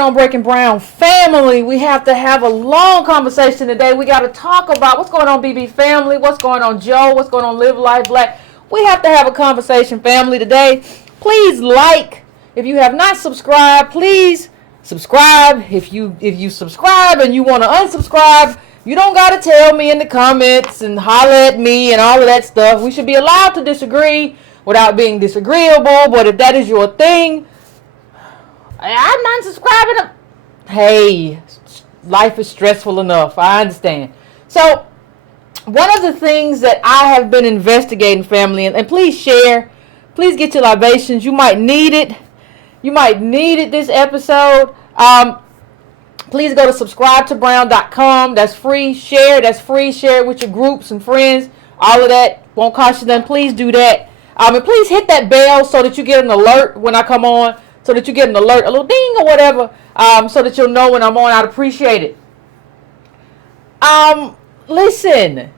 going on, Breaking Brown family? We have to have a long conversation today. We got to talk about what's going on, BB family. What's going on, Joe? What's going on, Live Life Black? We have to have a conversation, family, today. Please like. If you have not subscribed, please subscribe. If you subscribe and you want to unsubscribe, you don't got to tell me in the comments and holler at me and all of that stuff. We should be allowed to disagree without being disagreeable. But if that is your thing, I'm not subscribing. Hey, life is stressful enough. I understand. So, one of the things that I have been investigating, family, and please share. Please get your libations. You might need it. You might need it this episode. Please go to subscribetobrown.com. That's free. Share. That's free. Share it with your groups and friends. All of that won't cost you nothing. Please do that. And please hit that bell so that you get an alert when I come on. So that you get an alert, a little ding or whatever, so that you'll know when I'm on. I'd appreciate it. Listen,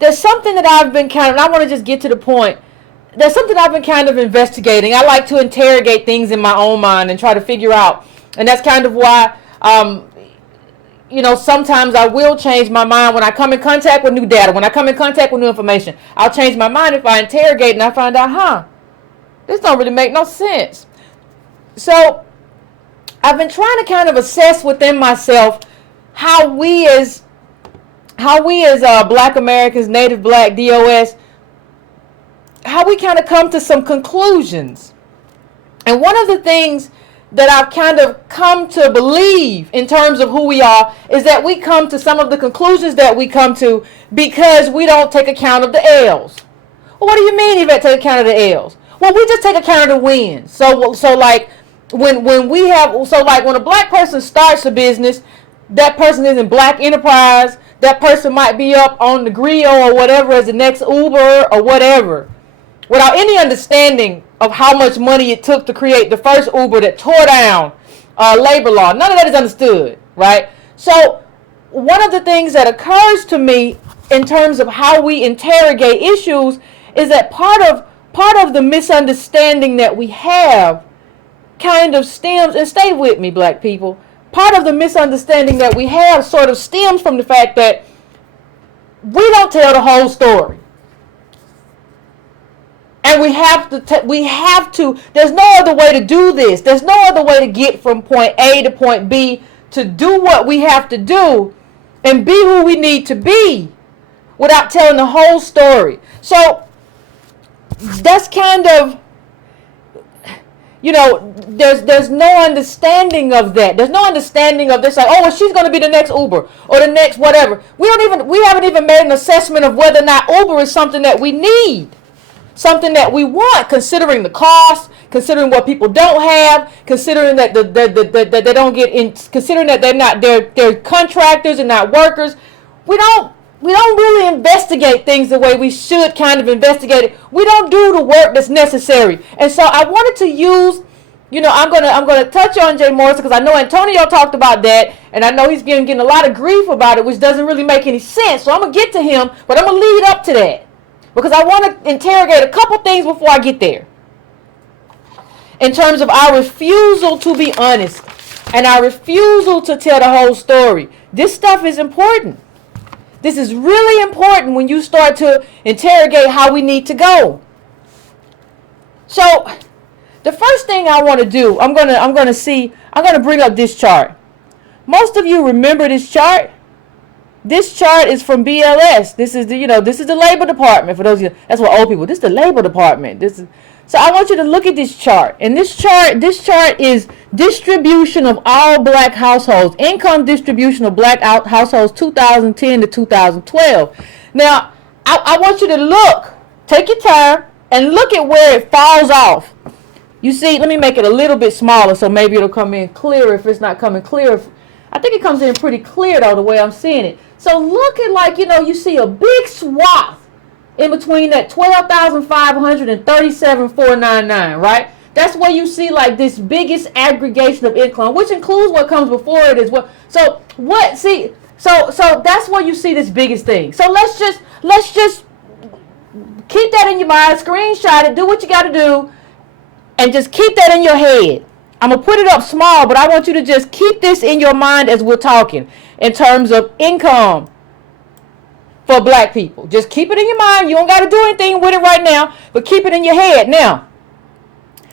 there's something that I've been and I want to just get to the point. There's something I've been kind of investigating. I like to interrogate things in my own mind and try to figure out. And that's kind of why, sometimes I will change my mind when I come in contact with new data, when I come in contact with new information. I'll change my mind if I interrogate and I find out, this don't really make no sense. So I've been trying to kind of assess within myself how we as Black Americans, Native Black, DOS, how we kind of come to some conclusions. And one of the things that I've kind of come to believe in terms of who we are is that we come to some of the conclusions that we come to because we don't take account of the L's. Well, what do you mean, Yvette, take account of the L's? Well, we just take account of the wins. So like when a black person starts a business, that person is in black enterprise. That person might be up on the grill or whatever as the next Uber or whatever, without any understanding of how much money it took to create the first Uber that tore down labor law. None of that is understood, right? So one of the things that occurs to me in terms of how we interrogate issues is that part of the misunderstanding that we have kind of stems, and stay with me, black people, part of the misunderstanding that we have sort of stems from the fact that we don't tell the whole story. And we have to, there's no other way to do this. There's no other way to get from point A to point B to do what we have to do and be who we need to be without telling the whole story. So that's kind of, there's no understanding of that. There's no understanding of this, like, well, she's going to be the next Uber or the next whatever. We haven't even made an assessment of whether or not Uber is something that we need, something that we want, considering the cost, considering what people don't have, considering that they don't get in, considering that they're contractors and not workers. We don't really investigate things the way we should kind of investigate it. We don't do the work that's necessary. And so I wanted to use, I'm gonna touch on Jay Morrison because I know Antonio talked about that, and I know he's getting a lot of grief about it, which doesn't really make any sense. So I'm gonna get to him, but I'm gonna lead up to that because I want to interrogate a couple things before I get there. In terms of our refusal to be honest and our refusal to tell the whole story. This stuff is important. This is really important when you start to interrogate how we need to go. So, the first thing I want to do, I'm going to bring up this chart. Most of you remember this chart. This chart is from BLS. This is the labor department for those of you. That's what old people. This is the labor department. So I want you to look at this chart. And this chart is distribution of all black households, income distribution of black households 2010 to 2012. Now, I want you to take your time and look at where it falls off. You see, let me make it a little bit smaller so maybe it'll come in clearer if it's not coming clear. I think it comes in pretty clear though, the way I'm seeing it. So look at you see a big swath in between that 12,500 and 37,499, right? That's where you see like this biggest aggregation of income, which includes what comes before it as well. So that's where you see this biggest thing. So let's just keep that in your mind, screenshot it, do what you got to do, and just keep that in your head. I'm going to put it up small, but I want you to just keep this in your mind as we're talking in terms of income for black people. Just keep it in your mind. You don't got to do anything with it right now, but keep it in your head. Now,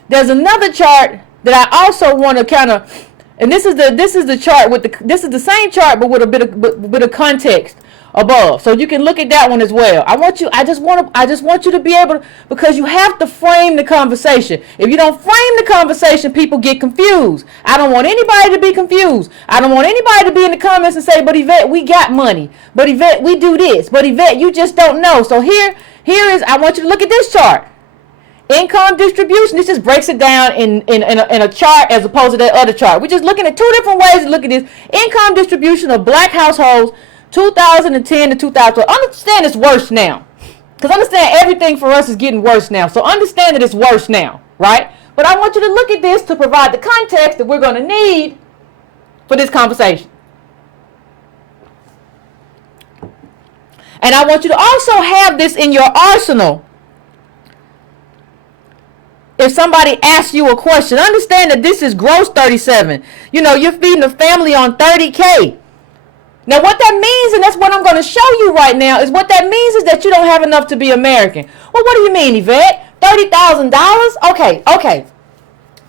there's another chart that I also want to kind of, and this is the chart with this is the same chart but with a bit of context above, so you can look at that one as well. I just want you to be able to, because you have to frame the conversation. If you don't frame the conversation, people get confused. I don't want anybody to be confused. I don't want anybody to be in the comments and say, but Yvette, we got money, but Yvette, we do this, but Yvette, you just don't know. So here is, I want you to look at this chart. Income distribution. This just breaks it down in a chart as opposed to that other chart. We're just looking at two different ways to look at this. Income distribution of black households 2010 to 2012. Understand it's worse now. Because understand everything for us is getting worse now. So understand that it's worse now, right? But I want you to look at this to provide the context that we're going to need for this conversation. And I want you to also have this in your arsenal. If somebody asks you a question, understand that this is gross 37. You know, you're feeding a family on 30K. Now, what that means, and that's what I'm going to show you right now, is what that means is that you don't have enough to be American. Well, what do you mean, Yvette? $30,000? Okay.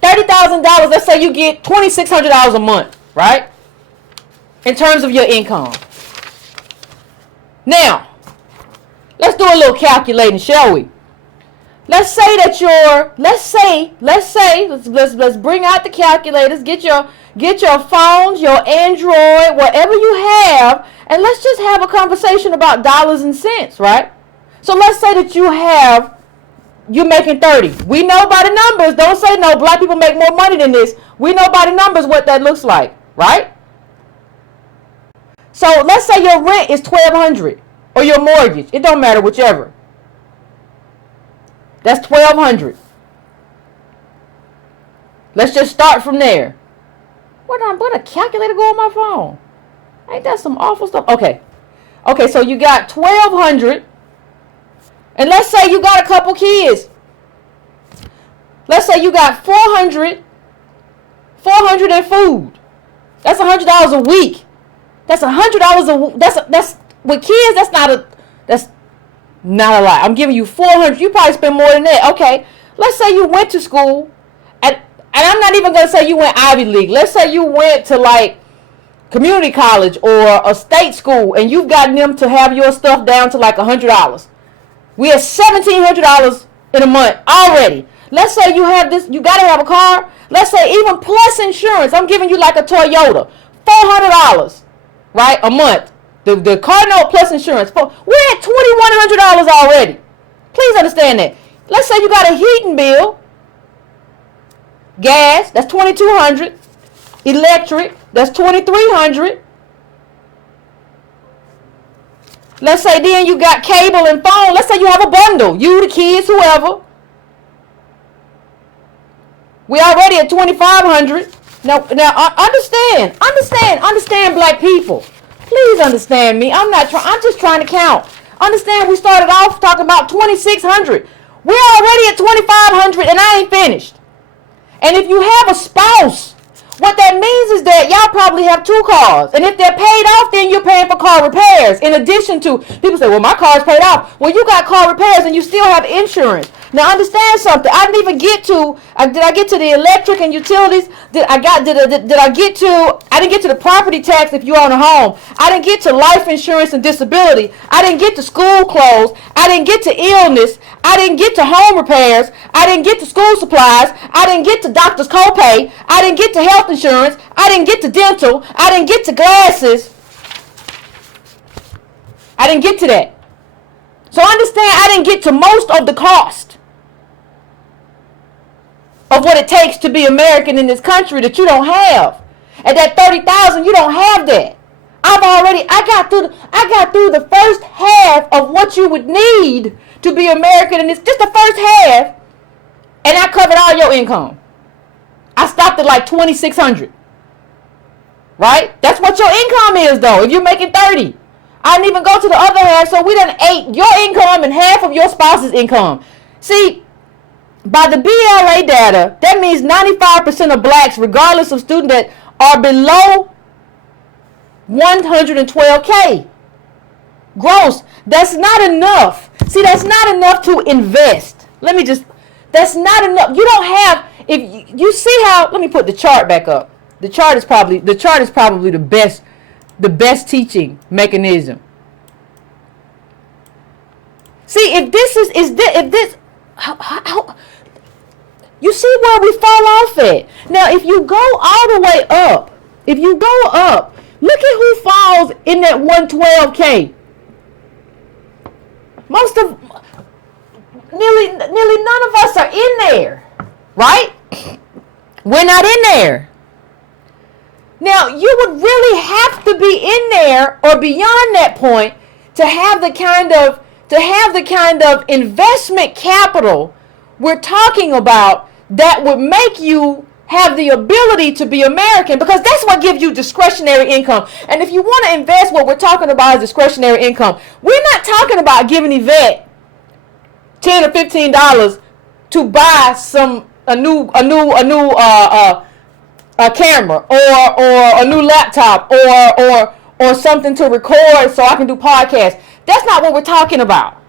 $30,000, let's say you get $2,600 a month, right? In terms of your income. Now, let's do a little calculating, shall we? Let's say that let's bring out the calculators, get your phones, your Android, whatever you have, and let's just have a conversation about dollars and cents, right? So let's say that you're making 30. We know by the numbers. Don't say no, black people make more money than this. We know by the numbers what that looks like, right? So let's say your rent is $1,200 or your mortgage. It don't matter, whichever. That's $1,200. Let's just start from there. What a calculator go on my phone? Ain't that some awful stuff? Okay, so you got $1,200, and let's say you got a couple kids. Let's say you got $400 in food. That's $100 a week. That's $100 a week. That's with kids. That's not a lot. I'm giving you $400. You probably spend more than that. Okay, let's say you went to school, and I'm not even going to say you went Ivy League. Let's say you went to like community college or a state school, and you've gotten them to have your stuff down to like $100. We have $1,700 in a month already. Let's say you have this. You got to have a car. Let's say even plus insurance. I'm giving you like a Toyota, $400, right, a month. The car note plus insurance. We're at $2,100 already. Please understand that. Let's say you got a heating bill. Gas, that's $2,200. Electric, that's $2,300. Let's say then you got cable and phone. Let's say you have a bundle. You, the kids, whoever. We already at $2,500. Now understand black people. Please understand me. I'm just trying to count. Understand, we started off talking about $2,600. We're already at $2,500 and I ain't finished. And if you have a spouse, what that means is that y'all probably have two cars. And if they're paid off, then you're paying for car repairs. In addition to, people say, well, my car's paid off. Well, you got car repairs and you still have insurance. Now, understand something. I didn't even get to, did I get to the electric and utilities? I didn't get to the property tax if you own a home. I didn't get to life insurance and disability. I didn't get to school clothes. I didn't get to illness. I didn't get to home repairs. I didn't get to school supplies. I didn't get to doctor's copay. I didn't get to health insurance. I didn't get to dental. I didn't get to glasses. I didn't get to that. So understand, I didn't get to most of the cost of what it takes to be American in this country that you don't have. At that $30,000, you don't have that. I got through the first half of what you would need to be American in this, just the first half, and I covered all your income. I stopped at like $2,600. Right? That's what your income is though, if you're making 30. I didn't even go to the other half, so we done ate your income and half of your spouse's income. See, by the BLA data, that means 95% of blacks, regardless of student debt, are below 112K gross. That's not enough. See, that's not enough to invest. That's not enough. You don't have, if you see how, let me put the chart back up. The chart is probably the best teaching mechanism. See, if this, you see where we fall off at. Now, if you go all the way up, look at who falls in that 112K. Nearly none of us are in there, right? We're not in there. Now, you would really have to be in there or beyond that point to have the kind of investment capital we're talking about that would make you have the ability to be American, because that's what gives you discretionary income. And if you want to invest, what we're talking about is discretionary income. We're not talking about giving Yvette $10 or $15 to buy a new camera or a new laptop or something to record so I can do podcasts. That's not what we're talking about.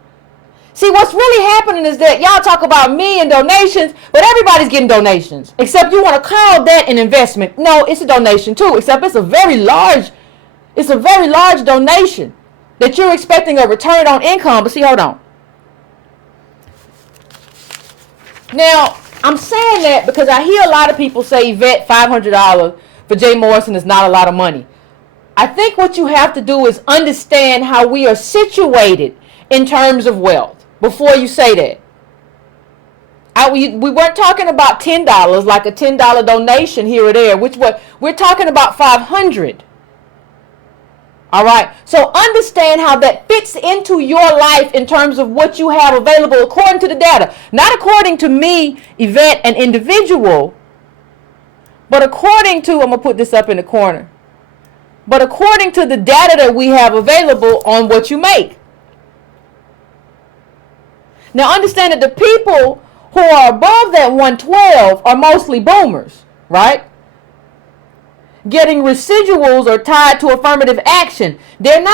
See, what's really happening is that y'all talk about me and donations, but everybody's getting donations. Except you want to call that an investment. No, it's a donation too, except it's a very large donation that you're expecting a return on income. But see, hold on. Now, I'm saying that because I hear a lot of people say, Yvette, $500 for Jay Morrison is not a lot of money. I think what you have to do is understand how we are situated in terms of wealth before you say that. We weren't talking about $10, like a $10 donation here or there, we're talking about $500. All right. So understand how that fits into your life in terms of what you have available according to the data. Not according to me, Yvette, an individual, but according to, I'm going to put this up in the corner, but according to the data that we have available on what you make. Now understand that the people who are above that 112 are mostly boomers, right? Getting residuals are tied to affirmative action. They're no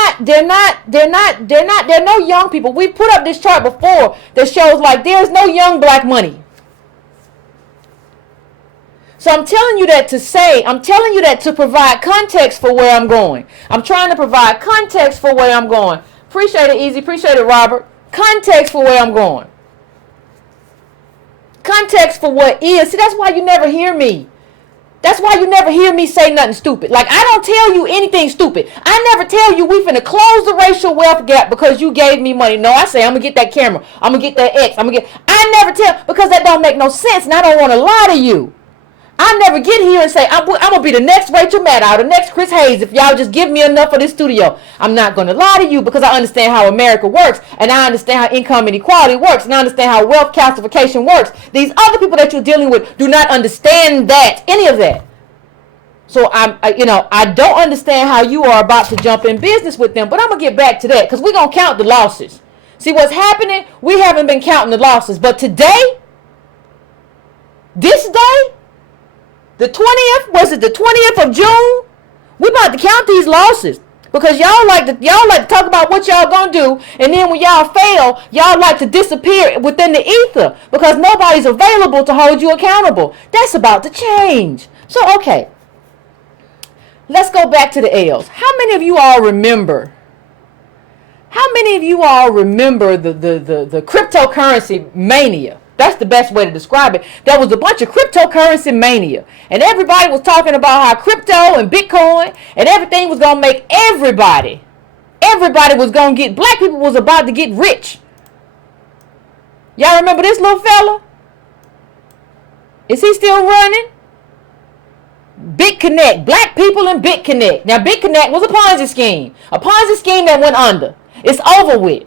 young people. We put up this chart before that shows like there's no young black money. So I'm telling you that to provide context for where I'm going. I'm trying to provide context for where I'm going. Appreciate it, Easy. Appreciate it, Robert. Context for where I'm going. Context for what is. See, that's why you never hear me. That's why you never hear me say nothing stupid. Like, I don't tell you anything stupid. I never tell you we finna close the racial wealth gap because you gave me money. No, I say I'm gonna get that camera. I'm gonna get that X. I never tell, because that don't make no sense, and I don't want to lie to you. I never get here and say, I'm going to be the next Rachel Maddow, the next Chris Hayes, if y'all just give me enough for this studio. I'm not going to lie to you because I understand how America works, and I understand how income inequality works, and I understand how wealth calcification works. These other people that you're dealing with do not understand that, any of that. So I don't understand how you are about to jump in business with them, but I'm going to get back to that because we're going to count the losses. See what's happening? We haven't been counting the losses, but today, this day, the 20th, was it the 20th of June? We're about to count these losses because y'all like to talk about what y'all gonna do, and then when y'all fail, y'all like to disappear within the ether because nobody's available to hold you accountable. That's about to change. So okay, let's go back to the L's. How many of you all remember? How many of you all remember the cryptocurrency mania? That's the best way to describe it. There was a bunch of cryptocurrency mania. And everybody was talking about how crypto and Bitcoin and everything was going to make everybody was going to get, black people was about to get rich. Y'all remember this little fella? Is he still running? BitConnect. Black people in BitConnect. Now, BitConnect was a Ponzi scheme. A Ponzi scheme that went under. It's over with.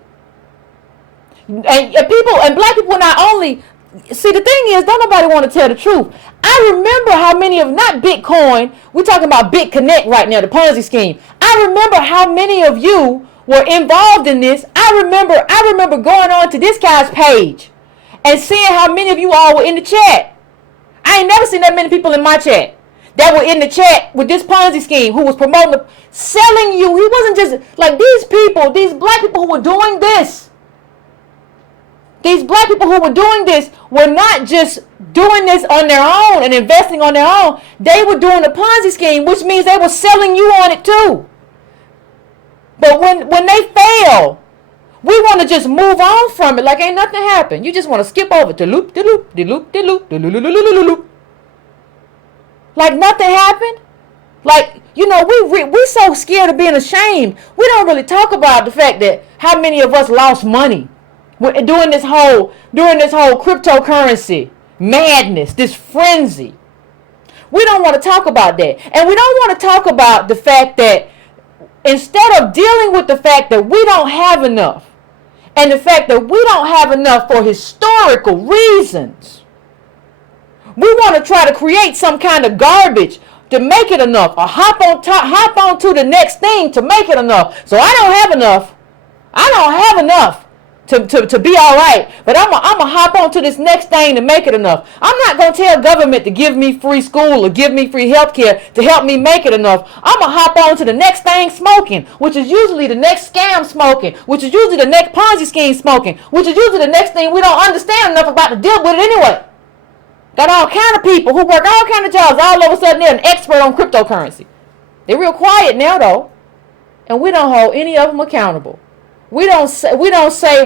And black people not only, see, the thing is, don't nobody want to tell the truth. I remember how many of, not Bitcoin, we're talking about BitConnect right now, the Ponzi scheme. I remember how many of you were involved in this. I remember going on to this guy's page and seeing how many of you all were in the chat. I ain't never seen that many people in my chat that were in the chat with this Ponzi scheme who was promoting, selling you. He wasn't just like these people, these black people who were doing this. These black people who were doing this were not just doing this on their own and investing on their own. They were doing a Ponzi scheme, which means they were selling you on it too. But when they fail, we want to just move on from it like ain't nothing happened. You just want to skip over to loop, de loop, de loop, de loop, de loop, de loop, de loop. Like nothing happened. Like, you know, we so scared of being ashamed. We don't really talk about the fact that how many of us lost money during this whole cryptocurrency madness, this frenzy. We don't want to talk about that. And we don't want to talk about the fact that instead of dealing with the fact that we don't have enough, and the fact that we don't have enough for historical reasons, we want to try to create some kind of garbage to make it enough, or hop on to the next thing to make it enough. So I don't have enough. I don't have enough to be all right, but I'm gonna hop on to this next thing to make it enough. I'm not gonna tell government to give me free school or give me free health care to help me make it enough. I'm gonna hop on to the next thing smoking, which is usually the next scam smoking, which is usually the next Ponzi scheme smoking, which is usually the next thing we don't understand enough about to deal with it anyway. Got all kind of people who work all kind of jobs. All of a sudden they're an expert on cryptocurrency. They're real quiet now though, and we don't hold any of them accountable. We don't say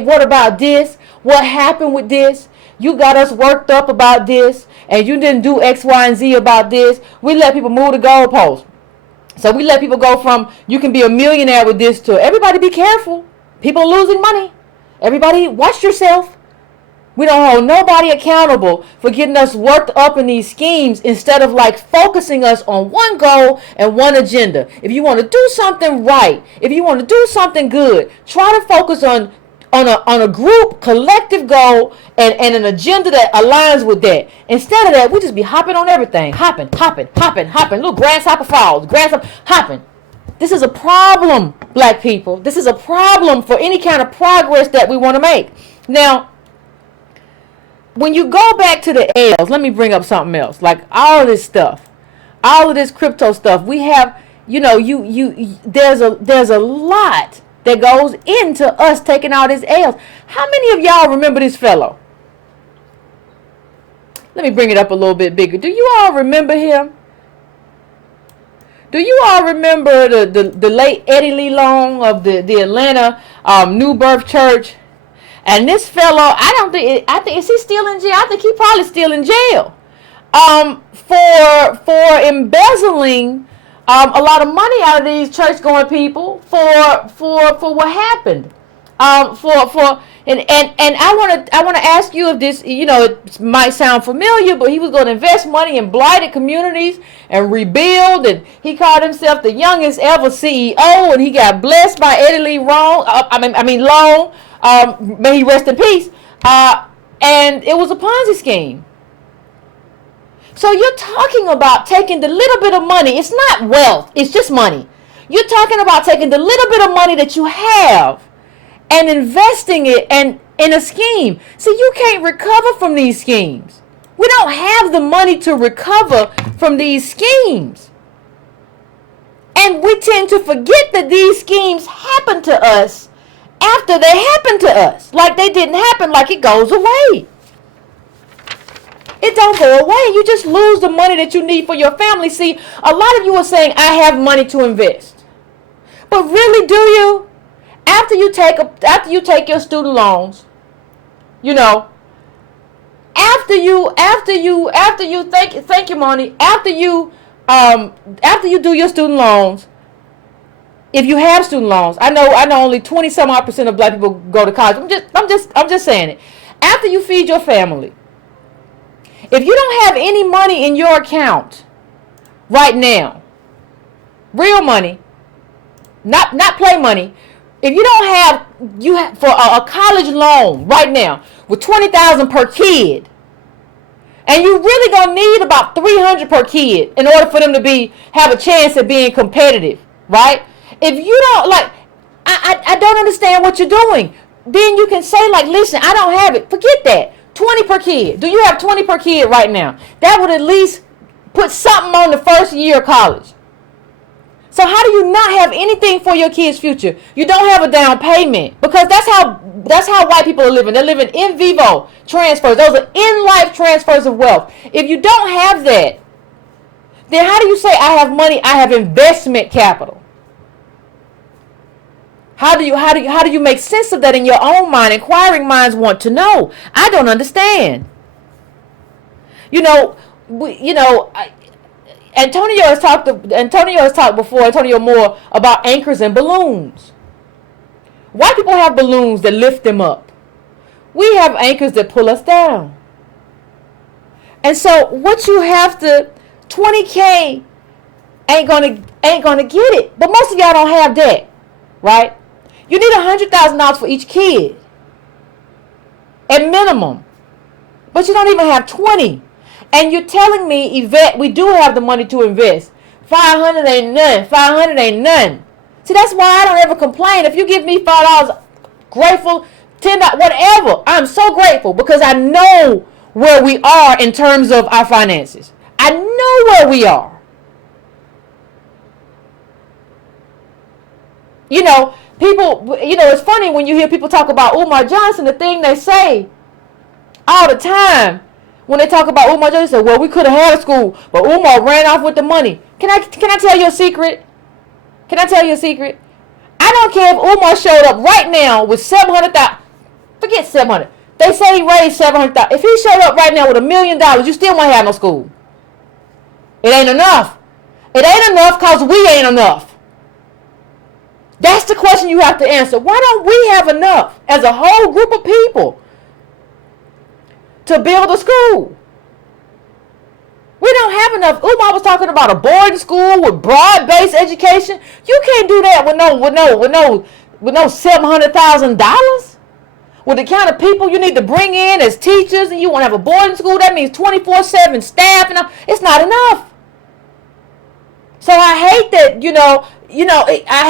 what about this? What happened with this? You got us worked up about this, and you didn't do X, Y, and Z about this. We let people move the goalposts. So we let people go from you can be a millionaire with this to everybody be careful. People are losing money. Everybody watch yourself. We don't hold nobody accountable for getting us worked up in these schemes instead of like focusing us on one goal and one agenda. If you want to do something right, if you want to do something good, try to focus on a group collective goal and an agenda that aligns with that. Instead of that, we just be hopping on everything. Hopping. Little grasshopper falls. Grasshopper hopping. This is a problem, black people. This is a problem for any kind of progress that we want to make. Now, when you go back to the L's, let me bring up something else. Like all of this stuff, all of this crypto stuff, we have, you know, there's a lot that goes into us taking all these L's. How many of y'all remember this fellow? Let me bring it up a little bit bigger. Do you all remember him? Do you all remember the late Eddie Lee Long of the Atlanta New Birth Church? And this fellow, I think is he still in jail? I think he probably still in jail. For embezzling a lot of money out of these church going people for what happened. And I want to ask you if this, you know, it might sound familiar, but he was going to invest money in blighted communities and rebuild, and he called himself the youngest ever CEO, and he got blessed by Eddie Lee Long. Long. May he rest in peace. And it was a Ponzi scheme. So you're talking about taking the little bit of money. It's not wealth. It's just money. You're talking about taking the little bit of money that you have and investing it in a scheme. See, you can't recover from these schemes. We don't have the money to recover from these schemes. And we tend to forget that these schemes happen to us after they happen to us. Like they didn't happen, like it goes away. It don't go away. You just lose the money that you need for your family. See, a lot of you are saying, I have money to invest. But really, do you? After you take your student loans, you know, after you thank your money, after you do your student loans, if you have student loans, I know only 20% of black people go to college. I'm just saying it. After you feed your family, if you don't have any money in your account right now, real money, not play money, if you don't have for a college loan right now with $20,000 per kid, and you really gonna need about $300 per kid in order for them to have a chance at being competitive, right? If you don't, like, I don't understand what you're doing. Then you can say, like, listen, I don't have it. Forget that. 20 per kid. Do you have 20 per kid right now? That would at least put something on the first year of college. So how do you not have anything for your kids' future? You don't have a down payment, because that's how white people are living. They're living in vivo transfers. Those are in-life transfers of wealth. If you don't have that, then how do you say I have money? I have investment capital. How do you make sense of that in your own mind? Inquiring minds want to know. I don't understand. Antonio has talked before, Antonio Moore, about anchors and balloons. White people have balloons that lift them up. We have anchors that pull us down. And so what you have to, 20K ain't gonna get it. But most of y'all don't have that, right? You need $100,000 for each kid at minimum. But you don't even have 20. And you're telling me, Yvette, we do have the money to invest. 500 ain't none. 500 ain't none. See, that's why I don't ever complain. If you give me $5, grateful, $10, whatever. I'm so grateful, because I know where we are in terms of our finances. I know where we are. People, it's funny when you hear people talk about Umar Johnson, the thing they say all the time. When they talk about Umar Johnson, they say, well, we could have had a school, but Umar ran off with the money. Can I tell you a secret? Can I tell you a secret? I don't care if Umar showed up right now with 700,000. Forget 700. They say he raised 700,000. If he showed up right now with $1 million, you still won't have no school. It ain't enough. It ain't enough because we ain't enough. That's the question you have to answer. Why don't we have enough as a whole group of people to build a school? We don't have enough. Umar was talking about a boarding school with broad-based education. You can't do that with no $700,000. With the kind of people you need to bring in as teachers, and you want to have a boarding school, that means 24/7 staff, and it's not enough. So I hate that, I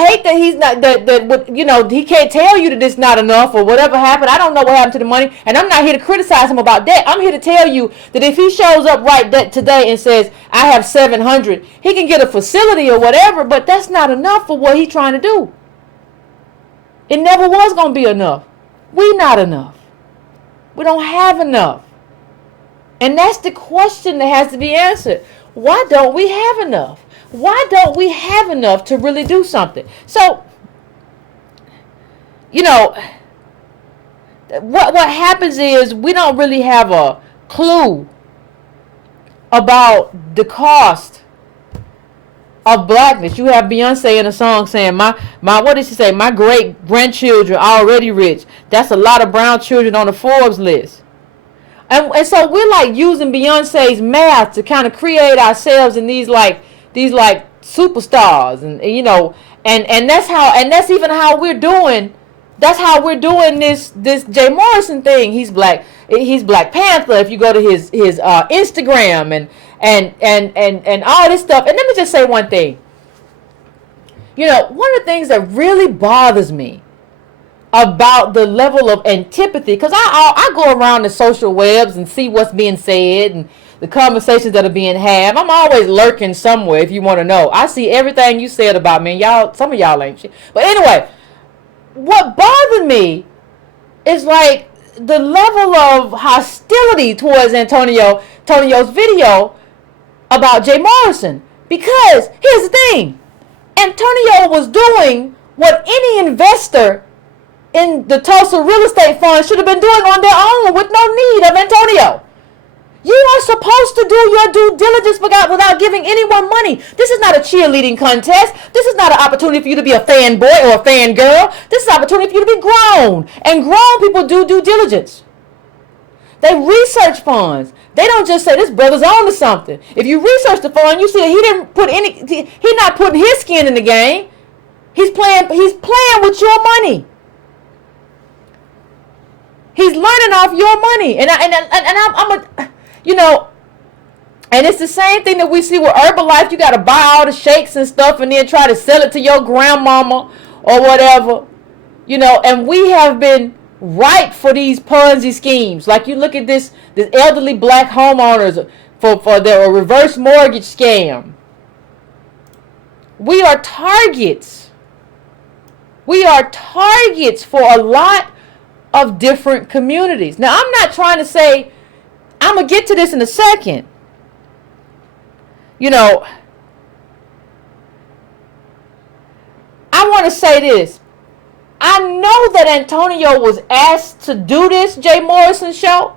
hate that he's not, that he can't tell you that it's not enough or whatever happened. I don't know what happened to the money, and I'm not here to criticize him about that. I'm here to tell you that if he shows up today and says, I have 700, he can get a facility or whatever, but that's not enough for what he's trying to do. It never was going to be enough. We not enough. We don't have enough. And that's the question that has to be answered. Why don't we have enough? Why don't we have enough to really do something? So, what happens is we don't really have a clue about the cost of blackness. You have Beyonce in a song saying, what did she say? My great grandchildren already rich. That's a lot of brown children on the Forbes list. And so we're like using Beyonce's math to kind of create ourselves in these superstars, and that's even how we're doing. That's how we're doing this Jay Morrison thing. He's Black Panther. If you go to his Instagram and all this stuff. And let me just say one thing. One of the things that really bothers me about the level of antipathy, because I go around the social webs and see what's being said and the conversations that are being had. I'm always lurking somewhere, if you want to know. I see everything you said about me, and some of y'all ain't shit. But anyway, what bothered me is like the level of hostility towards Antonio's video about Jay Morrison. Because here's the thing, Antonio was doing what any investor in the Tulsa real estate fund should have been doing on their own with no need of Antonio. You are supposed to do your due diligence without giving anyone money. This is not a cheerleading contest. This is not an opportunity for you to be a fanboy or a fangirl. This is an opportunity for you to be grown. And grown people do due diligence. They research funds. They don't just say this brother's on to something. If you research the fund, you see that he's not putting his skin in the game. He's playing with your money. He's learning off your money. And it's the same thing that we see with Herbalife. You got to buy all the shakes and stuff and then try to sell it to your grandmama or whatever. And we have been ripe for these Ponzi schemes. Like you look at this elderly black homeowners for their reverse mortgage scam. We are targets. We are targets for a lot of different communities. Now, I'm not trying to say, I'm going to get to this in a second. You know, I want to say this. I know that Antonio was asked to do this Jay Morrison show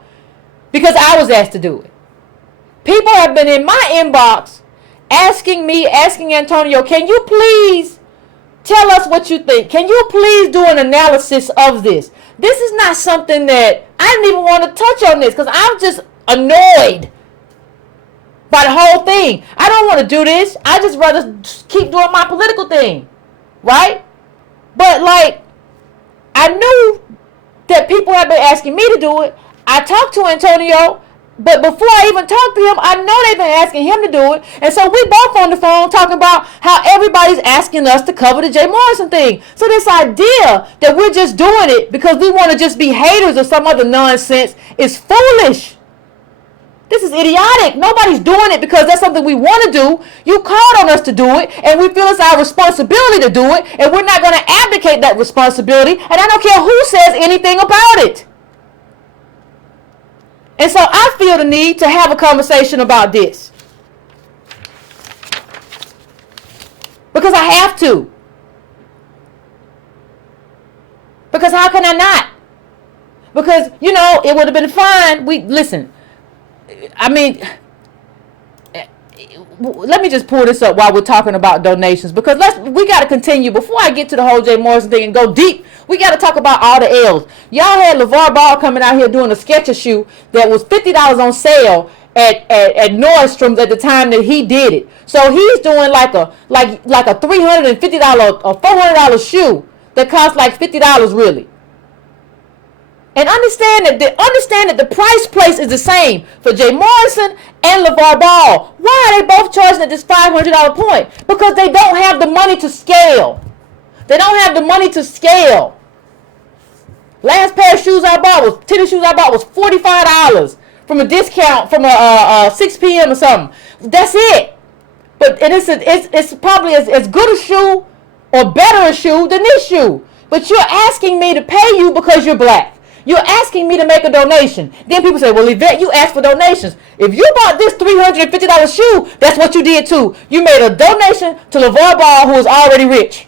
because I was asked to do it. People have been in my inbox asking Antonio, can you please tell us what you think? Can you please do an analysis of this? This is not something that I didn't even want to touch on this because I'm just annoyed by the whole thing. I don't want to do this. I just rather keep doing my political thing, right? But like, I knew that people have been asking me to do it. I talked to Antonio, but before I even talked to him, I know they've been asking him to do it. And so we both on the phone talking about how everybody's asking us to cover the Jay Morrison thing. So this idea that we're just doing it because we want to just be haters or some other nonsense is foolish. This is idiotic. Nobody's doing it because that's something we want to do. You called on us to do it, and we feel it's our responsibility to do it, and we're not going to abdicate that responsibility, and I don't care who says anything about it. And so I feel the need to have a conversation about this. Because I have to. Because how can I not? Because, you know, it would have been fine. Listen, I mean, let me just pull this up while we're talking about donations, because we got to continue. Before I get to the whole Jay Morrison thing and go deep, we got to talk about all the L's. Y'all had LeVar Ball coming out here doing a Skechers shoe that was $50 on sale at Nordstrom's at the time that he did it. So he's doing like a $350 or $400 shoe that costs like $50 really. And understand that the price place is the same for Jay Morrison and LeVar Ball. Why are they both charging at this $500 point? Because they don't have the money to scale. They don't have the money to scale. Last pair of tennis shoes I bought was $45 from a discount from a 6 p.m. or something. That's it. But it's probably as good a shoe or better a shoe than this shoe. But you're asking me to pay you because you're black. You're asking me to make a donation. Then people say, well, Yvette, you asked for donations. If you bought this $350 shoe, that's what you did too. You made a donation to LeVar Ball, who is already rich.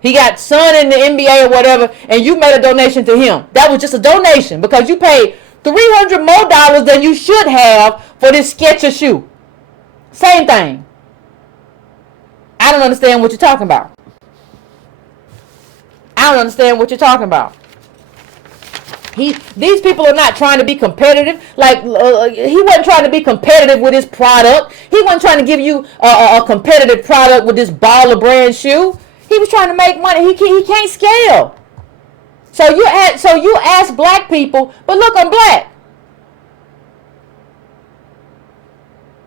He got son in the NBA or whatever, and you made a donation to him. That was just a donation because you paid $300 more than you should have for this Skechers shoe. Same thing. I don't understand what you're talking about. I don't understand what you're talking about. These people are not trying to be competitive. Like he wasn't trying to be competitive with his product. He wasn't trying to give you a competitive product with this baller brand shoe. He was trying to make money. He can't scale. So you ask black people, but look, I'm black.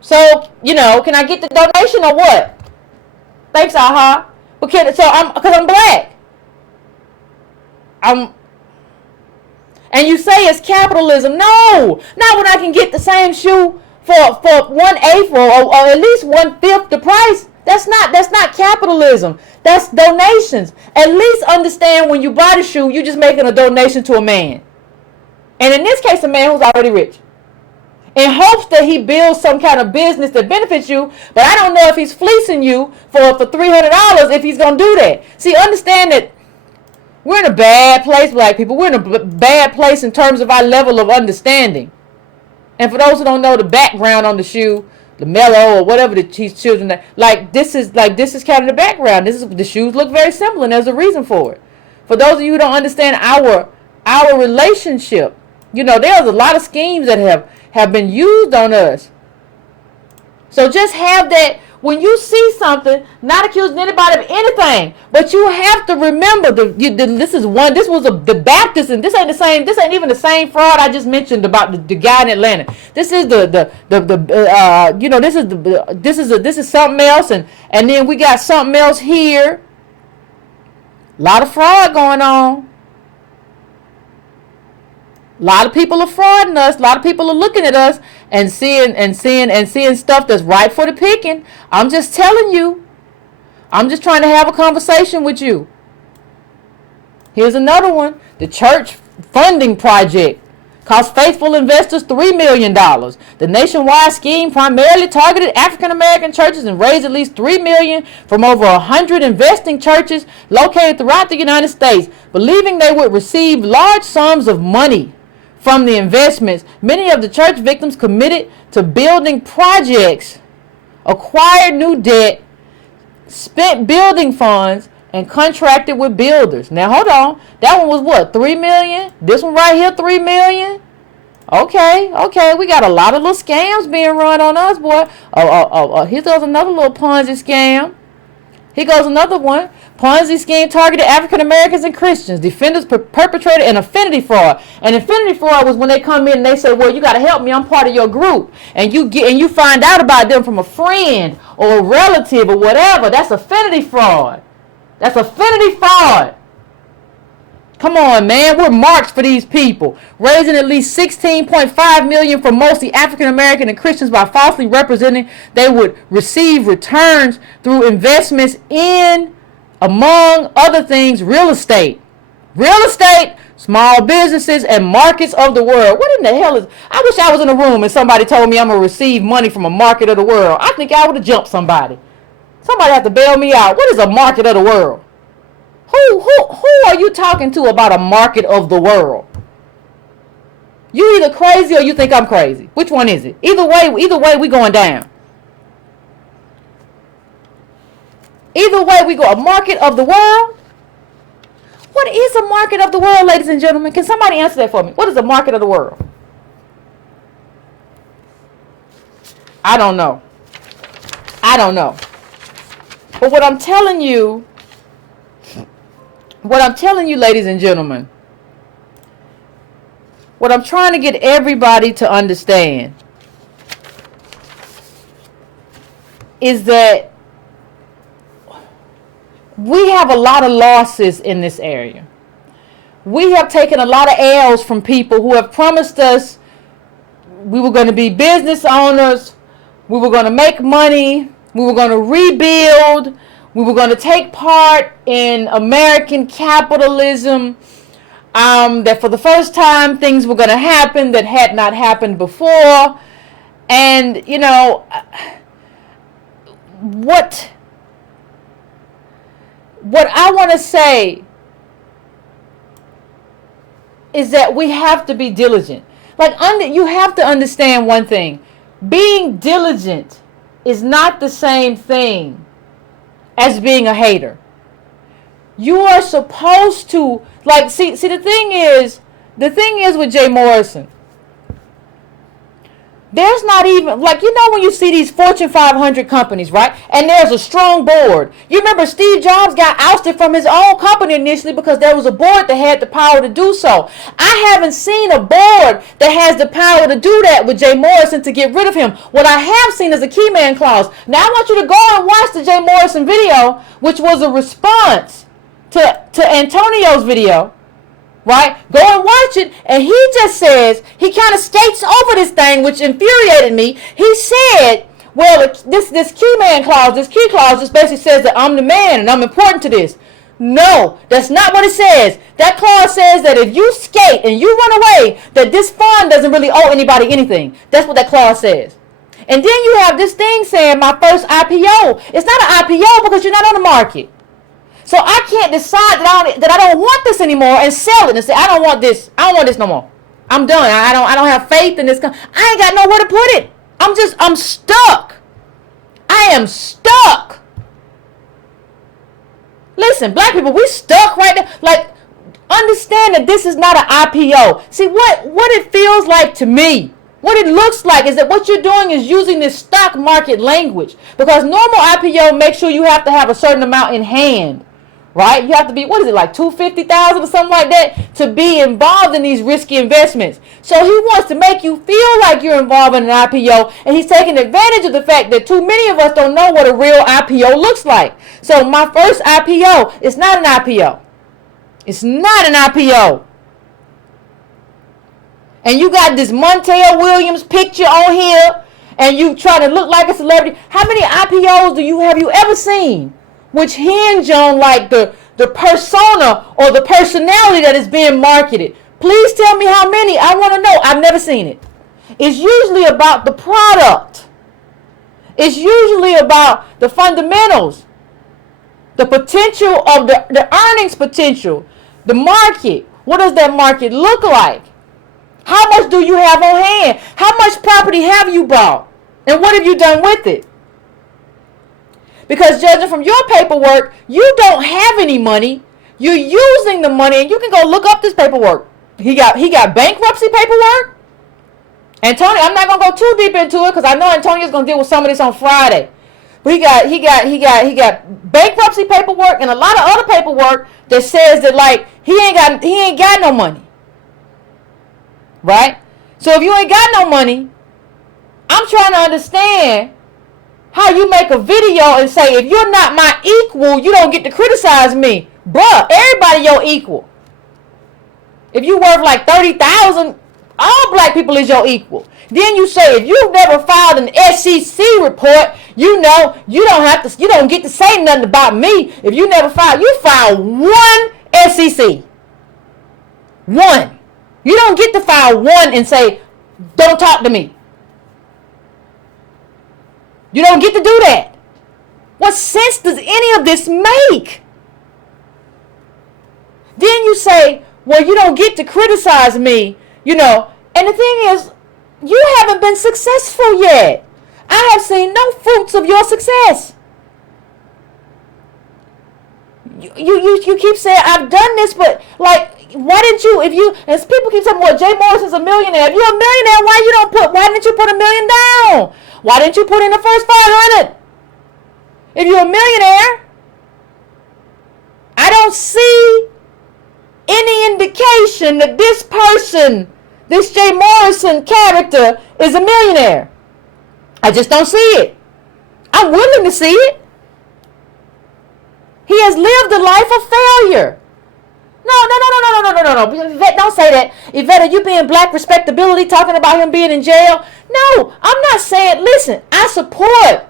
So can I get the donation or what? Thanks, Aha. Because I'm black. And you say it's capitalism. No, not when I can get the same shoe for 1/8 or at least 1/5 the price. That's not capitalism. That's donations. At least understand when you buy the shoe, you're just making a donation to a man. And in this case, a man who's already rich. In hopes that he builds some kind of business that benefits you, but I don't know if he's fleecing you for $300 if he's gonna do that. See, understand that we're in a bad place, black people. We're in a bad place in terms of our level of understanding. And for those who don't know the background on the shoe, the mellow or whatever these children, this is kind of the background. The shoes look very simple, and there's a reason for it. For those of you who don't understand our relationship, there's a lot of schemes that have been used on us. So just have that. When you see something, not accusing anybody of anything, but you have to remember the Baptist, and this ain't even the same fraud I just mentioned about the guy in Atlanta. This is this is something else, and then we got something else here. A lot of fraud going on. A lot of people are frauding us. A lot of people are looking at us and seeing stuff that's ripe for the picking. I'm just telling you. I'm just trying to have a conversation with you. Here's another one. The church funding project cost faithful investors $3 million. The nationwide scheme primarily targeted African American churches and raised at least $3 million from over 100 investing churches located throughout the United States, believing they would receive large sums of money from the investments. Many of the church victims committed to building projects, acquired new debt, spent building funds, and contracted with builders. Now hold on, that one was what, $3 million? This one right here, $3 million? Okay, we got a lot of little scams being run on us, boy. Here goes another little Ponzi scam. Here goes another one. Ponzi scheme targeted African Americans and Christians. Defendants perpetrated an affinity fraud. And affinity fraud was when they come in and they say, well, you got to help me, I'm part of your group. And you find out about them from a friend or a relative or whatever. That's affinity fraud. That's affinity fraud. Come on, man. We're marks for these people. Raising at least $16.5 million from mostly African American and Christians by falsely representing they would receive returns through investments in, among other things, real estate. Real estate, small businesses, and markets of the world. What in the hell is... I wish I was in a room and somebody told me I'm going to receive money from a market of the world. I think I would have jumped somebody. Somebody have to bail me out. What is a market of the world? Who are you talking to about a market of the world? You either crazy or you think I'm crazy. Which one is it? Either way we going down. Either way we go. A market of the world? What is a market of the world, ladies and gentlemen? Can somebody answer that for me? What is a market of the world? I don't know. But what I'm telling you, ladies and gentlemen, what I'm trying to get everybody to understand is that we have a lot of losses in this area. We have taken a lot of L's from people who have promised us we were going to be business owners, we were going to make money, we were going to rebuild, we were going to take part in American capitalism, that for the first time things were going to happen that had not happened before. And, you know, what I want to say is that we have to be diligent. You have to understand one thing. Being diligent is not the same thing as being a hater. You are supposed to, see the thing is with Jay Morrison, there's not even, when you see these Fortune 500 companies, right? And there's a strong board. You remember Steve Jobs got ousted from his own company initially because there was a board that had the power to do so. I haven't seen a board that has the power to do that with Jay Morrison to get rid of him. What I have seen is a key man clause. Now I want you to go and watch the Jay Morrison video, which was a response to Antonio's video. Right? Go and watch it. And he just says, he kind of skates over this thing, which infuriated me. He said, well, this key man clause, this key clause just basically says that I'm the man and I'm important to this. No, that's not what it says. That clause says that if you skate and you run away, that this fund doesn't really owe anybody anything. That's what that clause says. And then you have this thing saying my first IPO. It's not an IPO because you're not on the market. So I can't decide that I don't want this anymore and sell it and say I don't want this no more. I'm done. I don't have faith in this. I ain't got nowhere to put it. I'm stuck. I am stuck. Listen, black people, we stuck right there. Understand that this is not an IPO. See what it feels like to me. What it looks like is that what you're doing is using this stock market language, because normal IPO makes sure you have to have a certain amount in hand. Right? You have to be, $250,000 or something like that to be involved in these risky investments. So he wants to make you feel like you're involved in an IPO, and he's taking advantage of the fact that too many of us don't know what a real IPO looks like. So my first IPO is not an IPO. It's not an IPO. And you got this Montel Williams picture on here, and you try to look like a celebrity. How many IPOs have you ever seen which hinge on like the persona or the personality that is being marketed? Please tell me how many. I want to know. I've never seen it. It's usually about the product. It's usually about the fundamentals, the potential of the earnings potential, the market. What does that market look like? How much do you have on hand? How much property have you bought? And what have you done with it? Because judging from your paperwork, you don't have any money. You're using the money, and you can go look up this paperwork. He got bankruptcy paperwork. Antonio, I'm not gonna go too deep into it because I know Antonio's gonna deal with some of this on Friday. But he got bankruptcy paperwork and a lot of other paperwork that says that like he ain't got no money. Right? So if you ain't got no money, I'm trying to understand how you make a video and say, if you're not my equal, you don't get to criticize me. Bruh, everybody your equal. If you worth like 30,000, all black people is your equal. Then you say, if you've never filed an SEC report, you know, you don't get to say nothing about me. If you never filed, you filed one SEC. One. You don't get to file one and say, don't talk to me. You don't get to do that. What sense does any of this make? Then you say, well, you don't get to criticize me, you know. And the thing is, you haven't been successful yet. I have seen no fruits of your success. You keep saying, I've done this, but like, why didn't you, as people keep saying, well, Jay Morrison's a millionaire. If you're a millionaire, why didn't you put $1 million down? Why didn't you put in the first 500? If you're a millionaire, I don't see any indication that this person, this Jay Morrison character, is a millionaire. I just don't see it. I'm willing to see it. He has lived a life of failure. No. Yvette, don't say that. Yvette, are you being black respectability talking about him being in jail? No, I'm not saying, listen, I support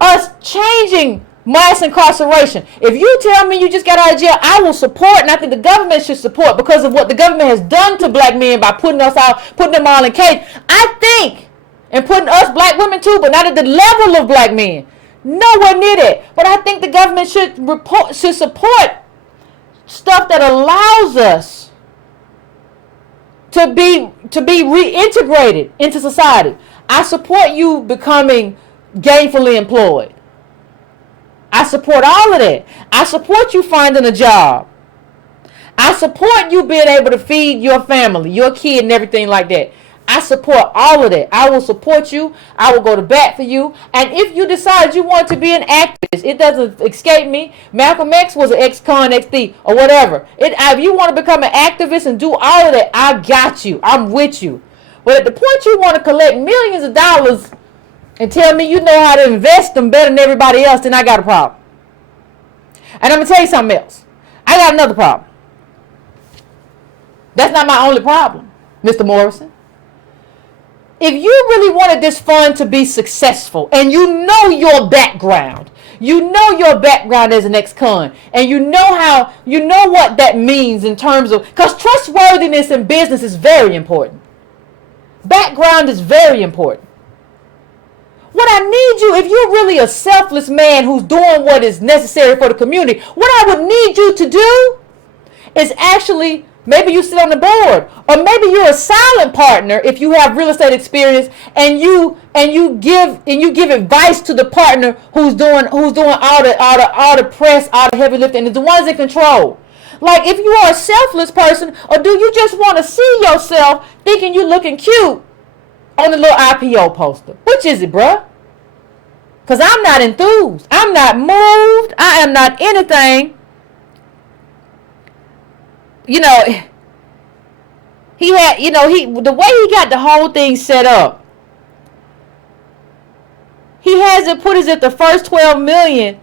us changing mass incarceration. If you tell me you just got out of jail, I will support, and I think the government should support because of what the government has done to black men by putting them all in cage. I think, and putting us black women too, but not at the level of black men. Nowhere near that. But I think the government should support stuff that allows us to be reintegrated into society. I support you becoming gainfully employed. I support all of that. I support you finding a job. I support you being able to feed your family, your kid, and everything like that. I support all of that. I will support you. I will go to bat for you. And if you decide you want to be an activist, it doesn't escape me. Malcolm X was an ex-con, ex-thief, or whatever. If you want to become an activist and do all of that, I got you. I'm with you. But at the point you want to collect millions of dollars and tell me you know how to invest them better than everybody else, then I got a problem. And I'm going to tell you something else. I got another problem. That's not my only problem, Mr. Morrison. If you really wanted this fund to be successful, and you know your background as an ex-con, and you know what that means in terms of, because trustworthiness in business is very important. Background is very important. What I need you, if you're really a selfless man who's doing what is necessary for the community, what I would need you to do is actually, maybe you sit on the board, or maybe you're a silent partner if you have real estate experience, and you give advice to the partner who's doing all the press, all the heavy lifting, and the ones in control. Like, if you are a selfless person, or do you just want to see yourself thinking you're looking cute on the little IPO poster? Which is it, bruh? Because I'm not enthused. I'm not moved. I am not anything. You know, the way he got the whole thing set up, he has it put as if the first 12 million,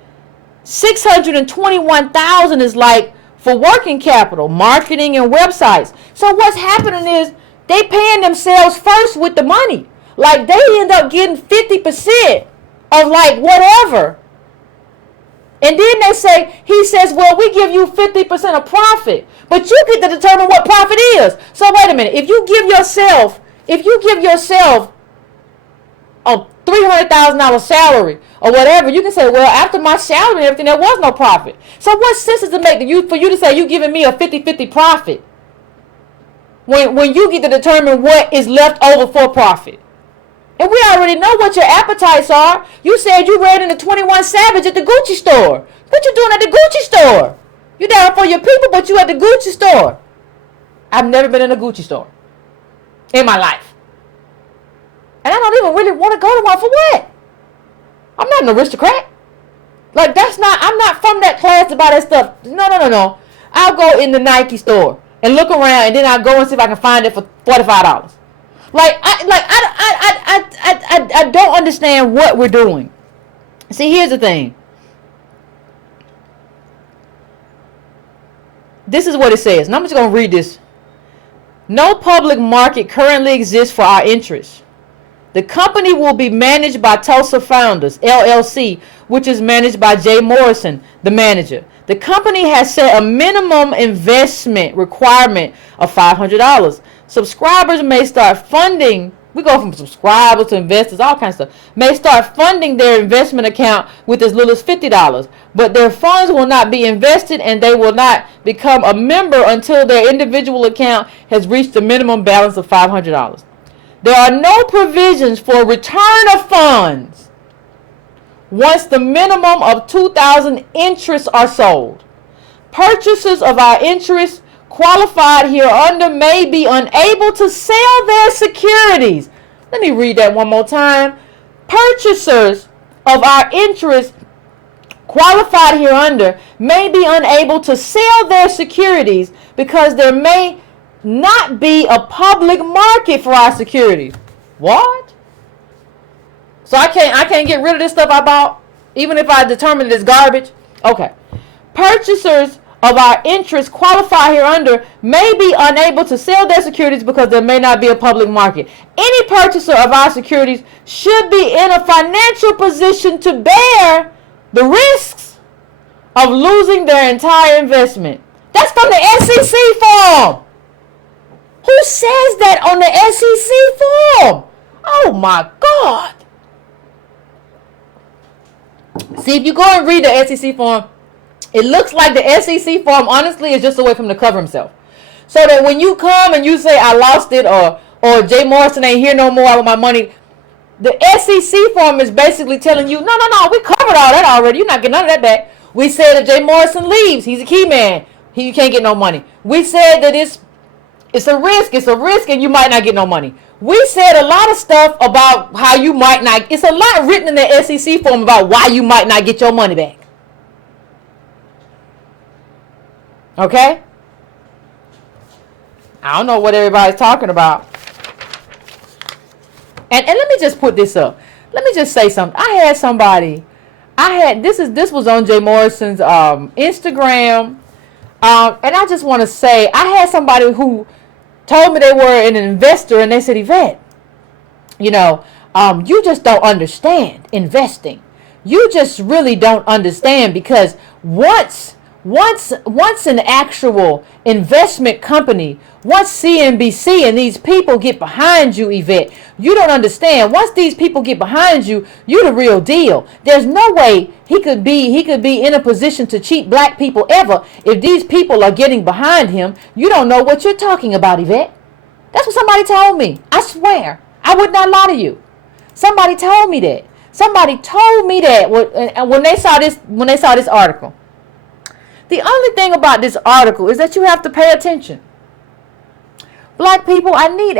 621,000 is like for working capital, marketing, and websites. So what's happening is they paying themselves first with the money. Like they end up getting 50% of like whatever. And then he says, well, we give you 50% of profit, but you get to determine what profit is. So wait a minute. If you give yourself a $300,000 salary or whatever, you can say, well, after my salary and everything, there was no profit. So what sense does it make for you to say you giving me a 50-50 profit when you get to determine what is left over for profit? And we already know what your appetites are. You said you read in the 21 Savage at the Gucci store. What you doing at the Gucci store? You down for your people, but you at the Gucci store. I've never been in a Gucci store in my life. And I don't even really want to go to one for what? I'm not an aristocrat. Like I'm not from that class to buy that stuff. No. I'll go in the Nike store and look around, and then I'll go and see if I can find it for $45. I don't understand what we're doing. See, here's the thing. This is what it says. And I'm just going to read this. No public market currently exists for our interests. The company will be managed by Tulsa Founders, LLC, which is managed by Jay Morrison, the manager. The company has set a minimum investment requirement of $500. Subscribers may start funding. We go from subscribers to investors, all kinds of stuff. May start funding their investment account with as little as $50. But their funds will not be invested, and they will not become a member until their individual account has reached a minimum balance of $500. There are no provisions for return of funds once the minimum of 2,000 interests are sold. Purchasers of our interests qualified hereunder may be unable to sell their securities. Let me read that one more time. Purchasers of our interests qualified hereunder may be unable to sell their securities because there may not be a public market for our securities. What? So I can't get rid of this stuff I bought, even if I determine it's garbage? Okay. Purchasers of our interests qualified hereunder may be unable to sell their securities because there may not be a public market. Any purchaser of our securities should be in a financial position to bear the risks of losing their entire investment. That's from the SEC form. Who says that on the SEC form? Oh my God. See, if you go and read the SEC form, it looks like the SEC form, honestly, is just a way for him to cover himself. So that when you come and you say, I lost it, or Jay Morrison ain't here no more with my money, the SEC form is basically telling you, no, we covered all that already. You're not getting none of that back. We said that Jay Morrison leaves. He's a key man. You can't get no money. We said that it's a risk, and you might not get no money. We said a lot of stuff about how you might not. It's a lot written in the SEC form about why you might not get your money back. Okay? I don't know what everybody's talking about. And let me just put this up. Let me just say something. This was on Jay Morrison's Instagram. And I just want to say, I had somebody who told me they were an investor, and they said, Yvette, you just don't understand investing. You just really don't understand, because once an actual investment company, once CNBC and these people get behind you, Yvette, you don't understand. Once these people get behind you, you're the real deal. There's no way he could be in a position to cheat black people ever if these people are getting behind him. You don't know what you're talking about, Yvette. That's what somebody told me. I swear. I would not lie to you. Somebody told me that. Somebody told me that when they saw this article. The only thing about this article is that you have to pay attention. Black people, I really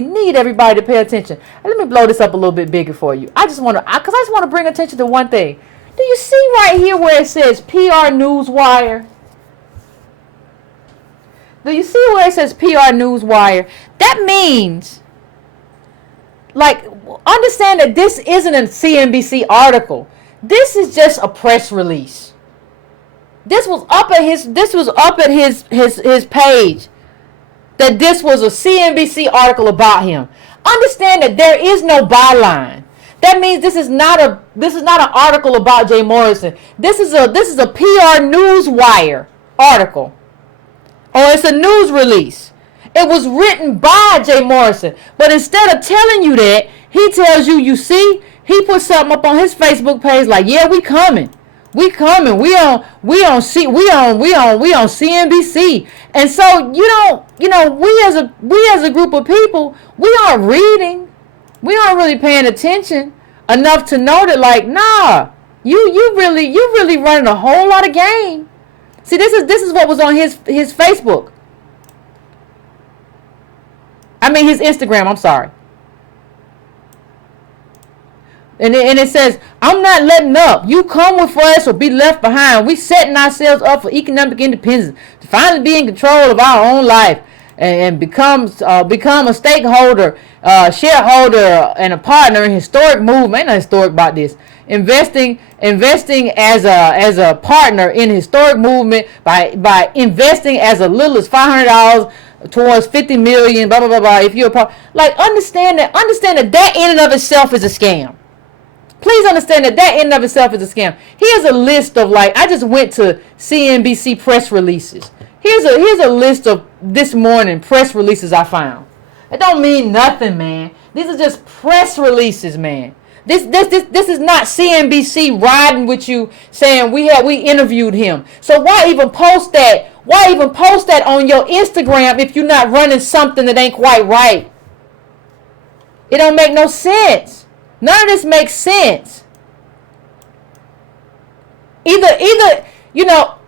need everybody to pay attention. And let me blow this up a little bit bigger for you. I just want to bring attention to one thing. Do you see right here where it says PR Newswire? Do you see where it says PR Newswire? That means, understand that this isn't a CNBC article. This is just a press release. This was up at his page. That this was a CNBC article about him. Understand that there is no byline. That means this is not an article about Jay Morrison. This is a PR Newswire article, or it's a news release. It was written by Jay Morrison, but instead of telling you that, he tells you, you see, he put something up on his Facebook page like, yeah, we coming. We coming. We on CNBC. And so we as a group of people, we aren't reading. We aren't really paying attention enough to know that, like, nah, you really running a whole lot of game. See, this is what was on his Facebook. I mean his Instagram, I'm sorry. And it says, I'm not letting up. You come with us or be left behind. We setting ourselves up for economic independence to finally be in control of our own life and become a stakeholder, shareholder, and a partner in historic movement. Ain't nothing historic about this. Investing as a partner in historic movement by investing as little as $500 towards 50 million. Blah blah blah blah. If you're a part, like, understand that in and of itself is a scam. Please understand that in and of itself is a scam. Here's a list of, like, I just went to CNBC press releases. Here's a list of this morning press releases I found. It don't mean nothing, man. These are just press releases, man. This is not CNBC riding with you saying we interviewed him. So why even post that? Why even post that on your Instagram if you're not running something that ain't quite right? It don't make no sense. None of this makes sense. Either,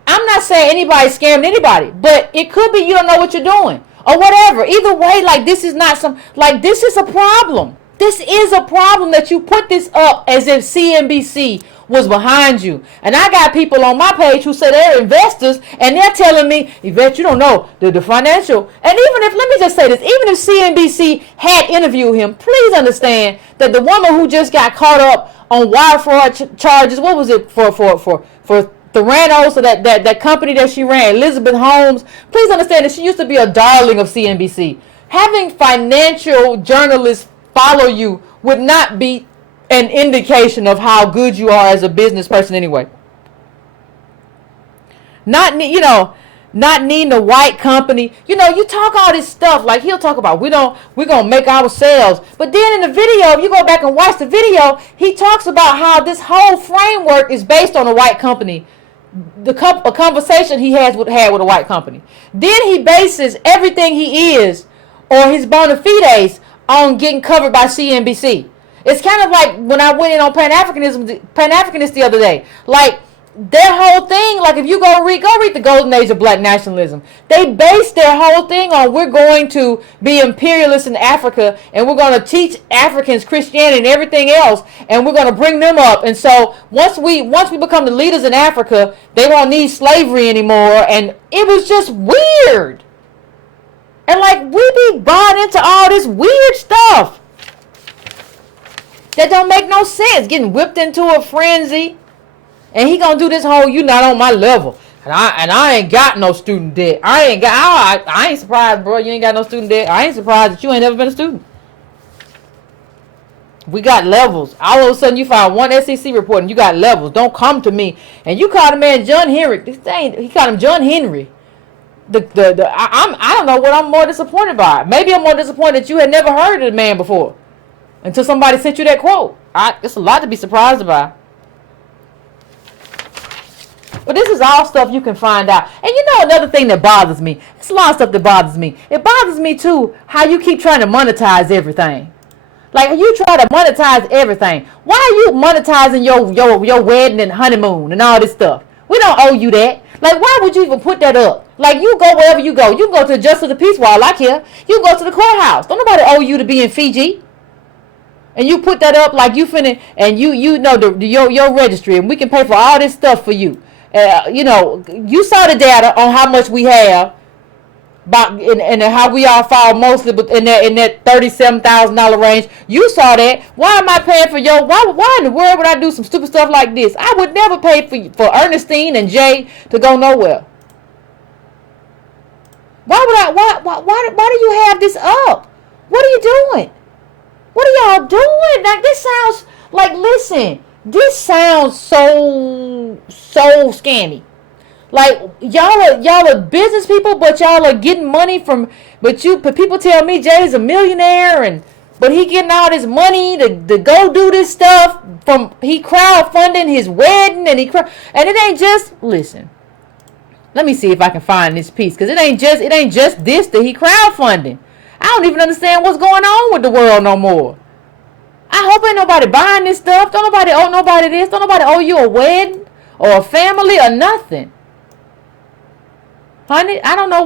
I'm not saying anybody's scamming anybody, but it could be you don't know what you're doing or whatever. Either way, like, this is not this is a problem. This is a problem that you put this up as if CNBC was behind you. And I got people on my page who say they're investors, and they're telling me, Yvette, you don't know the financial. And let me just say this, even if CNBC had interviewed him, please understand that the woman who just got caught up on wire fraud charges, what was it, for Theranos, so that company that she ran, Elizabeth Holmes, please understand that she used to be a darling of CNBC. Having financial journalists follow you would not be an indication of how good you are as a business person anyway. Not needing a white company. You talk all this stuff, like he'll talk about we're gonna make ourselves. But then in the video, if you go back and watch the video, he talks about how this whole framework is based on a white company. A conversation he had with a white company. Then he bases everything he is or his bona fides on getting covered by CNBC. It's kind of like when I went in on Pan-Africanist the other day. Like, their whole thing, like, if you go read the Golden Age of Black Nationalism, they base their whole thing on we're going to be imperialists in Africa, and we're going to teach Africans Christianity and everything else, and we're going to bring them up. And so once we become the leaders in Africa, they won't need slavery anymore. And it was just weird. And, like, we be bought into all this weird stuff that don't make no sense. Getting whipped into a frenzy. And he gonna do this whole, you not on my level. And I ain't got no student debt. I ain't surprised, bro. You ain't got no student debt. I ain't surprised that you ain't never been a student. We got levels. All of a sudden you find one SEC report and you got levels. Don't come to me. And you call the man John Henry. He called him John Henry. I don't know what I'm more disappointed by. Maybe I'm more disappointed that you had never heard of the man before. Until somebody sent you that quote. It's a lot to be surprised by. But this is all stuff you can find out. And another thing that bothers me. It's a lot of stuff that bothers me. It bothers me too how you keep trying to monetize everything. Like, you try to monetize everything. Why are you monetizing your wedding and honeymoon and all this stuff? We don't owe you that. Like, why would you even put that up? Like, you go wherever you go. You can go to the Justice of the Peace Wall, I care. You can go to the courthouse. Don't nobody owe you to be in Fiji. And you put that up like you finna, and you know your registry, and we can pay for all this stuff for you. You saw the data on how much we have about and how we all fall mostly in that $37,000 range. You saw that. Why am I paying for your? Why in the world would I do some stupid stuff like this? I would never pay for Ernestine and Jay to go nowhere. Why would I? Why do you have this up? What are you doing? What are y'all doing? Like, this sounds like, listen, this sounds so scammy. Like, y'all are business people, but y'all are getting money from, but people tell me Jay's a millionaire, but he getting all this money to go do this stuff he crowdfunding his wedding, and it ain't just, listen, let me see if I can find this piece, because it ain't just this that he crowdfunding. I don't even understand what's going on with the world no more. I hope ain't nobody buying this stuff. Don't nobody owe nobody this. Don't nobody owe you a wedding or a family or nothing. Honey, I don't know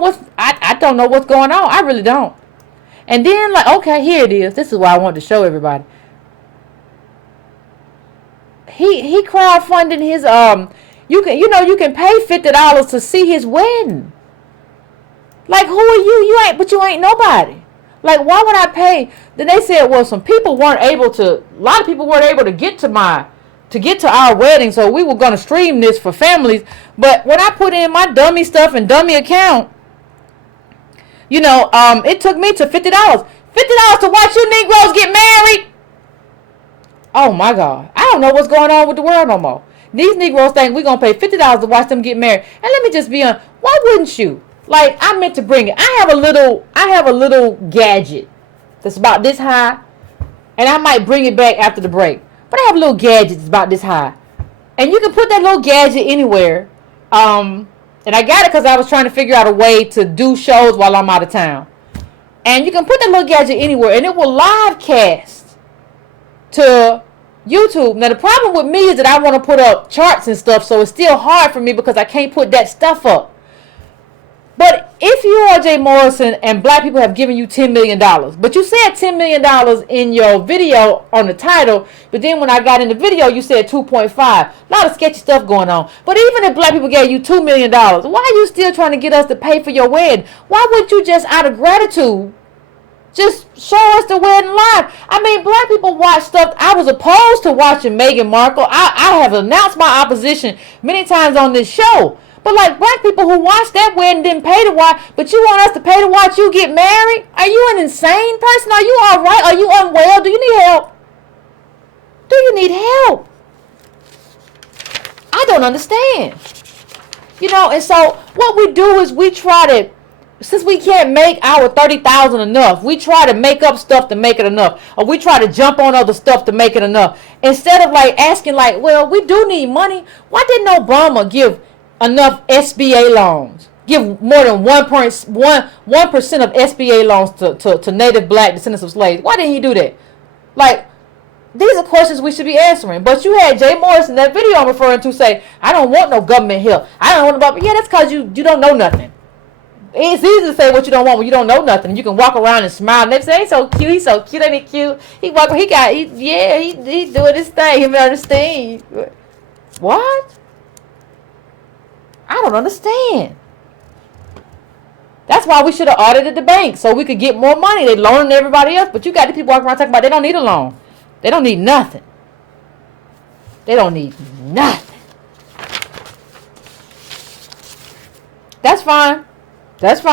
what's going on. I really don't. And then, like, okay, here it is. This is what I want to show everybody. He crowdfunded his you can pay $50 to see his wedding. Like, who are you? You ain't nobody. Like, why would I pay? Then they said, well, a lot of people weren't able to get to our wedding, so we were going to stream this for families. But when I put in my dummy stuff and dummy account, it took me to $50. $50 to watch you Negroes get married? Oh, my God. I don't know what's going on with the world no more. These Negroes think we're going to pay $50 to watch them get married. And let me just be honest, why wouldn't you? Like, I meant to bring it. I have a little gadget that's about this high, and I might bring it back after the break. But I have a little gadget that's about this high, and you can put that little gadget anywhere. And I got it because I was trying to figure out a way to do shows while I'm out of town. And you can put that little gadget anywhere, and it will live cast to YouTube. Now, the problem with me is that I want to put up charts and stuff, so it's still hard for me because I can't put that stuff up. But if you are Jay Morrison and black people have given you $10 million, but you said $10 million in your video on the title, but then when I got in the video, you said 2.5. A lot of sketchy stuff going on. But even if black people gave you $2 million, why are you still trying to get us to pay for your wedding? Why would you just, out of gratitude, just show us the wedding live? I mean, black people watch stuff. I was opposed to watching Meghan Markle. I have announced my opposition many times on this show. But like, black people who watched that wedding didn't pay to watch, but you want us to pay to watch you get married? Are you an insane person? Are you all right? Are you unwell? Do you need help? I don't understand. And so what we do is we try to, since we can't make our 30,000 enough, we try to make up stuff to make it enough, or we try to jump on other stuff to make it enough. Instead of like asking, like, well, we do need money. Why didn't Obama give enough SBA loans? Give more than 1% of SBA loans to native black descendants of slaves. Why didn't he do that? Like, these are questions we should be answering. But you had Jay Morrison, that video I'm referring to, say, I don't want no government help. I don't want about. Yeah, that's because you don't know nothing. It's easy to say what you don't want when you don't know nothing. You can walk around and smile and they say, he's so cute, ain't he cute? He doing his thing, him understand. What? I don't understand. That's why we should have audited the bank, so we could get more money. They loaning everybody else, but you got the people walking around talking about they don't need a loan. They don't need nothing. That's fine. But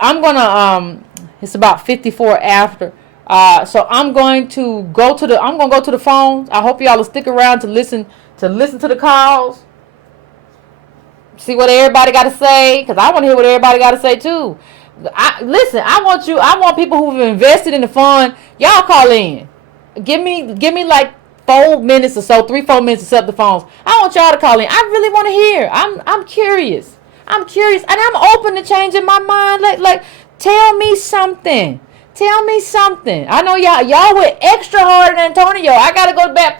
I'm gonna it's about 54 after. So I'm going to go to the phones. I hope y'all will stick around to listen to the calls. See what everybody got to say, because I want to hear what everybody got to say too. I want people who've invested in the fund. Y'all call in. Give me like 4 minutes or so, 3-4 minutes to set up the phones. I want y'all to call in. I really want to hear. I'm curious. And I'm open to changing my mind. Like tell me something. I know y'all went extra hard at Antonio. I gotta go to bat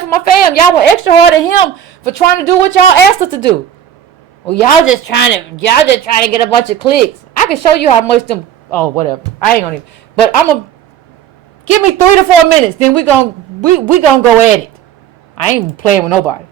for my fam. Y'all went extra hard at him for trying to do what y'all asked us to do. Well, y'all just trying to get a bunch of clicks. I can show you how much them. Oh, whatever. I ain't gonna even. But I'm gonna give me 3 to 4 minutes. Then we gonna go at it. I ain't playing with nobody.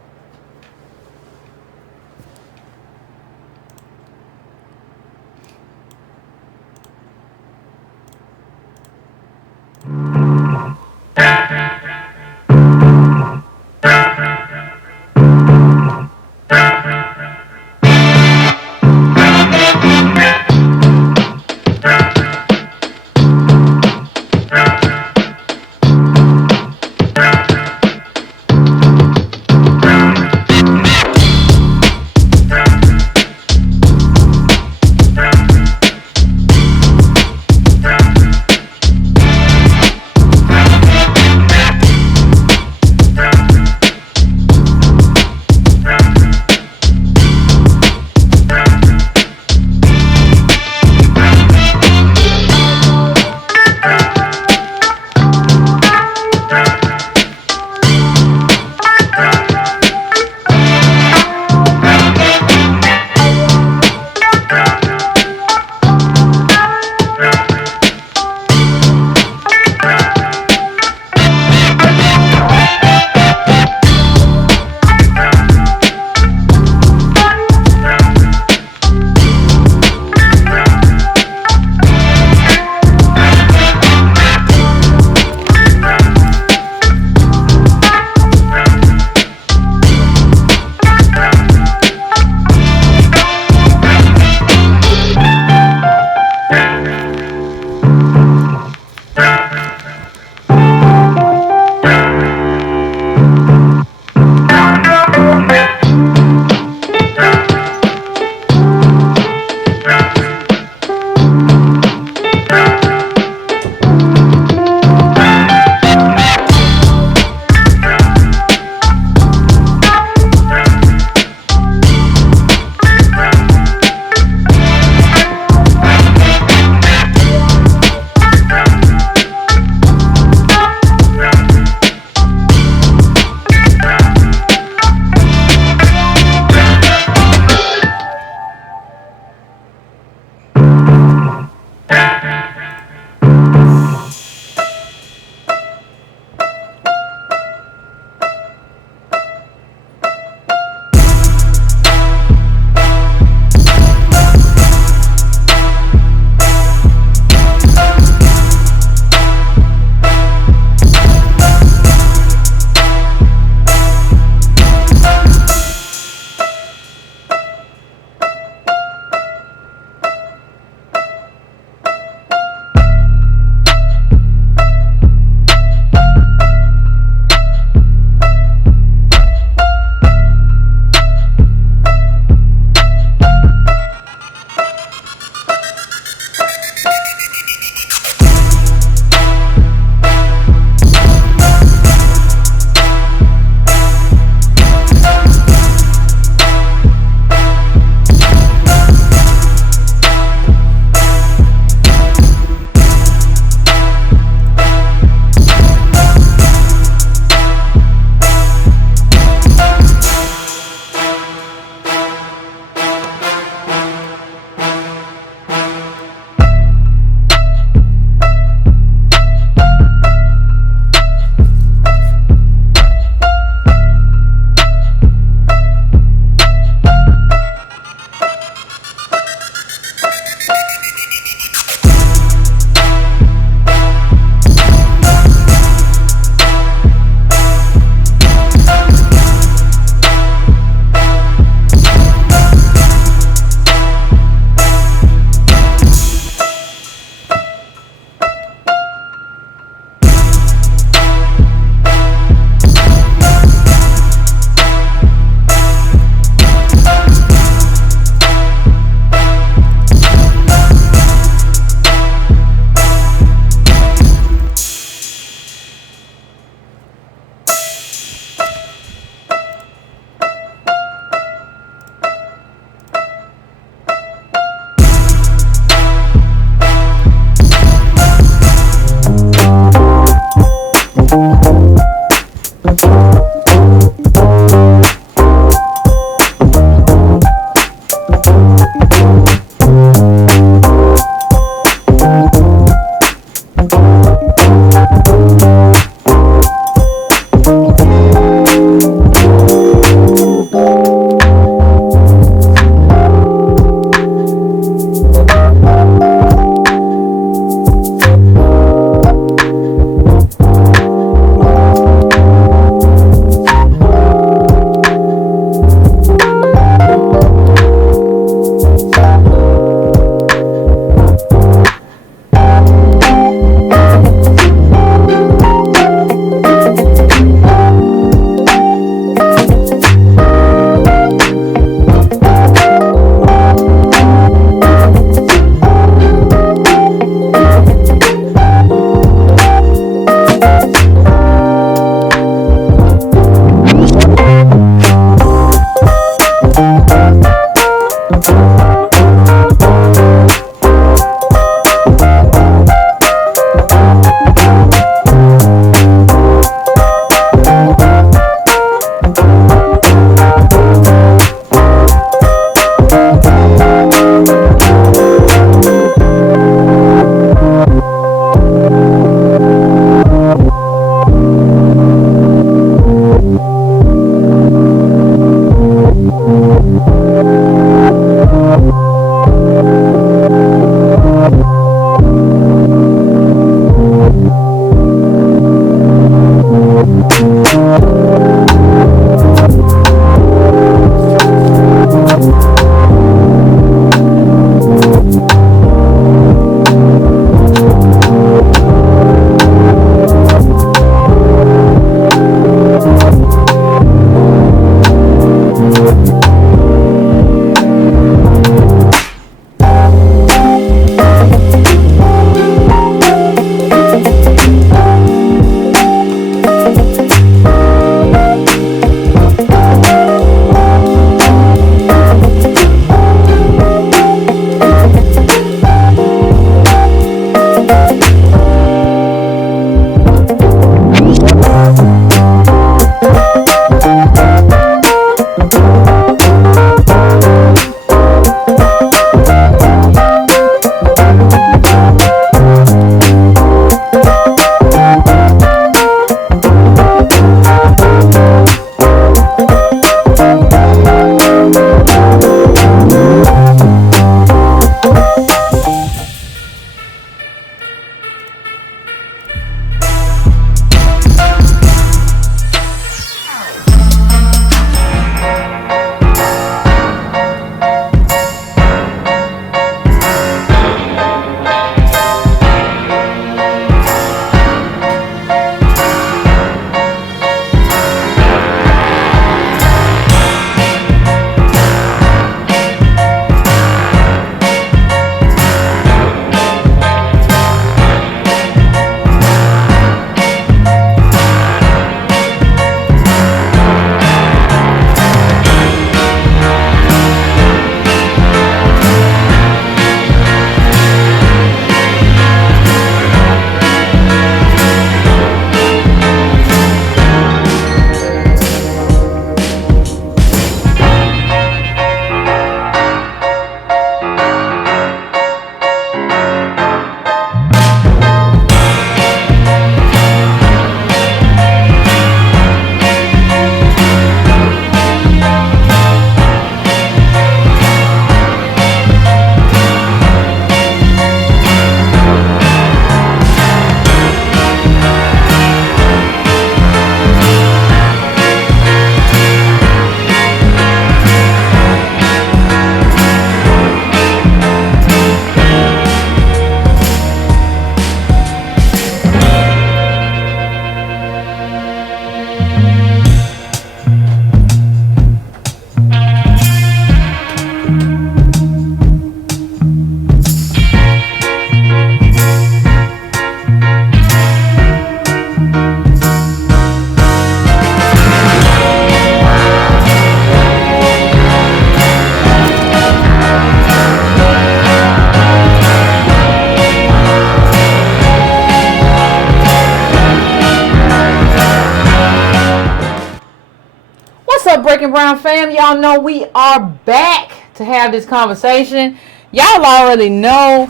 Ground fam, y'all know we are back to have this conversation. Y'all already know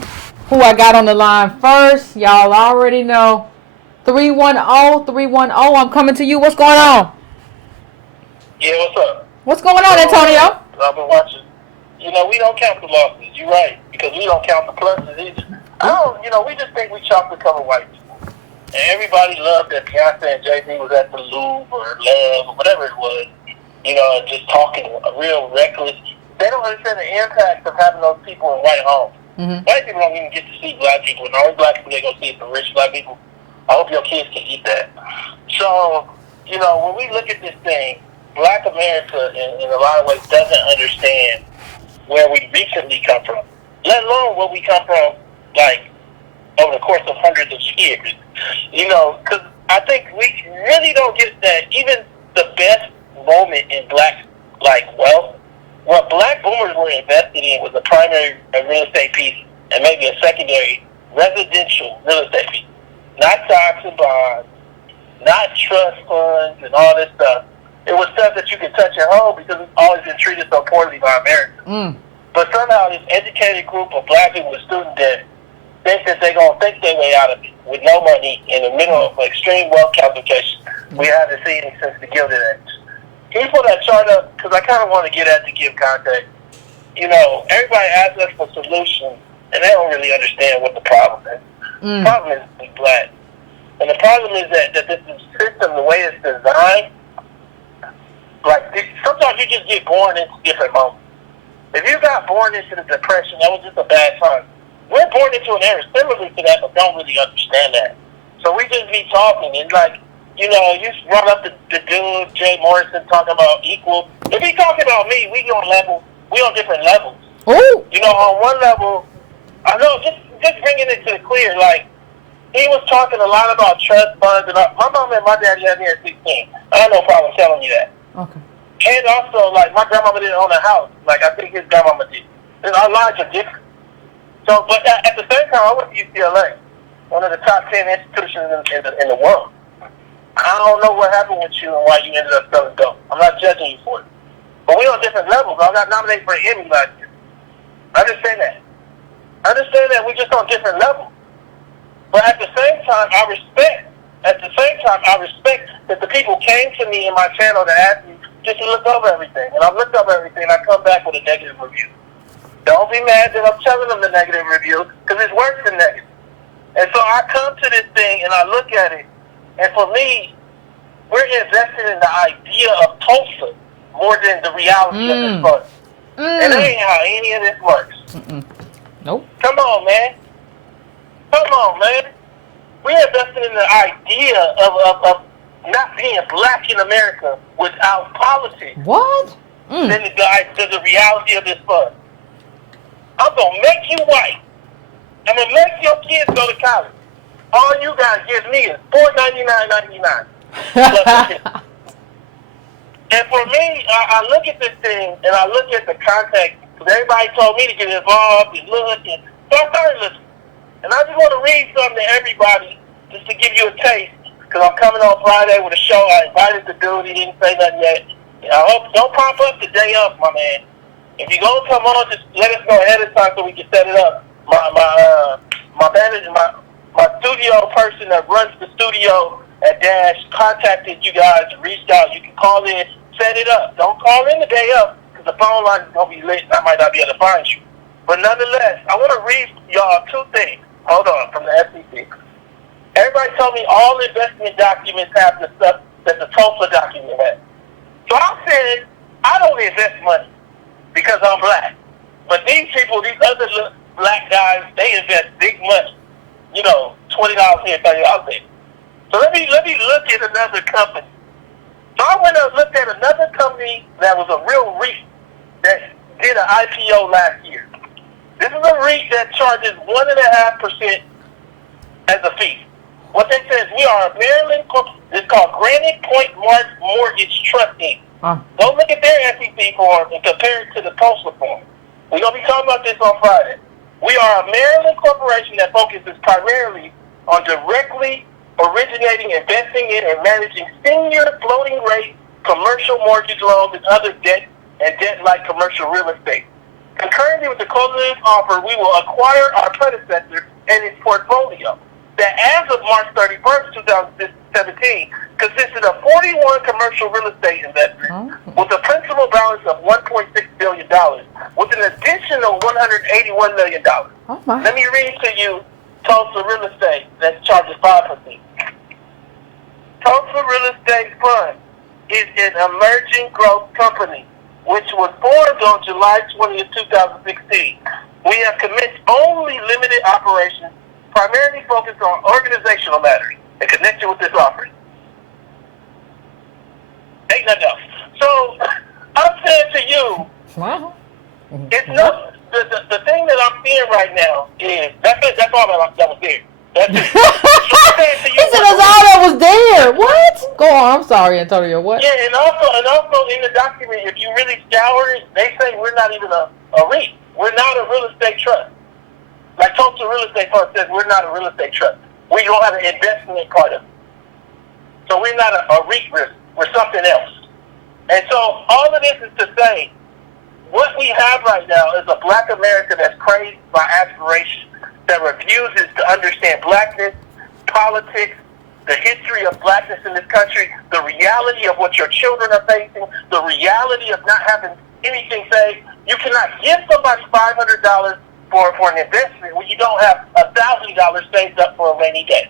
who I got on the line first. Y'all already know. 310. I'm coming to you. What's going on? Yeah, what's up? What's going on, Antonio? I've been watching. We don't count the losses. You're right, because we don't count the pluses either. We just think we chocolate covered white people. And everybody loved that Beyonce and Jay-Z was at the Louvre or Love or whatever it was, just talking real reckless. They don't understand the impact of having those people in white homes. Mm-hmm. White people don't even get to see black people, and the only black people they go see is the rich black people. I hope your kids can eat that. So, when we look at this thing, Black America, in a lot of ways, doesn't understand where we recently come from, let alone where we come from, over the course of hundreds of years. Because I think we really don't get that. Even the best moment in black, wealth, what black boomers were invested in was a primary real estate piece and maybe a secondary residential real estate piece. Not stocks and bonds, not trust funds and all this stuff. It was stuff that you could touch at home because it's always been treated so poorly by Americans. Mm. But somehow this educated group of black people with student debt think that they're going to think their way out of it with no money in the middle of extreme wealth calculation we haven't seen since the Gilded Age. Can you pull that chart up? Because I kind of want to get at to give context. Everybody asks us for solutions, and they don't really understand what the problem is. The problem is black. And the problem is that this system, the way it's designed, sometimes you just get born into different moments. If you got born into the Depression, that was just a bad time. We're born into an era similar to that, but don't really understand that. So we just be talking, and you run up the dude, Jay Morrison, talking about equal. If he talking about me, we on different levels. Ooh. On one level, I know, just bringing it to the clear, he was talking a lot about trust funds, and my mom and my daddy had me at 16. I have no problem telling you that. Okay. And also, my grandmama didn't own a house. I think his grandmama did. And our lives are different. So, but at the same time, I went to UCLA, one of the top 10 institutions in the world. I don't know what happened with you and why you ended up selling dope. I'm not judging you for it. But we on different levels. I got nominated for an Emmy last year. I understand that. We're just on different levels. But at the same time, I respect that the people came to me in my channel to ask me just to look over everything. And I've looked over everything, and I come back with a negative review. Don't be mad that I'm telling them the negative review, because it's worse than negative. And so I come to this thing, and I look at it, and for me, we're invested in the idea of Tulsa more than the reality of this fund. And that ain't how any of this works. Nope. Come on, man. We're invested in the idea of not being black in America without politics. What? Then the reality of this fund. I'm going to make you white. I'm going to make your kids go to college. All you guys give me is $499.99. And for me, I look at this thing, and I look at the context, because everybody told me to get involved and look, and so I started listening. And I just want to read something to everybody, just to give you a taste, because I'm coming on Friday with a show. I invited the dude. He didn't say nothing yet. I hope don't pop up the day up, my man. If you're going to come on, just let us know ahead of time so we can set it up. My manager, my studio person that runs the studio at Dash contacted you guys and reached out. You can call in, set it up. Don't call in the day up, because the phone line is going to be lit and I might not be able to find you. But nonetheless, I want to read y'all two things. Hold on, from the SEC. Everybody told me all investment documents have the stuff that the Tulsa document has. So I said, I don't invest money because I'm black. But these people, these other black guys, they invest big money. $20 here, $30 there. So let me look at another company. So I went and looked at another company that was a real REIT that did an IPO last year. This is a REIT that charges 1.5% as a fee. What they say is we are a Maryland, it's called Granite Point Mortgage Trust Inc. Go look at their SEC form and compare it to the Tulsa form. We're going to be talking about this on Friday. We are a Maryland corporation that focuses primarily on directly originating, investing in, and managing senior floating rate commercial mortgage loans, and other debt and debt-like commercial real estate. Concurrently with the closing of this offer, we will acquire our predecessor and its portfolio that as of March 31st, 2017, consisted of 41 commercial real estate investments with a principal balance of $1.6 billion with an additional $181 million. Oh my. Let me read to you Tulsa Real Estate that charges 5%. Tulsa Real Estate Fund is an emerging growth company which was formed on July 20th, 2016. We have commenced only limited operations, primarily focused on organizational matters in connection with this offering. Ain't nothing else. So, I'm saying to you, Wow. it's not, the thing that I'm seeing right now is, that's it, that's all that was there. That's it. So I'm saying to He you, said that's all that was there. What? Go on. I'm sorry, Antonio. What? yeah, and also in the document, if you really scour it, they say we're not even a REIT. We're not a real estate trust. Like Tulsa Real Estate Fund says, we're not a real estate trust. We don't have an investment part of it. So we're not a REIT risk. We're something else. And so all of this is to say, what we have right now is a black America that's crazed by aspiration, that refuses to understand blackness, politics, the history of blackness in this country, the reality of what your children are facing, the reality of not having anything saved. You cannot give somebody $500 for an investment when you don't have $1,000 saved up for a rainy day.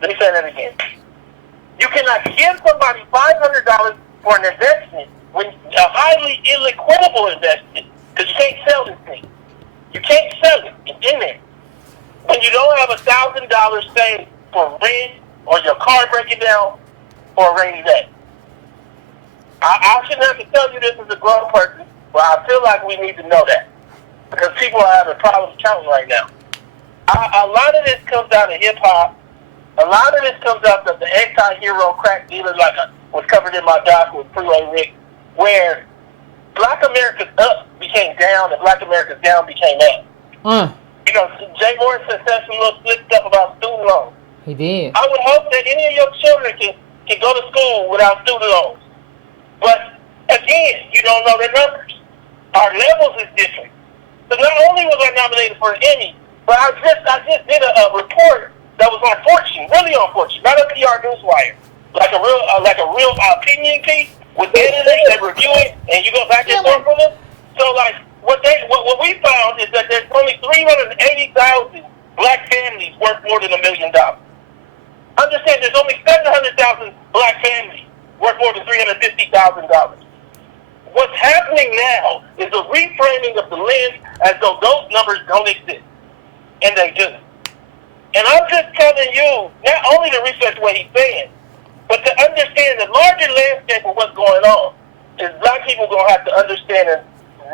Let me say that again. You cannot give somebody $500 for an investment when a highly illiquidable investment, because you can't sell this thing. You can't sell it. It's in there. When you don't have $1,000 saved for rent or your car breaking down for a rainy day. I shouldn't have to tell you this as a grown person, but I feel like we need to know that. Because people are having problems counting right now. A lot of this comes out of hip-hop. A lot of this comes out of the anti-hero crack dealer, like was covered in my doc with Freeway Rick, where Black America's up became down and Black America's down became up. You know, Jay Morrison said some little slick stuff about student loans. He did. I would hope that any of your children can go to school without student loans. But, again, you don't know the numbers. Our levels is different. So not only was I nominated for an Emmy, but I just did a report that was on Fortune, really on Fortune, not a PR newswire, like a real opinion piece with editing and reviewing, and you go back and forth from them. So like what we found is that there's only 380,000 black families worth more than $1 million. Understand, there's only 700,000 black families worth more than $350,000. What's happening now is a reframing of the lens as though those numbers don't exist. And they do. And I'm just telling you, not only to research what he's saying, but to understand the larger landscape of what's going on, is black people going to have to understand and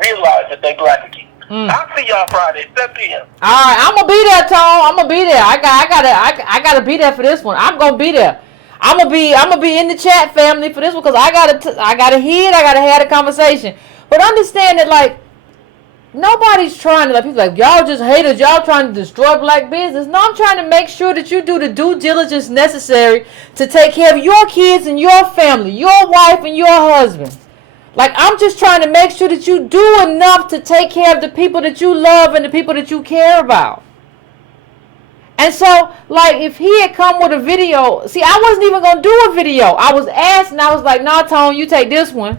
realize that they black again. I'll see y'all Friday, 7 p.m. All right, I'm gonna be there, Tone. I'm gonna be there. I gotta be there for this one. I'm gonna be there. I'm gonna be in the chat, family, for this one, because I gotta hear it. I gotta have a conversation. But understand that, like, nobody's trying to, like, people like, y'all just haters, y'all trying to destroy black business. No, I'm trying to make sure that you do the due diligence necessary to take care of your kids and your family, your wife and your husband. Like, I'm just trying to make sure that you do enough to take care of the people that you love and the people that you care about. And so, like, if he had come with a video, see, I wasn't even going to do a video. I was asked, and I was like, nah, Tone, you take this one.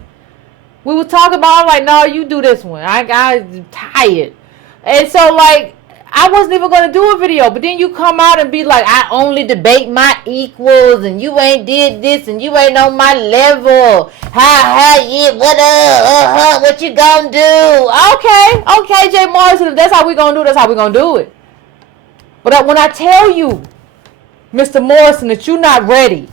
We were talking about, I'm like, no, you do this one. I'm tired. And so, like, I wasn't even going to do a video. But then you come out and be like, I only debate my equals, and you ain't did this, and you ain't on my level. What you gonna do? Okay, Jay Morrison, if that's how we gonna do, that's how we gonna do it. But when I tell you, Mr. Morrison, that you're not ready,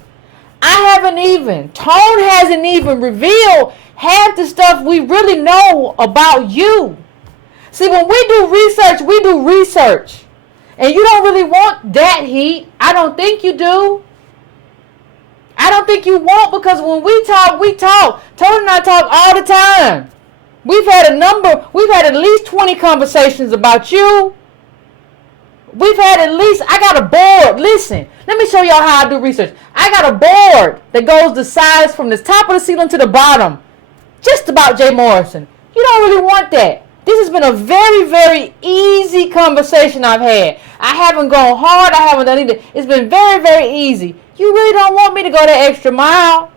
Tone hasn't even revealed half the stuff we really know about you. See, when we do research. And you don't really want that heat. I don't think you do. I don't think you won't, because when we talk. Tone and I talk all the time. We've had at least 20 conversations about you. We've had at least, I got a board. Listen, let me show y'all how I do research. I got a board that goes the size from the top of the ceiling to the bottom. Just about Jay Morrison. You don't really want that. This has been a very, very easy conversation I've had. I haven't gone hard. I haven't done anything. It's been very, very easy. You really don't want me to go that extra mile.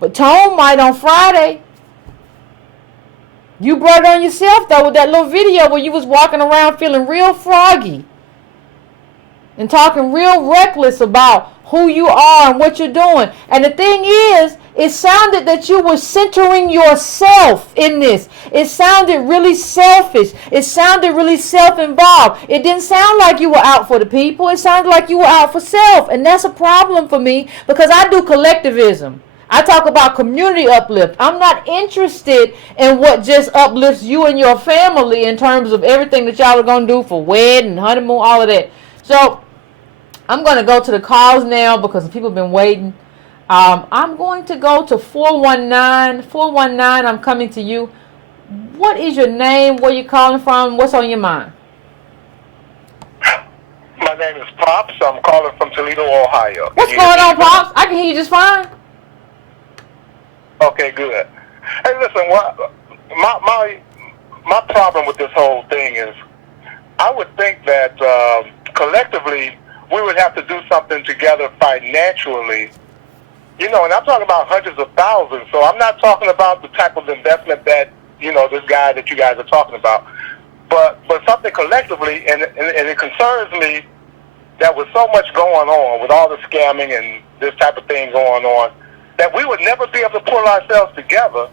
But Tone might on Friday. You brought it on yourself, though, with that little video where you was walking around feeling real froggy. And talking real reckless about who you are and what you're doing. And the thing is, it sounded that you were centering yourself in this. It sounded really selfish. It sounded really self-involved. It didn't sound like you were out for the people. It sounded like you were out for self. And that's a problem for me because I do collectivism. I talk about community uplift. I'm not interested in what just uplifts you and your family in terms of everything that y'all are going to do for wedding, honeymoon, all of that. So I'm going to go to the calls now because people have been waiting. I'm going to go to 419. 419, I'm coming to you. What is your name? Where you calling from? What's on your mind? My name is Pops. I'm calling from Toledo, Ohio. What's going on, Pops? I can hear you just fine. Okay, good. Hey, listen, my problem with this whole thing is I would think that collectively we would have to do something together financially. You know, and I'm talking about hundreds of thousands, so I'm not talking about the type of investment that, you know, this guy that you guys are talking about, but something collectively, and it concerns me that with so much going on, with all the scamming and this type of thing going on, that we would never be able to pull ourselves together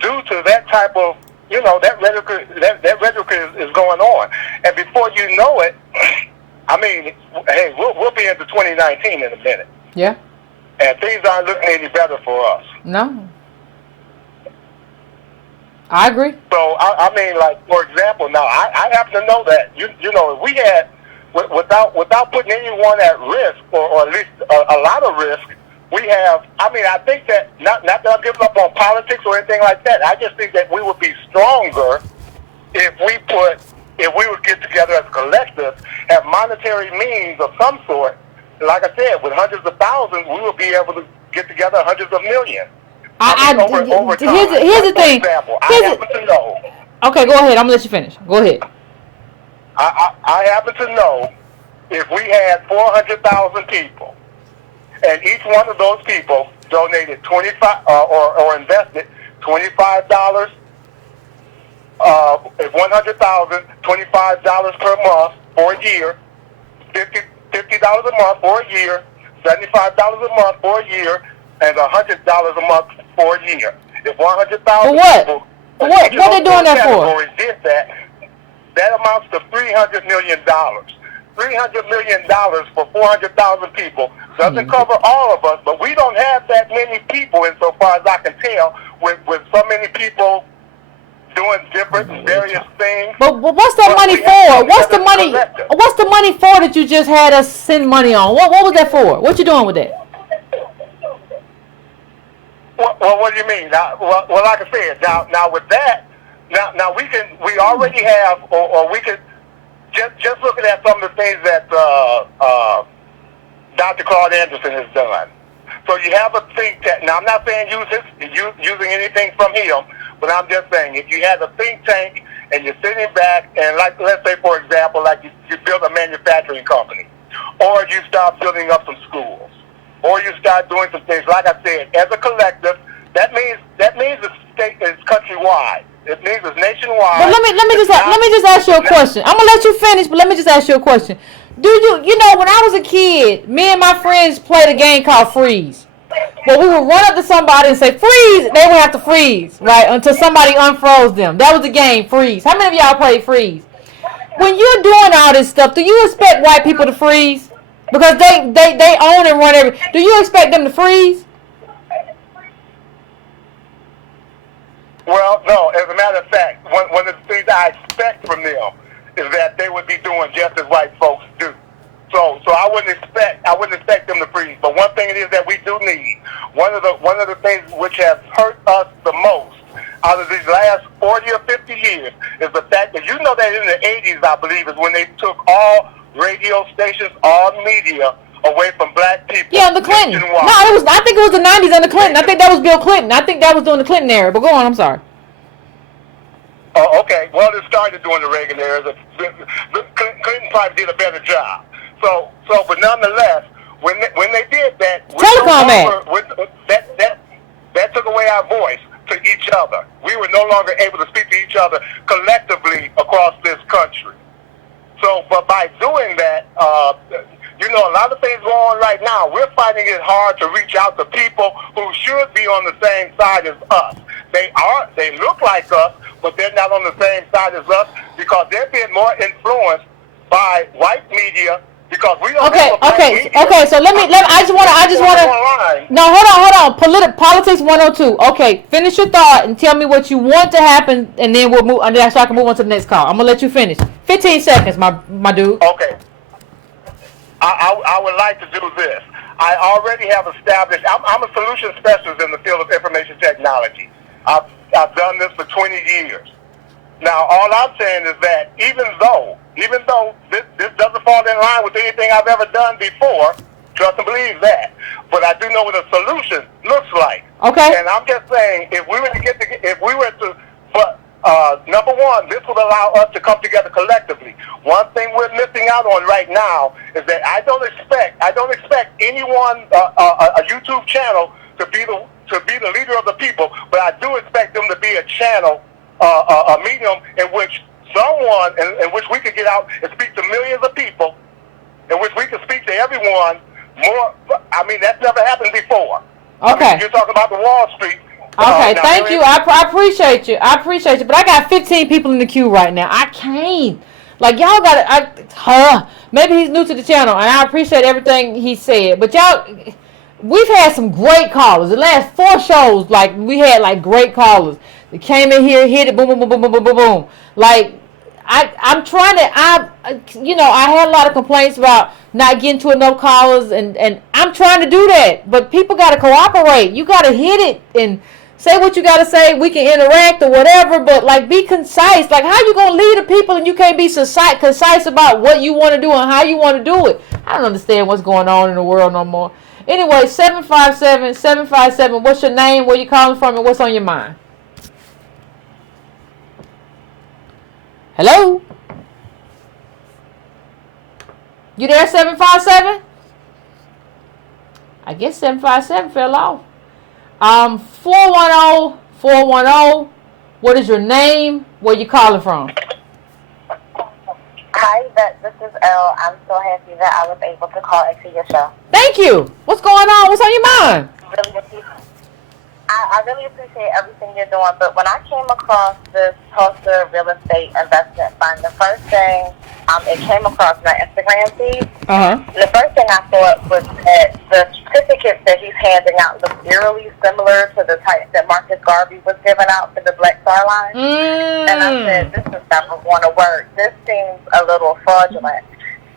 due to that type of, you know, that rhetoric is going on. And before you know it, I mean, hey, we'll be into 2019 in a minute. Yeah. And things aren't looking any better for us. No. I agree. So, I mean, like, for example, now, I happen to know that, you know, if we had, without putting anyone at risk, or at least a lot of risk, we have, I mean, I think that, not that I'm giving up on politics or anything like that, I just think that we would be stronger if we would get together as a collective, have monetary means of some sort. Like I said, with hundreds of thousands, we will be able to get together hundreds of millions. Over time. Here's the thing. For example, I happen to know. Okay, go ahead. I'm going to let you finish. Go ahead. I happen to know if we had 400,000 people, and each one of those people donated 25 or invested $25. If 100,000, $25 per month for a year, $50 a month for a year, $75 a month for a year, and $100 a month for a year. If 100,000 people, for what? What are they doing that for? Did that amounts to $300 million. $300 million for 400,000 people doesn't cover all of us, but we don't have that many people, insofar as I can tell, with so many people doing different and various things. But what's that money for? What's the money? What's the money for that you just had us send money on? What was that for? What you doing with that? Well, what do you mean? Now, well, like I said, now with that, now we already have, or we could just looking at some of the things that Dr. Claude Anderson has done. So you have a think tank. Now I'm not saying using anything from him, but I'm just saying if you have a think tank and you're sitting back and, like, let's say for example, like you build a manufacturing company, or you start building up some schools, or you start doing some things. Like I said, as a collective, that means the state is countrywide. It means it's nationwide. But let me just ask you a question. I'm gonna let you finish, but let me just ask you a question. Do you know, when I was a kid, me and my friends played a game called Freeze. But we would run up to somebody and say, freeze! They would have to freeze, right? Until somebody unfroze them. That was the game, Freeze. How many of y'all played Freeze? When you're doing all this stuff, do you expect white people to freeze? Because they own and run everything. Do you expect them to freeze? Well, no. As a matter of fact, one of the things I expect from them is that they would be doing just as white folks do. So I wouldn't expect them to freeze. But one thing it is that we do need, one of the things which has hurt us the most out of these last 40 or 50 years is the fact that you know that in the 80s, I believe, is when they took all radio stations, all media away from black people. Yeah, the Clinton. No, nationwide. it was. I think it was the 90s under Clinton. I think that was Bill Clinton. I think that was during the Clinton era. But go on. I'm sorry. Oh, okay. Well, it started during the Reagan era. Clinton probably did a better job. But nonetheless, when they did that, Telecom Act. that took away our voice to each other. We were no longer able to speak to each other collectively across this country. So, but by doing that, you know, a lot of things going on right now. We're finding it hard to reach out to people who should be on the same side as us. They look like us, but they're not on the same side as us because they're being more influenced by white media because we don't have a Okay. So let me. I just want to. No, hold on. Politics 102. Okay, finish your thought and tell me what you want to happen, and then we'll move. And then so I can move on to the next call. I'm gonna let you finish. 15 seconds, my dude. Okay. I would like to do this. I already have established. I'm a solution specialist in the field of information technology. I've done this for 20 years. Now, all I'm saying is that even though this doesn't fall in line with anything I've ever done before, trust and believe that. But I do know what a solution looks like. Okay. And I'm just saying, number one, this would allow us to come together collectively. One thing we're missing out on right now is that I don't expect anyone, a YouTube channel, to be the leader of the people, but I do expect them to be a channel, a medium in which in which we could get out and speak to millions of people, in which we could speak to everyone more. I mean, that's never happened before. Okay. I mean, you're talking about the Wall Street. Okay, thank you. I appreciate you. But I got 15 people in the queue right now. I can't. Like, y'all got maybe he's new to the channel, and I appreciate everything he said. But y'all, we've had some great callers. The last 4 shows, like, we had, like, great callers. They came in here, hit it, boom, boom, boom, boom, boom, boom, boom, boom. Like, I'm trying to, I had a lot of complaints about not getting to enough callers, and I'm trying to do that. But people got to cooperate. You got to hit it and say what you got to say. We can interact or whatever, but, like, be concise. Like, how you going to lead the people and you can't be concise about what you want to do and how you want to do it? I don't understand what's going on in the world no more. Anyway, 757, what's your name, where you calling from, and what's on your mind? Hello? You there, 757? I guess 757 fell off. 410, what is your name? Where you calling from? Hi, Yvette. This is Elle. I'm so happy that I was able to call into your show. Thank you. What's going on? What's on your mind? I really appreciate everything you're doing, but when I came across this Tulsa real estate investment fund, the first thing, it came across my Instagram feed. The first thing I thought was that the certificates that he's handing out look eerily similar to the type that Marcus Garvey was giving out for the Black Star Line. And I said, this is never going to work. This seems a little fraudulent.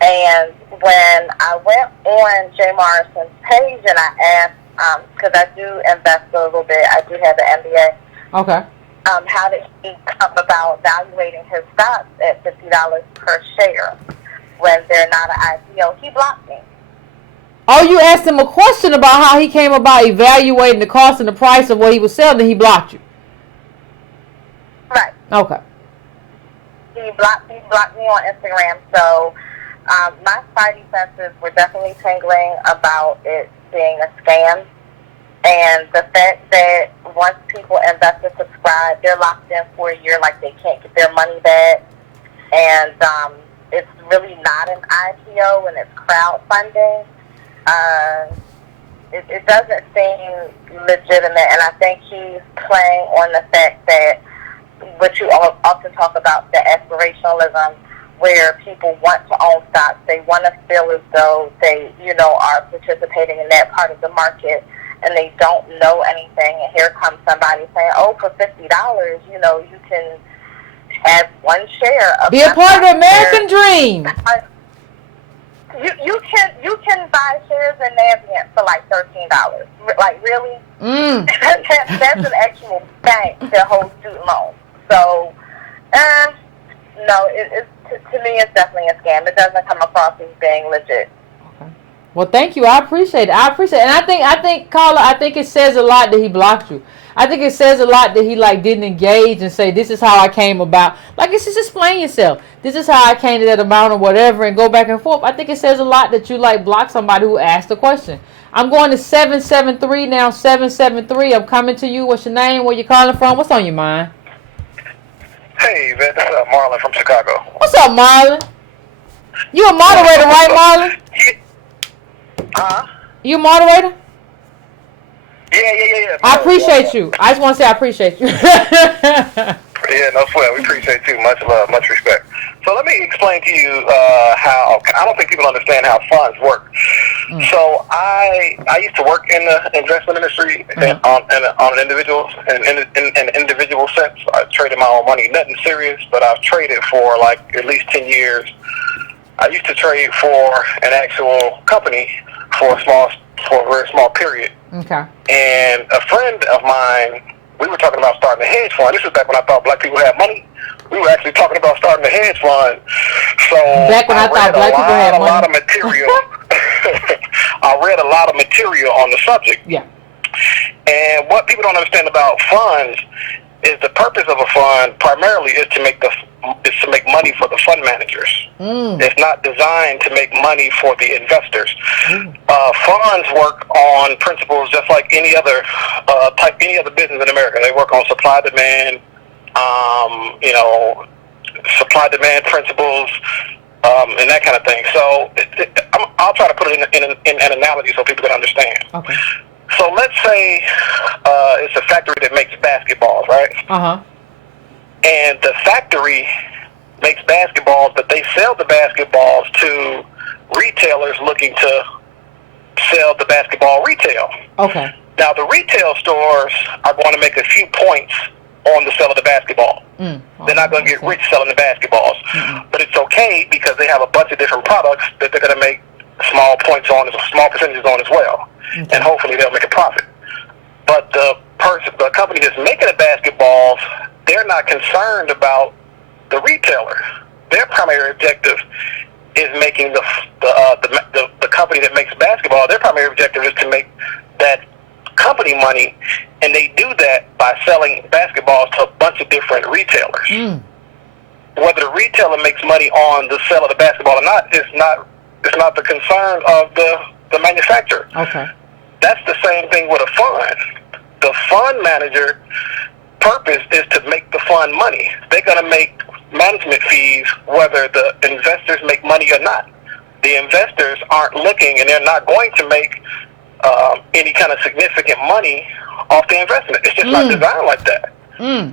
And when I went on Jay Morrison's page and I asked, because I do invest a little bit, I do have an MBA. Okay. How did he come about valuating his stocks at $50 per share when they're not an IPO? He blocked me. Oh, you asked him a question about how he came about evaluating the cost and the price of what he was selling, and he blocked you. Right. Okay. He blocked me on Instagram, so my spidey senses were definitely tingling about it being a scam. And the fact that once people invest and subscribe, they're locked in for a year, like they can't get their money back. And it's really not an IPO, and it's crowdfunding. It doesn't seem legitimate, and I think he's playing on the fact that what you often talk about, the aspirationalism, where people want to own stocks, they want to feel as though they, are participating in that part of the market, and they don't know anything. And here comes somebody saying, "Oh, for $50, you can have one share of." Be a part of the American dream. You can buy shares in Navient for like $13. Like, really? That's an actual bank that holds student loans. So, no, to me, it's definitely a scam. It doesn't come across as being legit. Okay. Well, thank you. I appreciate it. And I think, Carla, I think it says a lot that he blocked you. I think it says a lot that he didn't engage and say, this is how I came about. It's just explain yourself. This is how I came to that amount or whatever, and go back and forth. I think it says a lot that you block somebody who asked a question. I'm going to 773 now. 773. I'm coming to you. What's your name? Where you calling from? What's on your mind? Hey, Yvette, this is Marlon from Chicago. What's up, Marlon? You a moderator, right, Marlon? You a moderator? Yeah. I appreciate you. I just want to say I appreciate you. Yeah, no sweat. We appreciate you. Much love, much respect. So let me explain to you how I don't think people understand how funds work. So I used to work in the investment industry on an individual in individual sense. I traded my own money, nothing serious, but I've traded for at least 10 years. I used to trade for an actual company for a very small period. Okay. And a friend of mine, we were talking about starting a hedge fund. This was back when I thought black people had money. We were actually talking about starting a hedge fund. So back when I thought black people had money. A lot of material. I read a lot of material on the subject. Yeah. And what people don't understand about funds is the purpose of a fund primarily is to make money for the fund managers. It's not designed to make money for the investors. Funds work on principles just like any other business in America. They work on supply demand, supply demand principles, and that kind of thing. So I'll try to put it in an analogy so people can understand. Okay. So let's say it's a factory that makes basketballs, right? And the factory makes basketballs, but they sell the basketballs to retailers looking to sell the basketball retail. Okay. Now, the retail stores are going to make a few points on the sale of the basketball. They're not going to get rich selling the basketballs. But it's okay because they have a bunch of different products that they're going to make small points on, small percentages on as well. Okay. And hopefully they'll make a profit. But the company that's making the basketballs, they're not concerned about the retailer. Their primary objective is making the company that makes basketball. Their primary objective is to make that company money, and they do that by selling basketballs to a bunch of different retailers. Whether the retailer makes money on the sale of the basketball or not, it's not the concern of the manufacturer. Okay. That's the same thing with a fund. The fund manager purpose is to make the fund money. They're going to make management fees whether the investors make money or not. The investors aren't looking, and they're not going to make any kind of significant money off the investment. It's just not designed like that.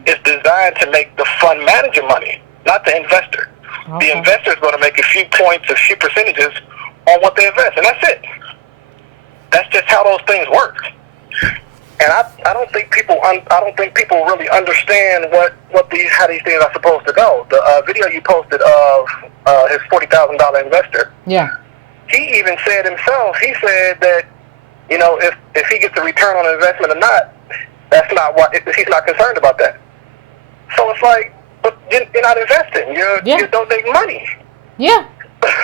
It's designed to make the fund manager money, not the investor. Okay. The investor is going to make a few points, a few percentages on what they invest, and that's it. That's just how those things work. And I don't think people really understand how these things are supposed to go. The video you posted of his $40,000 investor. Yeah. He even said himself. He said that if he gets a return on investment or not, that's not what he's not concerned about that. So it's like, but you're not investing. You're donating money. Yeah.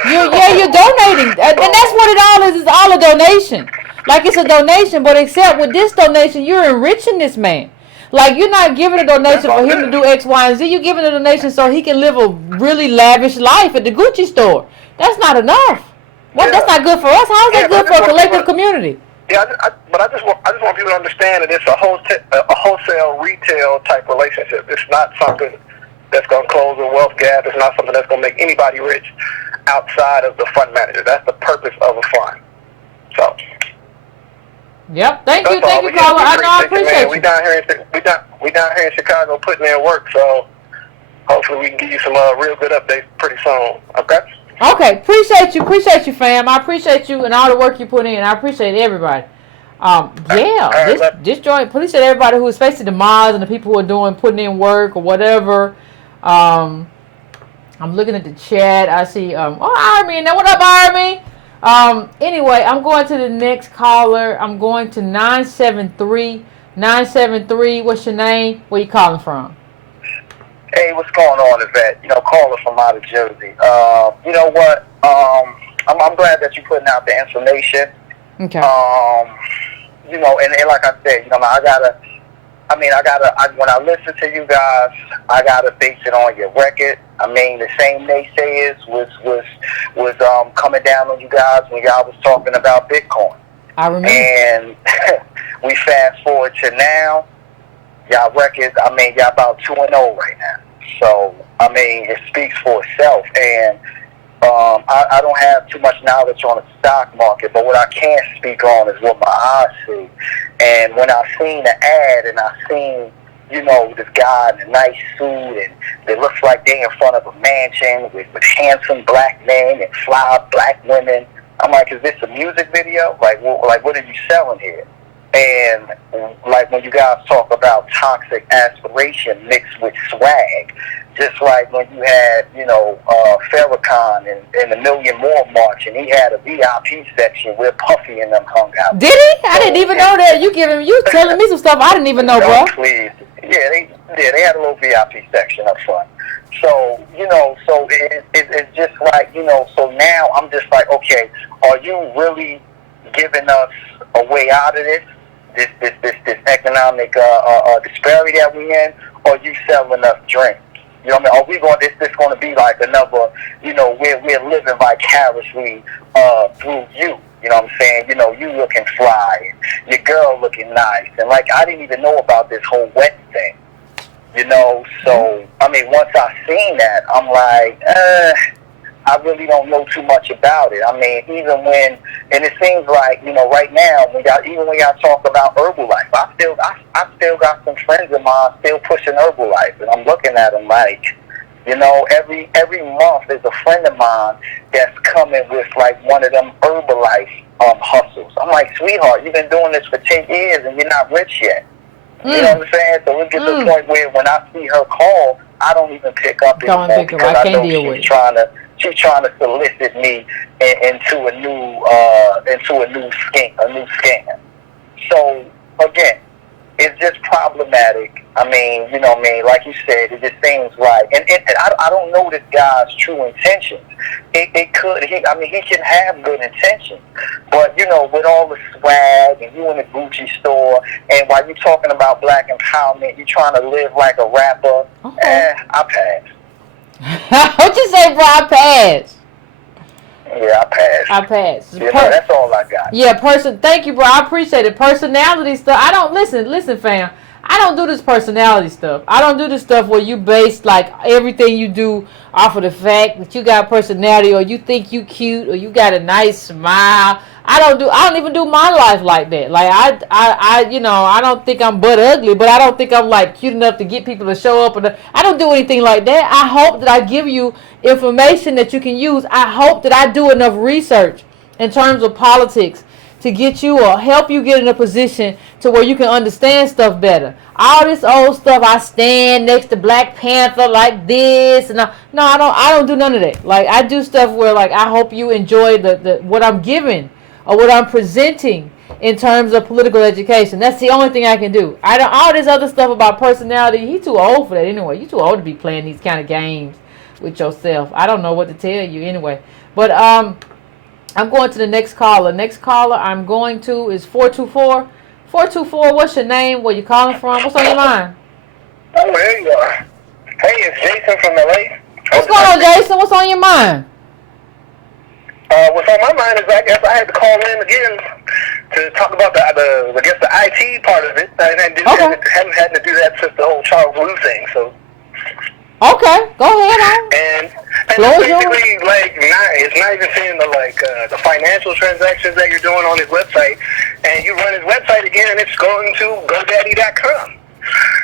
You're donating, and that's what it all is. It's all a donation. It's a donation, but except with this donation, you're enriching this man. You're not giving a donation for him to do X, Y, and Z. You're giving a donation so he can live a really lavish life at the Gucci store. That's not enough. That's not good for us. How is that good for a collective community? Yeah, but I just want people to understand that it's a wholesale retail type relationship. It's not something that's going to close a wealth gap. It's not something that's going to make anybody rich outside of the fund manager. That's the purpose of a fund. So. Yep. Thank you, Carla. I appreciate you. We down here in Chicago putting in work. So hopefully we can give you some real good updates pretty soon. Okay. Okay. Appreciate you, fam. I appreciate you and all the work you put in. I appreciate everybody. This joint. Appreciate everybody who is facing the mods and the people who are putting in work or whatever. I'm looking at the chat. I see. Army. Now, what up, Army? Anyway, I'm going to the next caller. I'm going to 973. 973. What's your name? Where you calling from? Hey, what's going on, Yvette? Caller from out of Jersey. You know what? I'm glad that you're putting out the information. Okay. And like I said, when I listen to you guys, I gotta base it on your record. I mean, the same naysayers was coming down on you guys when y'all was talking about Bitcoin. I remember. And we fast forward to now. Y'all records, y'all about 2-0 right now. So, it speaks for itself. And I don't have too much knowledge on the stock market, but what I can speak on is what my eyes see. And when I seen the ad and I seen, this guy in a nice suit and it looks like they in front of a mansion with handsome black men and fly black women, I'm like, is this a music video? Like what are you selling here? And like when you guys talk about toxic aspiration mixed with swag, just like when you had, Farrakhan and a million more march, and he had a VIP section where Puffy and them hung out. Did he? I didn't even know that. You telling me some stuff I didn't even know, bro. Please. Yeah, they had a little VIP section up front. So, so it's just like, so now I'm just like, okay, are you really giving us a way out of this economic disparity that we in, or you selling us drinks? You know what I mean? Are we going? This going to be like another? We're living vicariously through you. You know what I'm saying? You looking fly, and your girl looking nice, and like I didn't even know about this whole wet thing. So once I seen that, I'm like, I really don't know too much about it. Even when, and it seems like, right now, even when y'all talk about Herbalife, I still got some friends of mine still pushing Herbalife, and I'm looking at them like, every month there's a friend of mine that's coming with like one of them Herbalife hustles. I'm like, sweetheart, you've been doing this for 10 years and you're not rich yet. You know what I'm saying? So it gets to the point where when I see her call, I don't even pick up anymore because I know she's trying to solicit me into a new scam. So again, it's just problematic. Like you said, it just seems like, and I don't know this guy's true intentions. He can have good intentions, but with all the swag and you in the Gucci store, and while you talking about black empowerment, you trying to live like a rapper. Okay. I pass. What you say, bro? I pass. Yeah, I pass. That's all I got. Yeah, thank you, bro. I appreciate it. Personality stuff. I don't listen, fam. I don't do this personality stuff. I don't do this stuff where you base like everything you do off of the fact that you got personality or you think you cute or you got a nice smile. I don't even do my life like that. Like I don't think I'm butt ugly, but I don't think I'm like cute enough to get people to show up. I don't do anything like that. I hope that I give you information that you can use. I hope that I do enough research in terms of politics to get you or help you get in a position to where you can understand stuff better. All this old stuff, I stand next to Black Panther like this, and I don't do none of that. Like I do stuff where like I hope you enjoy the what I'm giving or what I'm presenting in terms of political education. That's the only thing I can do. All this other stuff about personality, he too old for that anyway. You too old to be playing these kind of games with yourself. I don't know what to tell you anyway. But I'm going to the next caller. Next caller I'm going to is 424. 424, what's your name? Where you calling from? What's on your mind? Oh, there you are. Hey, it's Jason from LA. What's going on, Jason? What's on your mind? What's on my mind is I guess I had to call in again to talk about the IT part of it. I haven't had to do that since the whole Charles Wu thing, so. Okay, go ahead. And it's basically like it's not even seeing the financial transactions that you're doing on his website, and you run his website again, and it's going to GoDaddy.com.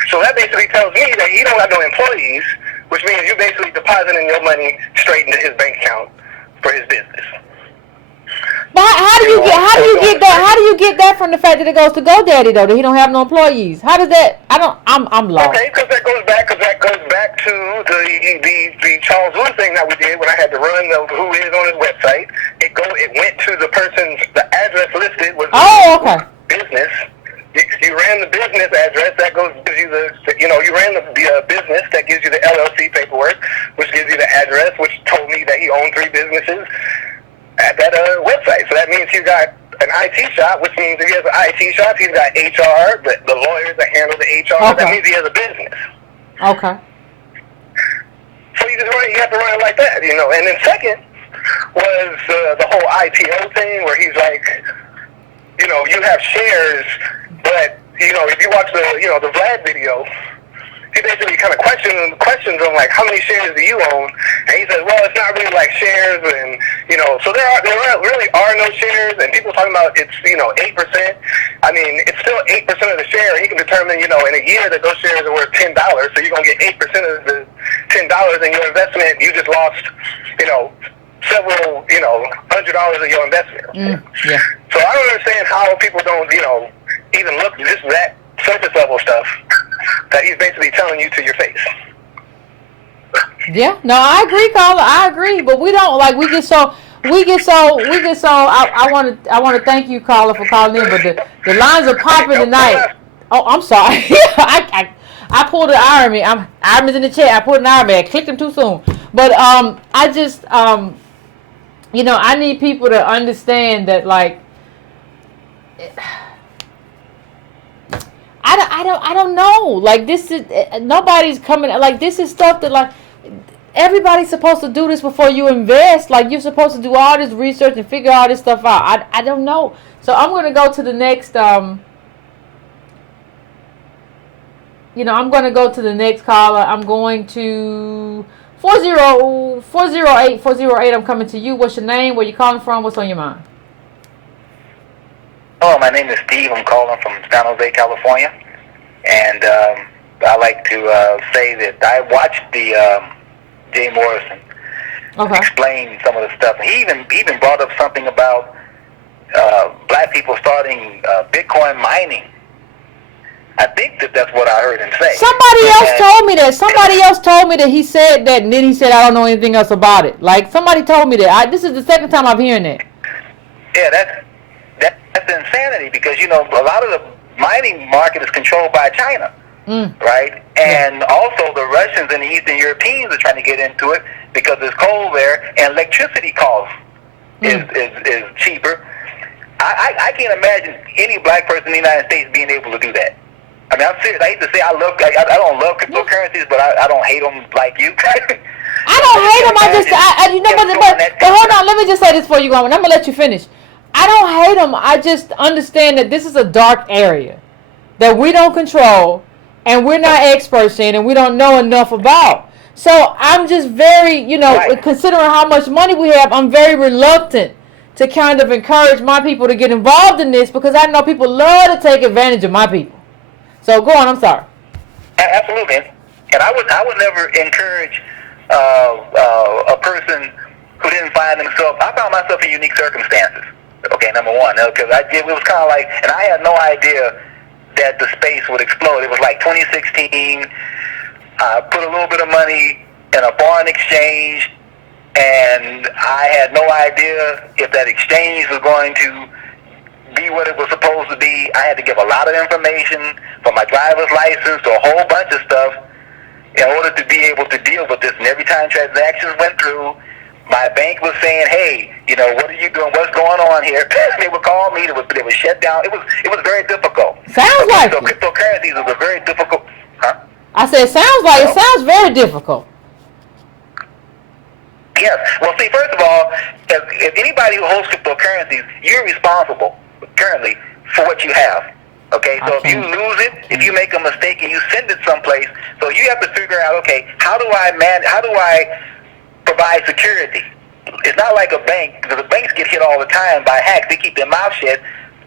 So that basically tells me that he don't have no employees, which means you're basically depositing your money straight into his bank account for his business. But how do you get that from the fact that it goes to GoDaddy though, that he don't have no employees? How does that? I'm lost. Okay, because that goes back to the Charles Wu thing that we did when I had to run who is on his website. It went to the address listed was business. You ran the business address that gives you the, you ran the business that gives you the LLC paperwork, which gives you the address, which told me that he owned 3 businesses at that website. So that means you got an IT shop, which means if he has an IT shop, he's got HR, the lawyers that handle the HR. Okay. That means he has a business. Okay. So you have to run it like that, And then second was the whole IPO thing where he's like, you have shares, but, if you watch the Vlad video, he basically kind of questions him, like, how many shares do you own? And he says, well, it's not really like shares, and, so there really are no shares, and people talking about it's, 8%. I mean, it's still 8% of the share. He can determine, in a year that those shares are worth $10, so you're going to get 8% of the $10 in your investment. You just lost, several, $100 of your investment. Yeah. So I don't understand how people don't, even look just that surface level stuff that he's basically telling you to your face. Yeah, no, I agree, caller. I agree, but we don't we get so. I want to thank you, caller, for calling in, but the lines are popping tonight. Oh, I'm sorry. I pulled an irony. Irony's in the chat. I pulled an irony. I clicked him too soon. But I just I need people to understand that I don't know. Like, this is nobody's coming. Like, this is stuff that everybody's supposed to do this before you invest. Like, you're supposed to do all this research and figure all this stuff out. I don't know. So I'm gonna go to the next. I'm gonna go to the next caller. I'm going to 408. I'm coming to you. What's your name? Where you calling from? What's on your mind? Hello, my name is Steve. I'm calling from San Jose, California, and I like to say that I watched the Jay Morrison explain some of the stuff. He even brought up something about black people starting Bitcoin mining. I think that's what I heard him say. Somebody else told me that. Somebody else told me that he said that, and then he said, I don't know anything else about it. Like, somebody told me that. This is the second time I'm hearing that. Yeah, that's insanity, because a lot of the mining market is controlled by China, right? And also the Russians and the Eastern Europeans are trying to get into it because there's coal there, and electricity cost is cheaper. I can't imagine any black person in the United States being able to do that. I mean, I'm serious. I hate to say I don't love cryptocurrencies, but I don't hate them like you. I don't hate them. But hold on. Let me just say this before you go on. I'm gonna let you finish. I don't hate them. I just understand that this is a dark area that we don't control, and we're not experts in, and we don't know enough about. So I'm just very, considering how much money we have, I'm very reluctant to kind of encourage my people to get involved in this, because I know people love to take advantage of my people. So go on. I'm sorry. Absolutely, and I would never encourage a person who didn't find themselves. I found myself in unique circumstances. Okay, number one, because it was kind of like, and I had no idea that the space would explode. It was like 2016. I put a little bit of money in a foreign exchange, and I had no idea if that exchange was going to be what it was supposed to be. I had to give a lot of information, from my driver's license to a whole bunch of stuff, in order to be able to deal with this. And every time transactions went through, my bank was saying, hey, what are you doing? What's going on here? They would call me. They would shut down. It was very difficult. Sounds like so cryptocurrencies was a very difficult. Huh? I said, it sounds very difficult. Yes. Well, see, first of all, if anybody who holds cryptocurrencies, you're responsible currently for what you have. Okay, so if you lose it, if you make a mistake and you send it someplace, so you have to figure out, okay, how do I provide security? It's not like a bank, because the banks get hit all the time by hacks. They keep their mouth shut,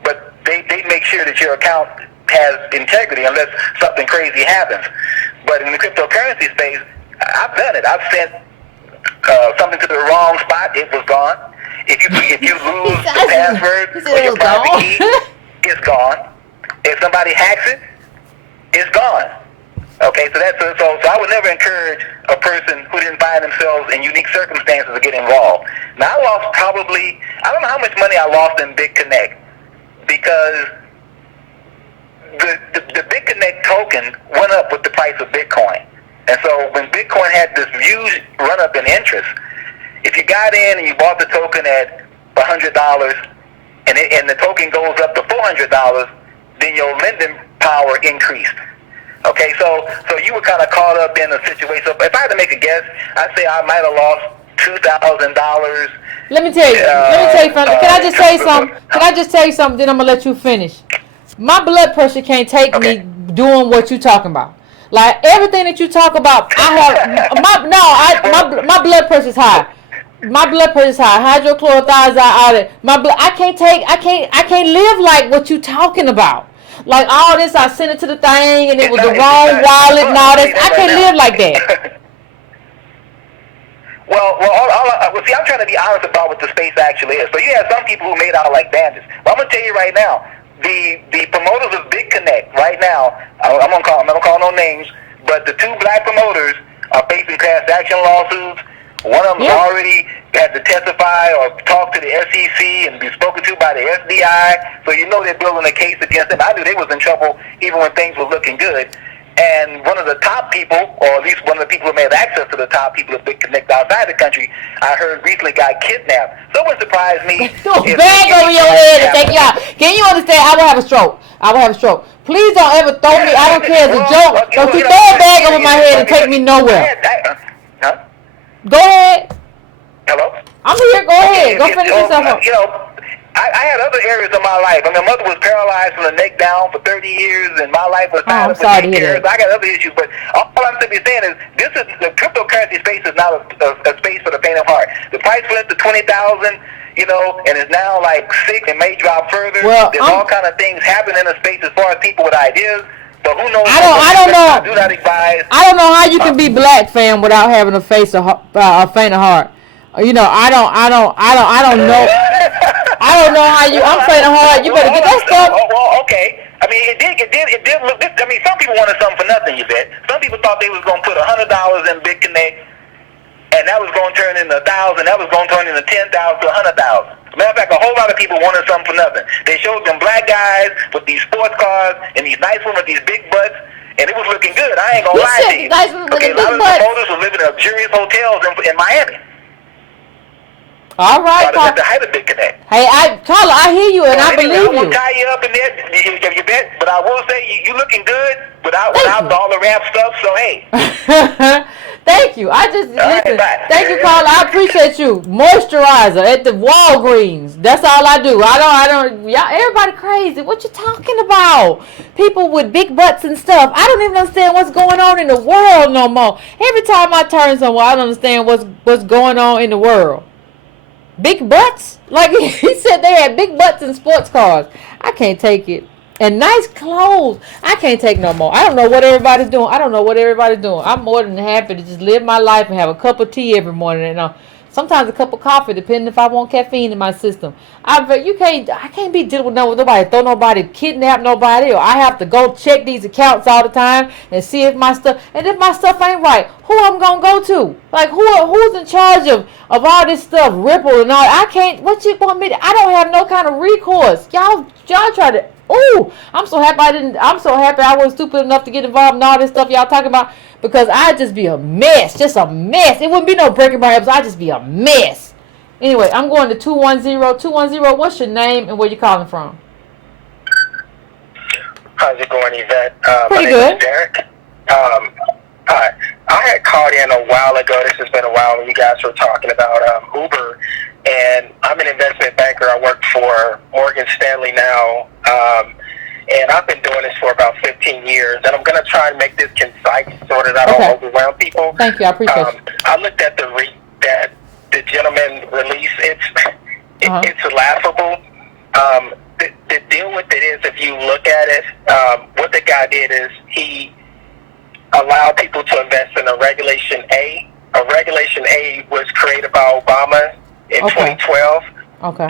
but they make sure that your account has integrity unless something crazy happens. But in the cryptocurrency space, I've done it. I've sent something to the wrong spot, it was gone. If you lose the password or your private key, it's gone. If somebody hacks it, it's gone. Okay, so I would never encourage a person who didn't find themselves in unique circumstances to get involved. Now, I lost I don't know how much money I lost in BitConnect, because the BitConnect token went up with the price of Bitcoin. And so when Bitcoin had this huge run up in interest, if you got in and you bought the token at $100 and the token goes up to $400, then your lending power increased. Okay, so you were kind of caught up in a situation. So if I had to make a guess, I'd say I might have lost $2,000. Let me tell you something. Can I just tell you something? Can I just tell you something? Then I'm gonna let you finish. My blood pressure can't take me doing what you talking about. Like everything that you talk about, I have my blood pressure's high. My blood pressure's high. Hydrochlorothiazide, all that. I can't live like what you talking about. Like all this, I sent it to the thing, and it was the wrong wallet and all this. I can't live like that. Well, see, I'm trying to be honest about what the space actually is. So you have some people who made out like bandits. But I'm gonna tell you right now, the promoters of BitConnect right now, I'm not gonna call no names, but the two black promoters are facing class action lawsuits. One of them already had to testify or talk to the SEC and be spoken to by the FBI. So you know they're building a case against them. I knew they was in trouble even when things were looking good. And one of the top people, or at least one of the people who may have access to the top people of BitConnect outside the country, I heard recently got kidnapped. So it wouldn't surprise me. Bag over your head and take you out. Can you understand? I will have a stroke. Please don't ever throw me. I don't care. It's a joke. Don't you throw a bag over my head and take me nowhere. Go ahead. Hello? I'm here. Go ahead. Go finish yourself up. You know, I had other areas of my life. I mean, my mother was paralyzed from the neck down for 30 years, and my life was tied up with years. I got other issues, but all I'm simply saying is the cryptocurrency space is not a space for the faint of heart. The price went to 20,000, you know, and is now like 6 and may drop further. Well, there's all kind of things happening in the space as far as people with ideas. But who knows? I don't know. I do not advise. I don't know how you can be black, fam, without having a faint of heart. You know, I don't know. I don't know how you. I'm faint of heart. You better get that stuff. Well, okay. I mean, it did look. I mean, some people wanted something for nothing. Yvette. Some people thought they was going to put $100 in BitConnect, and that was going to turn into 1,000. That was going to turn into 10,000 to 100,000. Matter of fact, a whole lot of people wanted something for nothing. They showed them black guys with these sports cars and these nice women with these big butts, and it was looking good. I ain't gonna lie to you. Okay, a lot of the promoters were living in luxurious hotels in Miami. All right, Carla. At the height of BitConnect. Hey, Carla, I hear you, and I believe you. I won't tie you up in there, you bet. But I will say you looking good without all the rap stuff. So hey. Thank you. Listen. Thank you, Carla. I appreciate you. Moisturizer at the Walgreens. That's all I do. I don't. Y'all, everybody crazy. What you talking about? People with big butts and stuff. I don't even understand what's going on in the world no more. Every time I turn somewhere, I don't understand what's going on in the world. Big butts? Like he said, they had big butts and sports cars. I can't take it. And nice clothes. I can't take no more. I don't know what everybody's doing. I'm more than happy to just live my life and have a cup of tea every morning. And sometimes a cup of coffee, depending if I want caffeine in my system. I can't be dealing with nobody, throw nobody, kidnap nobody, or I have to go check these accounts all the time and see if my stuff, and if my stuff ain't right, who I'm gonna go to? Like who's in charge of all this stuff, Ripple and all? I can't. What you want me to? I don't have no kind of recourse. Y'all try to. Ooh, I'm so happy I wasn't stupid enough to get involved in all this stuff y'all talking about, because I'd just be a mess. Just a mess. It wouldn't be no breaking my episode. I'd just be a mess. Anyway, I'm going to 210. 210, what's your name and where you calling from? How's it going, Yvette? Pretty my good. name is Derek. Hi. I had called in a while ago. This has been a while when you guys were talking about Uber. And I'm an investment banker. I work for Morgan Stanley now. And I've been doing this for about 15 years. And I'm going to try and make this concise so that I don't overwhelm people. Thank you. I appreciate it. I looked at the gentleman release. It's laughable. The deal with it is, if you look at it, what the guy did is he allowed people to invest in a Regulation A. A Regulation A was created by Obama in 2012. Okay.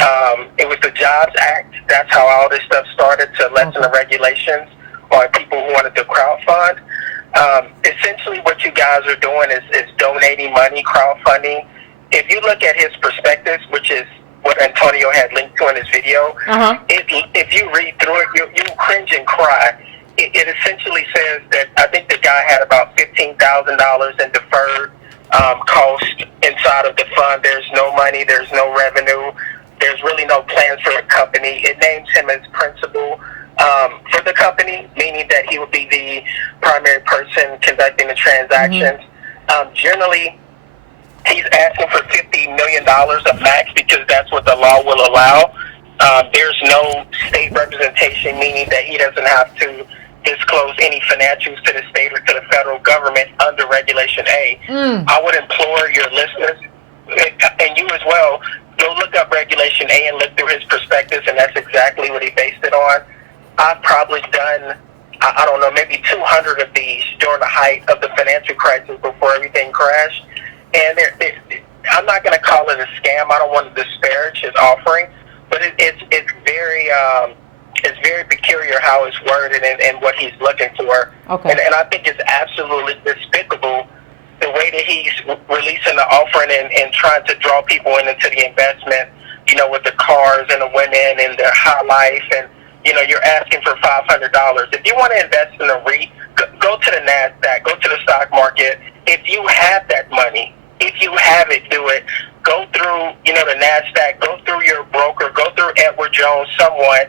It was the Jobs Act. That's how all this stuff started, to lessen the regulations on people who wanted to crowdfund. Essentially, what you guys are doing is donating money, crowdfunding. If you look at his perspectives, which is what Antonio had linked to in his video, if you read through it, you cringe and cry. it essentially says that I think the guy had about $15,000 in deferred cost inside of the fund. There's no money. There's no revenue. There's really no plans for the company. It names him as principal for the company, meaning that he would be the primary person conducting the transactions. Generally, he's asking for $50 million of max because that's what the law will allow. There's no state representation, meaning that he doesn't have to disclose any financials to the state or to the federal government under Regulation A. I would implore your listeners, and you as well, go look up Regulation A and look through his prospectus, and that's exactly what he based it on. I've probably done, I don't know, maybe 200 of these during the height of the financial crisis before everything crashed. And I'm not going to call it a scam. I don't want to disparage his offering, but it's very peculiar how it's worded and what he's looking for. Okay. And I think it's absolutely despicable the way that he's releasing the offering and trying to draw people into the investment, you know, with the cars and the women and the high life. And, you know, you're asking for $500. If you want to invest in a REIT, go to the NASDAQ, go to the stock market. If you have that money, if you have it, do it. Go through, you know, the NASDAQ, go through your broker, go through Edward Jones, someone,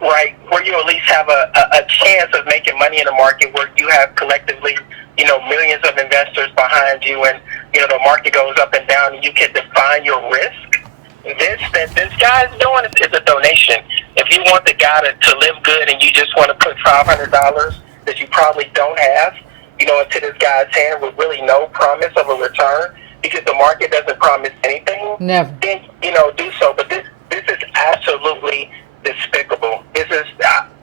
right, where you at least have a chance of making money in the market, where you have collectively, you know, millions of investors behind you, and, you know, the market goes up and down, and you can define your risk. This guy is doing is a donation. If you want the guy to live good and you just want to put $500 that you probably don't have, you know, into this guy's hand with really no promise of a return, because the market doesn't promise anything, Never. then, you know, do so. But this is absolutely despicable. This is,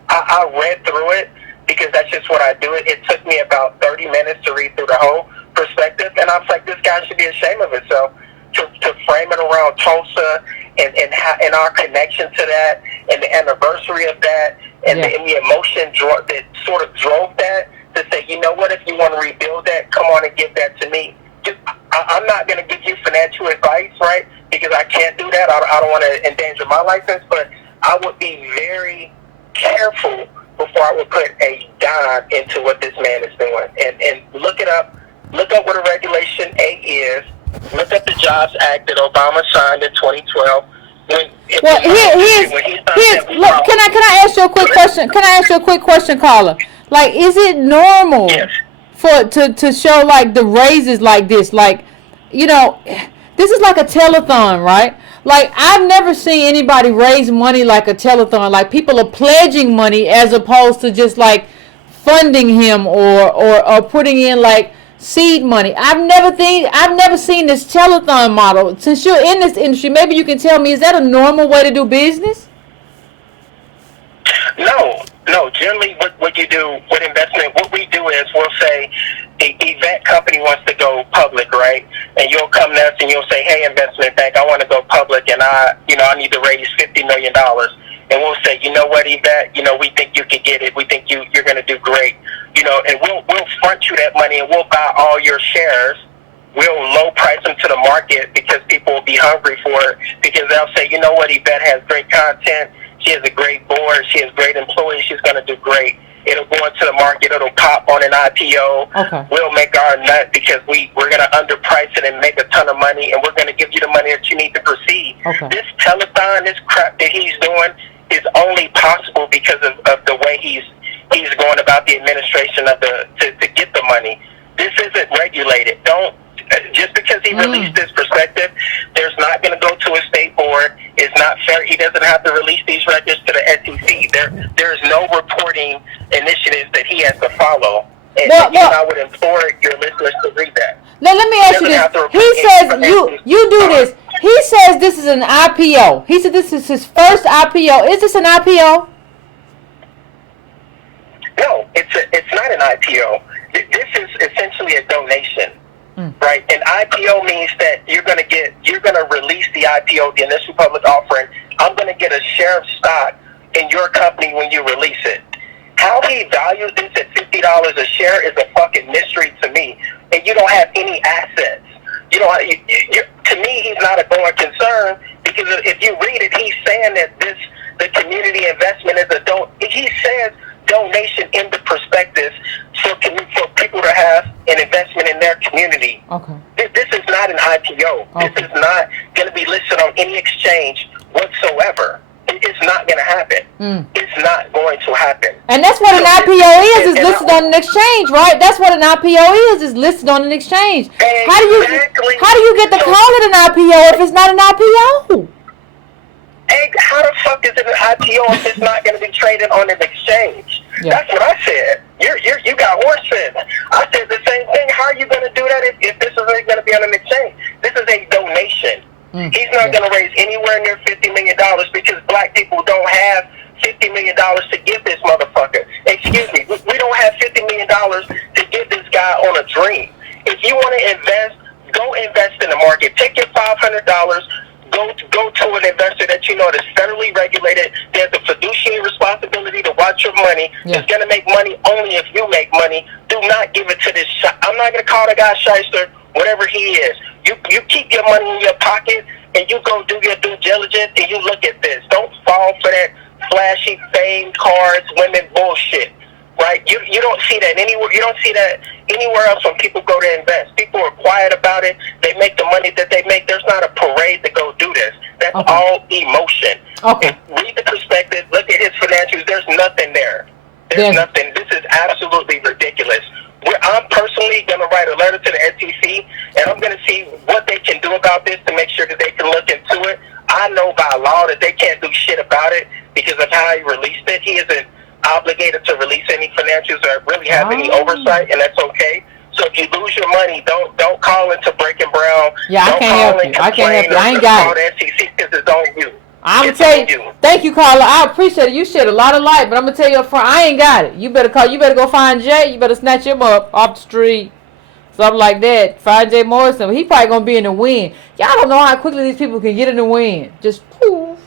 I read through it because that's just what I do. It took me about 30 minutes to read through the whole perspective, and I was like, this guy should be ashamed of himself to frame it around Tulsa and our connection to that, and the anniversary of that, and the emotion that sort of drove that, to say, you know what, if you want to rebuild that, come on and give that to me. I'm not going to give you financial advice, right, because I can't do that. I don't want to endanger my license, but I would be very careful before I would put a dime into what this man is doing. And look it up. Look up what a Regulation A is. Look up the Jobs Act that Obama signed in 2012. Well, look, can I ask you a quick question? Can I ask you a quick question, caller? Like, is it normal to show like the raises like this? Like, you know, this is like a telethon, right? Like, I've never seen anybody raise money like a telethon. Like, people are pledging money as opposed to just like funding him or putting in like seed money. I've never seen this telethon model. Since you're in this industry, maybe you can tell me, is that a normal way to do business? No. Generally, what you do with investment, what we do is we'll say, the Yvette company wants to go public, right? And you'll come to us and you'll say, hey, investment bank, I want to go public, and I need to raise $50 million. And we'll say, you know what, Yvette, you know, we think you can get it. We think you're going to do great. You know, and we'll front you that money, and we'll buy all your shares. We'll low price them to the market because people will be hungry for it, because they'll say, you know what, Yvette has great content. She has a great board. She has great employees. She's going to do great. It'll go into the market. It'll pop on an IPO. Okay. We'll make our nut because we're going to underprice it and make a ton of money, and we're going to give you the money that you need to proceed. Okay. This telethon, this crap that he's doing is only possible because of the way he's going about the administration of to get the money. This isn't regulated. Just because he released this perspective, there's not going to go to a state board. It's not fair. He doesn't have to release these records to the SEC. There's no reporting initiatives that he has to follow. And I would implore your listeners to read that. Now let me ask you this. He says you do this. He says this is an IPO. He said this is his first IPO. Is this an IPO? No, it's not an IPO. This is essentially a donation. Right, an IPO means that you're going to release the IPO, the initial public offering. I'm going to get a share of stock in your company when you release it. How he values this at $50 a share is a fucking mystery to me. And you don't have any assets. To me, he's not a going concern, because if you read it, he's saying that the community investment is he says donation in the perspective for people to have an investment in their community. Okay. This is not an IPO. Okay. This is not going to be listed on any exchange whatsoever. It's not going to happen. It's not going to happen. And that's what an IPO is listed on an exchange, right? That's what an IPO is listed on an exchange. Exactly. How do you get to call it an IPO if it's not an IPO? How the fuck is it an IPO if it's not going to be traded on an exchange? Yeah. That's what I said. You got Morrison. I said the same thing. How are you going to do that if this isn't going to be on an exchange? This is a donation. He's not going to raise anywhere near $50 million because black people don't have $50 million to give this motherfucker. Excuse me. We don't have $50 million to give this guy on a dream. If you want to invest, go invest in the market. Take your $500. Go to an investor that you know that is federally regulated. They have the fiduciary responsibility to watch your money. It's going to make money only if you make money. Do not give it to this. I'm not going to call the guy shyster, whatever he is. You keep your money in your pocket and you go do your due diligence and you look at this. Don't fall for that flashy fame, cards, women bullshit. Right? You don't see that anywhere. You don't see that anywhere else when people go to invest. People are quiet about it. They make the money that they make. There's not a parade to go do this. That's all emotion. Okay. Read the perspective. Look at his financials. There's nothing there. There's nothing. This is absolutely ridiculous. I'm personally going to write a letter to the SEC, and I'm going to see what they can do about this to make sure that they can look into it. I know by law that they can't do shit about it because of how he released it. He isn't obligated to release any financials or really have any oversight, and that's okay. So if you lose your money, don't call into Breaking Brown. Yeah, I can't help you. I can't help you. I ain't got it. Call the SEC because it's on you. I'm gonna tell you. Thank you, Carla. I appreciate it. You shed a lot of light, but I'm gonna tell you up front, I ain't got it. You better call. You better go find Jay. You better snatch him up off the street, something like that. Find Jay Morrison. He probably gonna be in the wind. Y'all don't know how quickly these people can get in the wind. Just poof,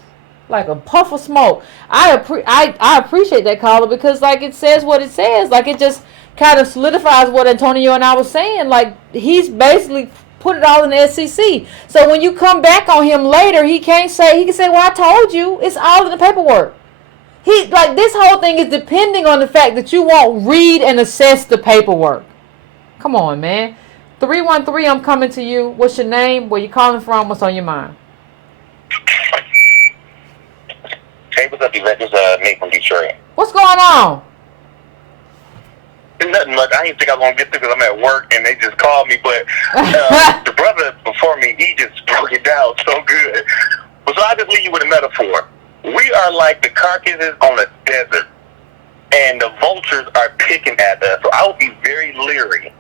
like a puff of smoke. I appreciate that, Carla, because like it says what it says. Like it just kind of solidifies what Antonio and I was saying. Like he's basically put it all in the SEC. So when you come back on him later, he can say, well, I told you, it's all in the paperwork. This whole thing is depending on the fact that you won't read and assess the paperwork. Come on, man. 313, I'm coming to you. What's your name? Where you calling from? What's on your mind? Hey, what's up, Yvette? This is Nate from Detroit. What's going on? Nothing much. I didn't think I was going to get through because I'm at work and they just called me. But the brother before me, he just broke it down so good. So I'll just leave you with a metaphor. We are like the carcasses on a desert, and the vultures are picking at us. So I would be very leery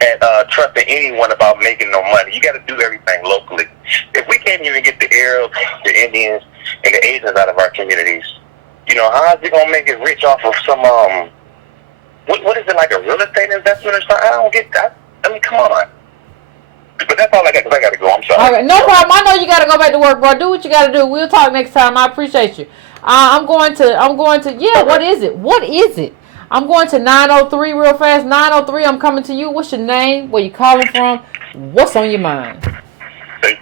at trusting anyone about making no money. You got to do everything locally. If we can't even get the Arabs, the Indians, and the Asians out of our communities, how is it going to make it rich off of some what is it, like a real estate investment or something? I don't get that. I mean, come on. But that's all I got because I got to go. I'm sorry. All right, no problem. I know you got to go back to work, bro. Do what you got to do. We'll talk next time. I appreciate you. I'm going to, yeah, what is it? I'm going to 903 real fast. 903, I'm coming to you. What's your name? Where you calling from? What's on your mind? Hey,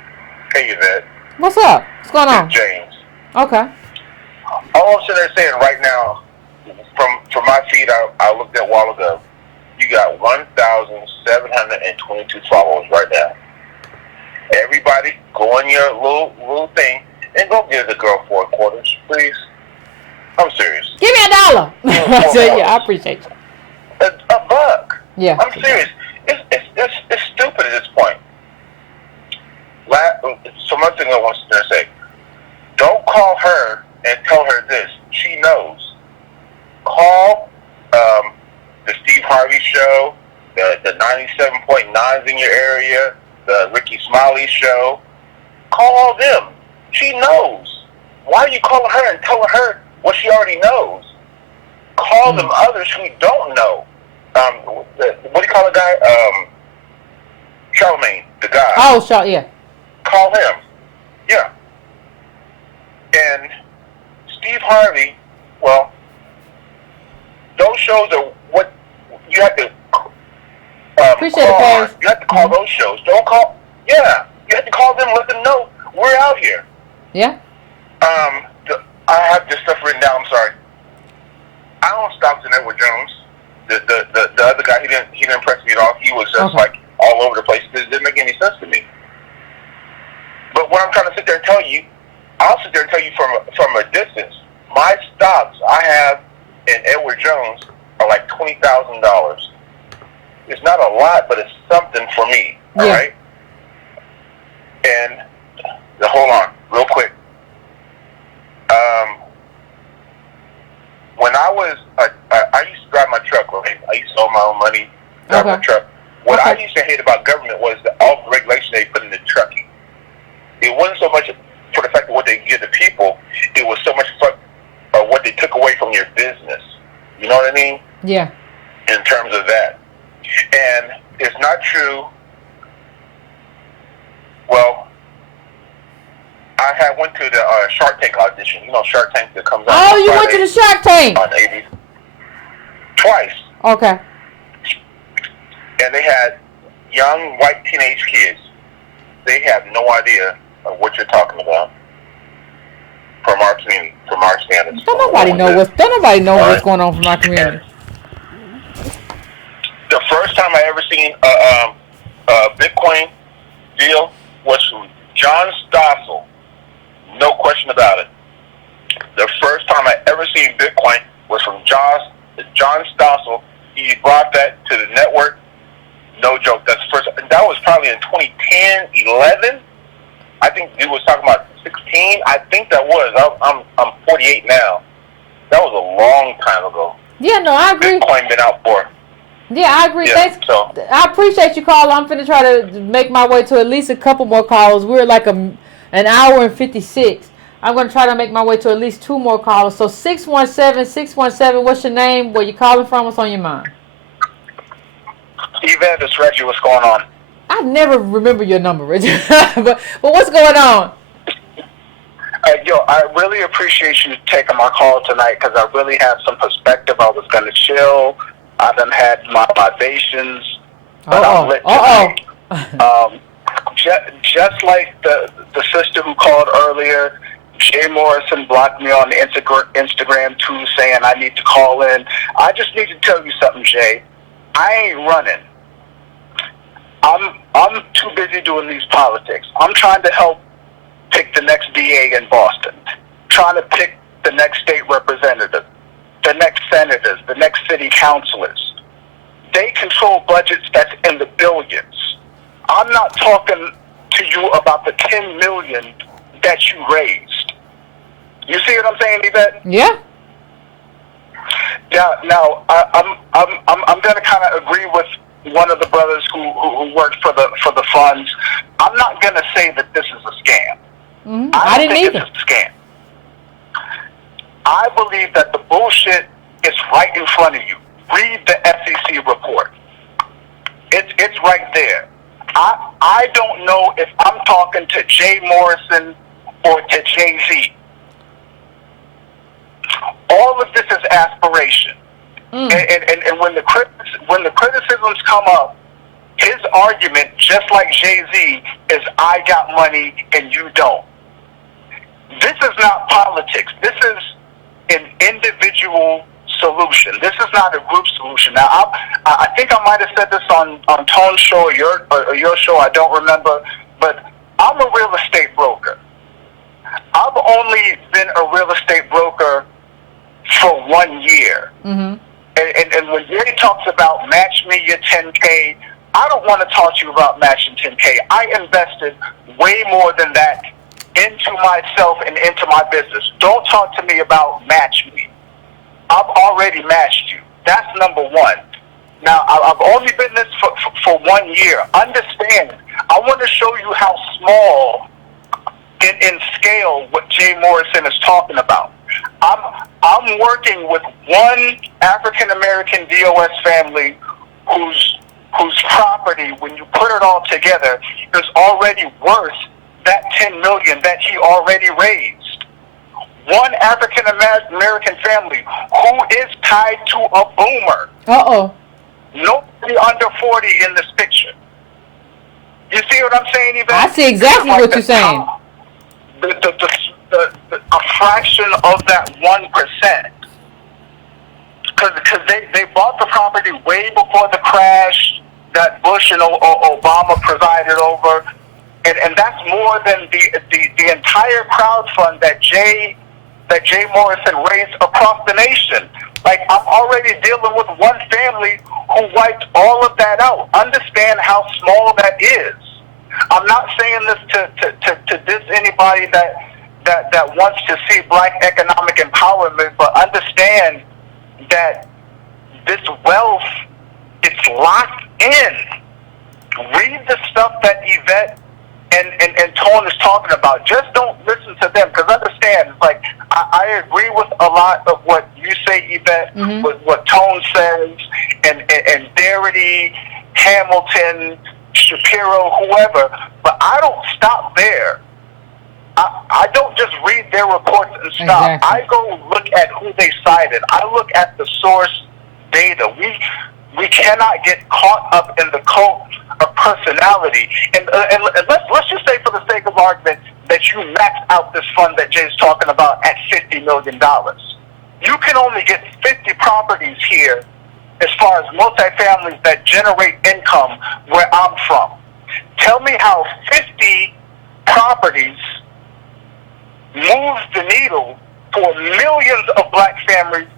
Yvette. What's up? What's going on? It's James. Okay. All I'm sitting there saying right now, from my feed, I looked at a while ago, you got 1,722 followers right now. Everybody, go on your little thing and go give the girl 4 quarters, please. I'm serious. Give me $1. I said, yeah, I appreciate you. A buck. Yeah. I'm serious. It's stupid at this point. So one thing I want to say, don't call her and tell her this. She knows. Call the Steve Harvey show, the 97.9s in your area, the Ricky Smiley show. Call all them. She knows. Why are you calling her and telling her what she already knows? Call them others who don't know. What do you call the guy? Charlemagne, the guy. Oh, yeah. Call him. Yeah. And Steve Harvey, well, those shows are what you have to appreciate call. it, Paige. You have to call those shows. Don't call. Yeah, you have to call them. Let them know we're out here. Yeah. I have this stuff written down. I'm sorry. I own stocks in Edward Jones. The other guy, he didn't impress me at all. He was just like all over the place. It didn't make any sense to me. But what I'm trying to sit there and tell you, I'll sit there and tell you from a distance. My stocks I have in Edward Jones are like $20,000. It's not a lot, but it's something for me. All right. And hold on, real quick. When I was, I used to drive my truck, right? I used to own my own money, drive my truck. What I used to hate about government was all the regulation they put into trucking. It wasn't so much for the fact of what they give to people. It was so much for what they took away from your business. You know what I mean? Yeah. In terms of that. And it's not true. Well, I went to the Shark Tank audition. You know Shark Tank that comes out. Oh, you went to the Shark Tank? On 80. Twice. Okay. And they had young white teenage kids. They have no idea of what you're talking about. From our community, from our standards. Don't nobody know what's going on from our community. And the first time I ever seen a Bitcoin deal was from John Stossel. No question about it. The first time I ever seen Bitcoin was from John Stossel. He brought that to the network. No joke. That's the first. That was probably in 2010, 11. I think he was talking about 16. I think that was. I'm 48 now. That was a long time ago. Yeah, no, I agree. Bitcoin been out for. Yeah, I agree. Yeah, Thanks. so. I appreciate you, Carl. I'm finna try to make my way to at least a couple more calls. We're like an hour and 56. I'm gonna try to make my way to at least 2 more callers. So 617, what's your name? Where you calling from? What's on your mind? Yvette, it's Reggie. What's going on? I never remember your number, Reggie. but what's going on? I really appreciate you taking my call tonight because I really have some perspective. I was going to chill. I done had my libations, but I'm lit tonight. Just like the sister who called earlier, Jay Morrison blocked me on Instagram too, saying I need to call in. I just need to tell you something, Jay. I ain't running. I'm too busy doing these politics. I'm trying to help pick the next DA in Boston, trying to pick the next state representative, the next senators, the next city councilors. They control budgets that's in the billions. I'm not talking to you about the $10 million that you raised. You see what I'm saying, Yvette? Yeah. Now I'm going to kind of agree with one of the brothers who worked for the funds. I'm not going to say that this is a scam. Mm-hmm. I didn't think either. It's a scam. I believe that the bullshit is right in front of you. Read the SEC report. It's right there. I don't know if I'm talking to Jay Morrison or to Jay-Z. All of this is aspiration. And when the criticisms come up, his argument, just like Jay-Z, is I got money and you don't. This is not politics. This is an individual solution. This is not a group solution. Now, I think I might have said this on Tone's show or your show. I don't remember. But I'm a real estate broker. I've only been a real estate broker for 1 year. Mm-hmm. And when Jay talks about match me your 10K, I don't want to talk to you about matching 10K. I invested way more than that into myself and into my business. Don't talk to me about match me. I've already matched you. That's number one. Now, I've only been this for 1 year. Understand, I want to show you how small in scale what Jay Morrison is talking about. I'm working with one African American DOS family whose property, when you put it all together, is already worth that $10 million that he already raised. One African American family who is tied to a boomer. Nobody under 40 in this picture. You see what I'm saying, Yvette? I see exactly what you're saying. A fraction of that 1%. trash that Bush and Obama presided over, and that's more than the entire crowd fund that Jay Morrison raised across the nation. Like, I'm already dealing with one family who wiped all of that out. Understand how small that is. I'm not saying this to diss anybody that wants to see black economic empowerment, but understand that this wealth, it's locked in. Read the stuff that Yvette and Tone is talking about. Just don't listen to them, because understand, like, I agree with a lot of what you say, Yvette, with what Tone says, and Darity, Hamilton, Shapiro, whoever, but I don't stop there. I don't just read their reports and stop. Exactly. I go look at who they cited. I look at the source data. We cannot get caught up in the cult of personality. And let's just say, for the sake of argument, that you max out this fund that Jay's talking about at $50 million. You can only get 50 properties here as far as multifamilies that generate income where I'm from. Tell me how 50 properties moves the needle for millions of black families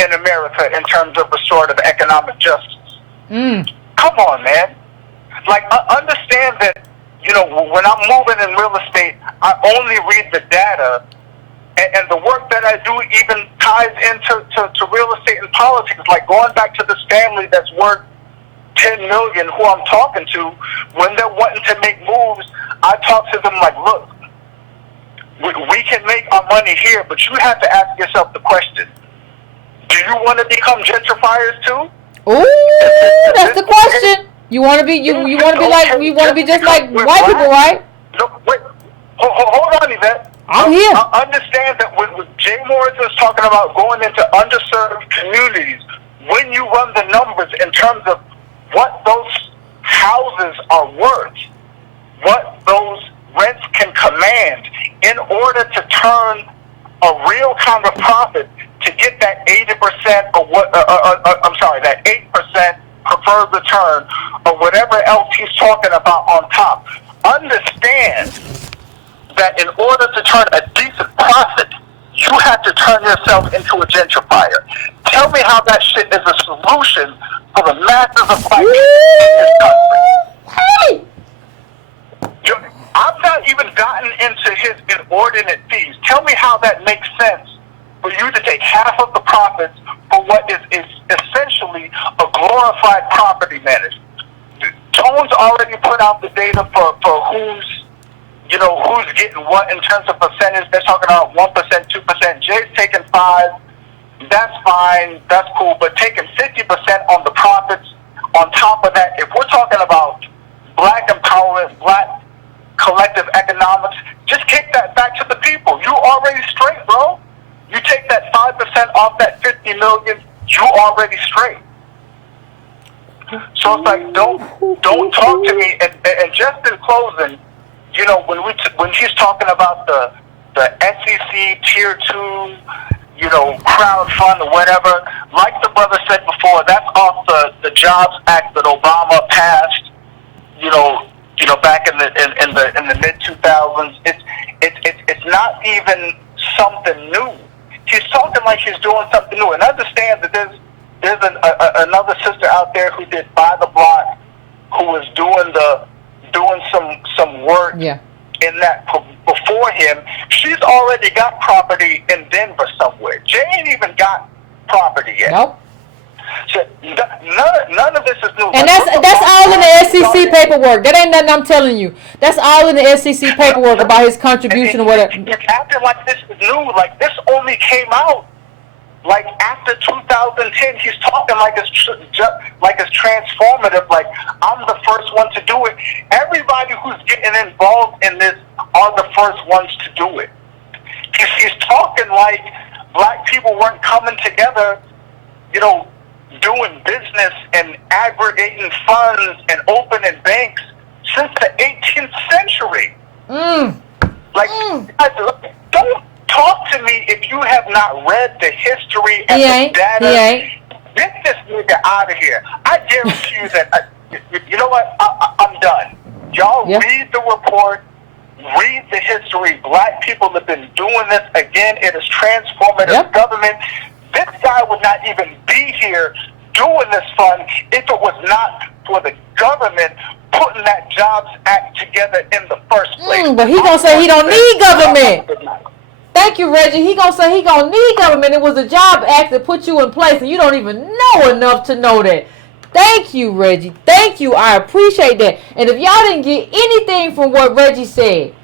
in America in terms of restorative economic justice. Come on, man. Like, understand that, when I'm moving in real estate, I only read the data, and the work that I do even ties into real estate and politics. Like, going back to this family that's worth $10 million, who I'm talking to, when they're wanting to make moves, I talk to them like, look, we can make our money here, but you have to ask yourself the question: do you want to become gentrifiers too? Ooh, that's the question. You want to be just like white people, right? No, wait. Hold on, Yvette. I'm here. Understand that when Jay Morrison is talking about going into underserved communities, when you run the numbers in terms of what those houses are worth, what those rents can command, in order to turn a real kind of profit, to get that 80% or that 8% preferred return, or whatever else he's talking about on top. Understand that in order to turn a decent profit, you have to turn yourself into a gentrifier. Tell me how that shit is a solution for the masses of black people in this country. I've not even gotten into his inordinate fees. Tell me how that makes sense for you to take half of the profits for what is essentially a glorified property management. Tone's already put out the data for who's getting what in terms of percentage. They're talking about 1%, 2%. Jay's taking 5%. That's fine. That's cool. But taking 50% on the profits, on top of that, if we're talking about black empowerment, black collective economics, just kick that back to the people. You already straight, bro. You take that 5% off that $50 million, you already straight. So it's like, don't talk to me. And just in closing, when he's talking about the SEC Tier 2, crowd fund or whatever, like the brother said before, that's off the Jobs Act that Obama passed, back in the mid 2000s. It's not even something new. He's talking like he's doing something new. And understand that there's another sister out there who did Buy the Block, who was doing some work in that before him. She's already got property in Denver somewhere. Jay ain't even got property yet. Nope. So none of this is new. And that's all in the SEC paperwork. That ain't nothing I'm telling you. That's all in the SEC paperwork about his contribution or whatever. It's acting like this is new. Like, this only came out like after 2010. He's talking like it's transformative. Like, I'm the first one to do it. Everybody who's getting involved in this are the first ones to do it. He's talking like black people weren't coming together, doing business and aggregating funds and opening banks since the 18th century. Guys, don't talk to me if you have not read the history and the data This just need to out of here. I guarantee you that, you know what? I'm done. Y'all read the report, read the history. Black people have been doing this. Again, it is transformative government. This guy would not even be here doing this fund if it was not for the government putting that Jobs Act together in the first place. But he gonna say he don't need government. Thank you, Reggie. He gonna say he gonna need government. It was a Job Act that put you in place, and you don't even know enough to know that. Thank you, Reggie. Thank you. I appreciate that. And if y'all didn't get anything from what Reggie said,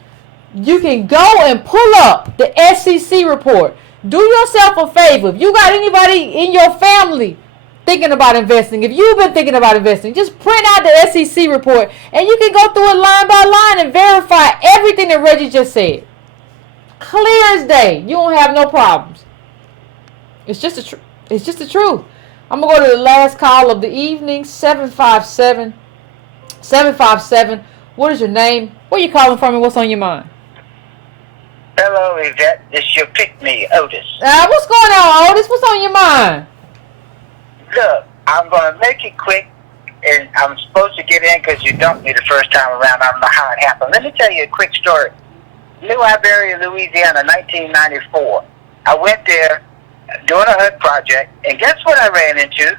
you can go and pull up the SEC report. Do yourself a favor. If you got anybody in your family thinking about investing, if you've been thinking about investing, just print out the SEC report, and you can go through it line by line and verify everything that Reggie just said. Clear as day. You don't have no problems. It's just the truth. I'm going to go to the last call of the evening, 757. 757. What is your name? Where you calling from and what's on your mind? Hello, Yvette. It's your pick-me, Otis. What's going on, Otis? What's on your mind? Look, I'm going to make it quick, and I'm supposed to get in because you dumped me the first time around. I don't know how it happened. Let me tell you a quick story. New Iberia, Louisiana, 1994. I went there doing a HUD project, and guess what I ran into?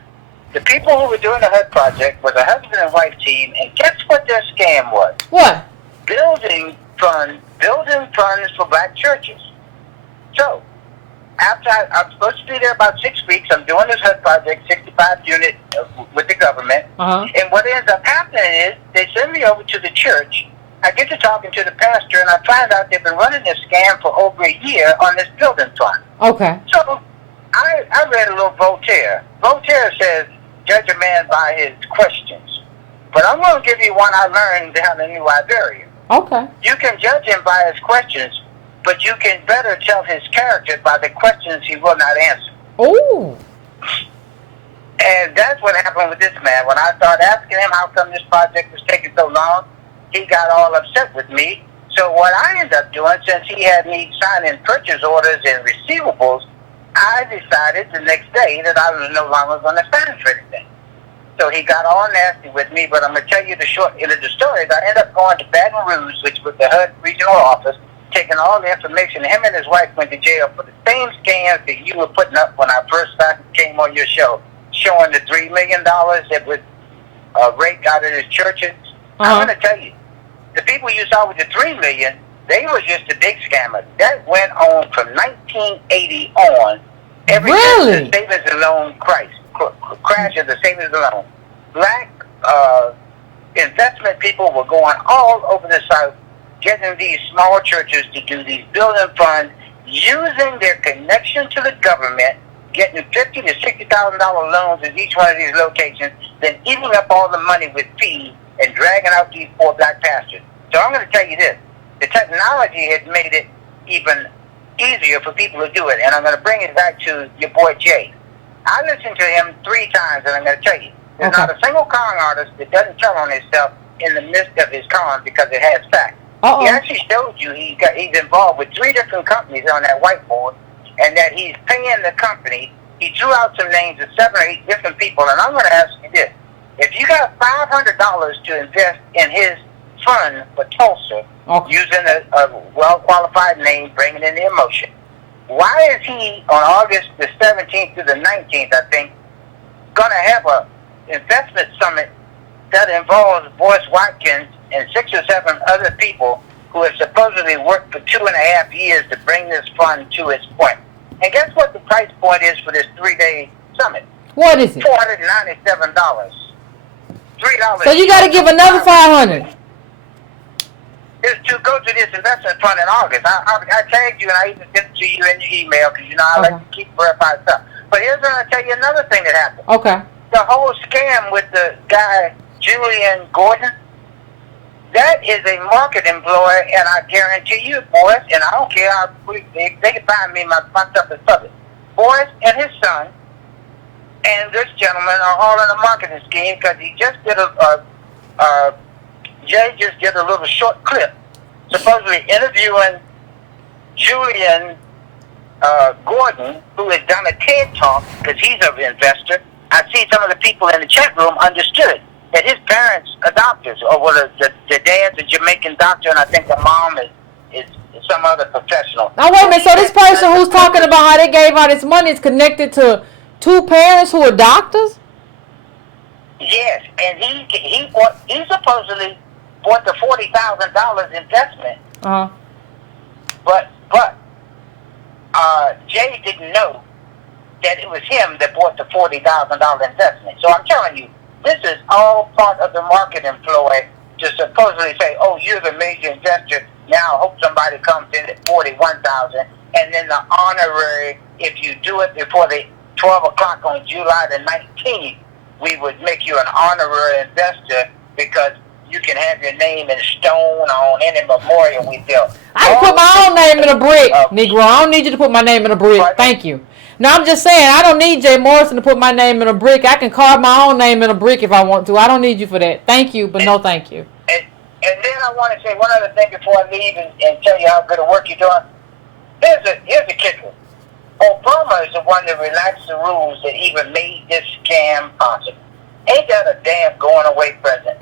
The people who were doing the HUD project was a husband and wife team, and guess what their scam was? What? Building funds for black churches. So, after I'm supposed to be there about 6 weeks, I'm doing this HUD project, 65 unit with the government, and what ends up happening is they send me over to the church. I get to talking to the pastor, and I find out they've been running this scam for over a year on this building fund. Okay. So, I read a little Voltaire. Voltaire says, judge a man by his questions. But I'm going to give you one I learned down in New Iberia. Okay. You can judge him by his questions, but you can better tell his character by the questions he will not answer. Oh. And that's what happened with this man. When I started asking him how come this project was taking so long, he got all upset with me. So what I ended up doing, since he had me signing purchase orders and receivables, I decided the next day that I was no longer going to sign for anything. So he got all nasty with me, but I'm going to tell you the short end of the story. I ended up going to Baton Rouge, which was the HUD regional office, taking all the information. Him and his wife went to jail for the same scams that you were putting up when I first came on your show, showing the $3 million that was raked out of his churches. I'm going to tell you, the people you saw with the $3 million, they were just a big scammer. That went on from 1980 on. Really? The savings and loan crash of the savings and loan. Black investment people were going all over the South, getting these small churches to do these building funds, using their connection to the government, getting $50,000 to $60,000 loans at each one of these locations, then eating up all the money with fees and dragging out these poor black pastors. So I'm going to tell you this. The technology has made it even easier for people to do it. And I'm going to bring it back to your boy Jay. I listened to him 3 times, and I'm going to tell you, there's not a single con artist that doesn't tell on himself in the midst of his con because it has facts. He actually showed you he's involved with 3 different companies on that whiteboard, and that he's paying the company. He threw out some names of 7 or 8 different people, and I'm going to ask you this. If you got $500 to invest in his fund for Tulsa, using a well-qualified name, bringing in the emotion, why is he, on August the 17th to the 19th, I think, going to have a investment summit that involves Boyce Watkins and 6 or 7 other people who have supposedly worked for 2.5 years to bring this fund to its point? And guess what the price point is for this 3-day summit? What is it? $497. $3. So you got to give another $500. Is to go to this investment fund in August. I tagged you, and I even sent it to you in your email because you know I like to keep verified stuff. But here's going to tell you another thing that happened. Okay. The whole scam with the guy Julian Gordon, that is a marketing ploy, and I guarantee you, boys, and I don't care how they can find me, my stuff is public. Boys and his son and this gentleman are all in a marketing scheme because he just did Jay just did a little short clip, supposedly interviewing Julian Gordon, who has done a TED Talk, because he's an investor, I see some of the people in the chat room understood that his parents are doctors, or well, the dad's a Jamaican doctor, and I think the mom is some other professional. Now wait a minute. So this person who's talking about how they gave out this money is connected to two parents who are doctors? Yes, and he supposedly bought the $40,000 investment. But Jay didn't know that it was him that bought the $40,000 investment. So I'm telling you, this is all part of the marketing ploy to supposedly say, "Oh, you're the major investor. Now I hope somebody comes in at $41,000, and then the honorary. If you do it before the 12 o'clock on July the 19th, we would make you an honorary investor because you can have your name in stone on any memorial we built." I can put my own name in a brick, Negro. I don't need you to put my name in a brick. Thank you. No, I'm just saying, I don't need Jay Morrison to put my name in a brick. I can carve my own name in a brick if I want to. I don't need you for that. Thank you, but no thank you. And then I want to say one other thing before I leave and tell you how good a work you're doing. Here's a kicker. Obama is the one that relaxed the rules that even made this scam possible. Ain't that a damn going away present?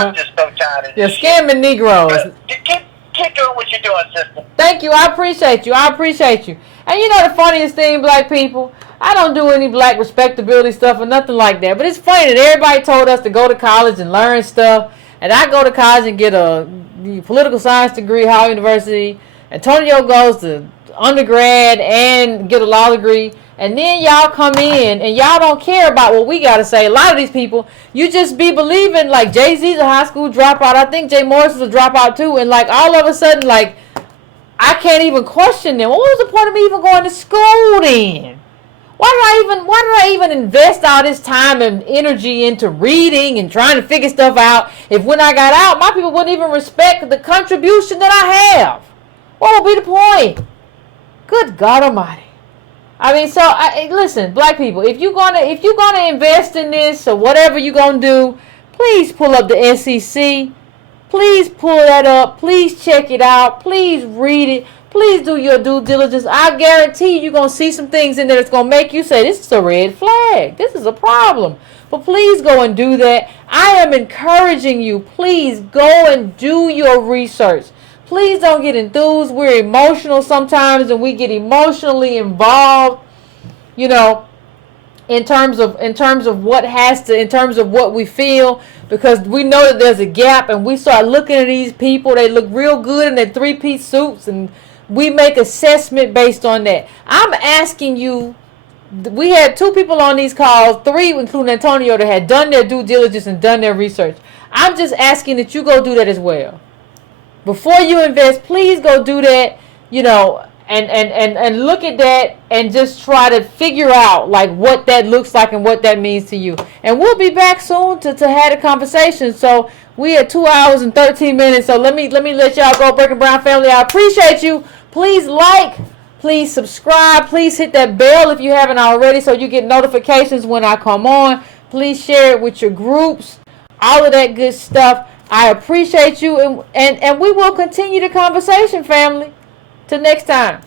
I'm just so tired of this. You're scamming Negroes. Keep doing what you're doing, sister. Thank you. I appreciate you. And you know the funniest thing, black people? I don't do any black respectability stuff or nothing like that. But it's funny that everybody told us to go to college and learn stuff. And I go to college and get a political science degree, Howard University. Antonio goes to undergrad and get a law degree. And then y'all come in and y'all don't care about what we got to say. A lot of these people, you just be believing like Jay-Z's a high school dropout. I think Jay Morrison's a dropout too. And like all of a sudden, like, I can't even question them. What was the point of me even going to school then? Why did I even invest all this time and energy into reading and trying to figure stuff out if when I got out, my people wouldn't even respect the contribution that I have? What would be the point? Good God Almighty. I mean, so listen, black people, if you're gonna invest in this or whatever you're gonna do, please pull up the SEC. Please pull that up. Please check it out. Please read it. Please do your due diligence. I guarantee you're going to see some things in there that's going to make you say, this is a red flag. This is a problem. But please go and do that. I am encouraging you. Please go and do your research. Please don't get enthused. We're emotional sometimes and we get emotionally involved, you know, in terms of what we feel, because we know that there's a gap and we start looking at these people. They look real good in their three-piece suits and we make assessment based on that. I'm asking you, we had 2 people on these calls, 3 including Antonio, that had done their due diligence and done their research. I'm just asking that you go do that as well. Before you invest, please go do that, you know, and look at that and just try to figure out like what that looks like and what that means to you. And we'll be back soon to have a conversation. So we are 2 hours and 13 minutes. So let me let y'all go, Breaking Brown family. I appreciate you. Please like, please subscribe, please hit that bell if you haven't already so you get notifications when I come on. Please share it with your groups, all of that good stuff. I appreciate you, and we will continue the conversation, family. Till next time.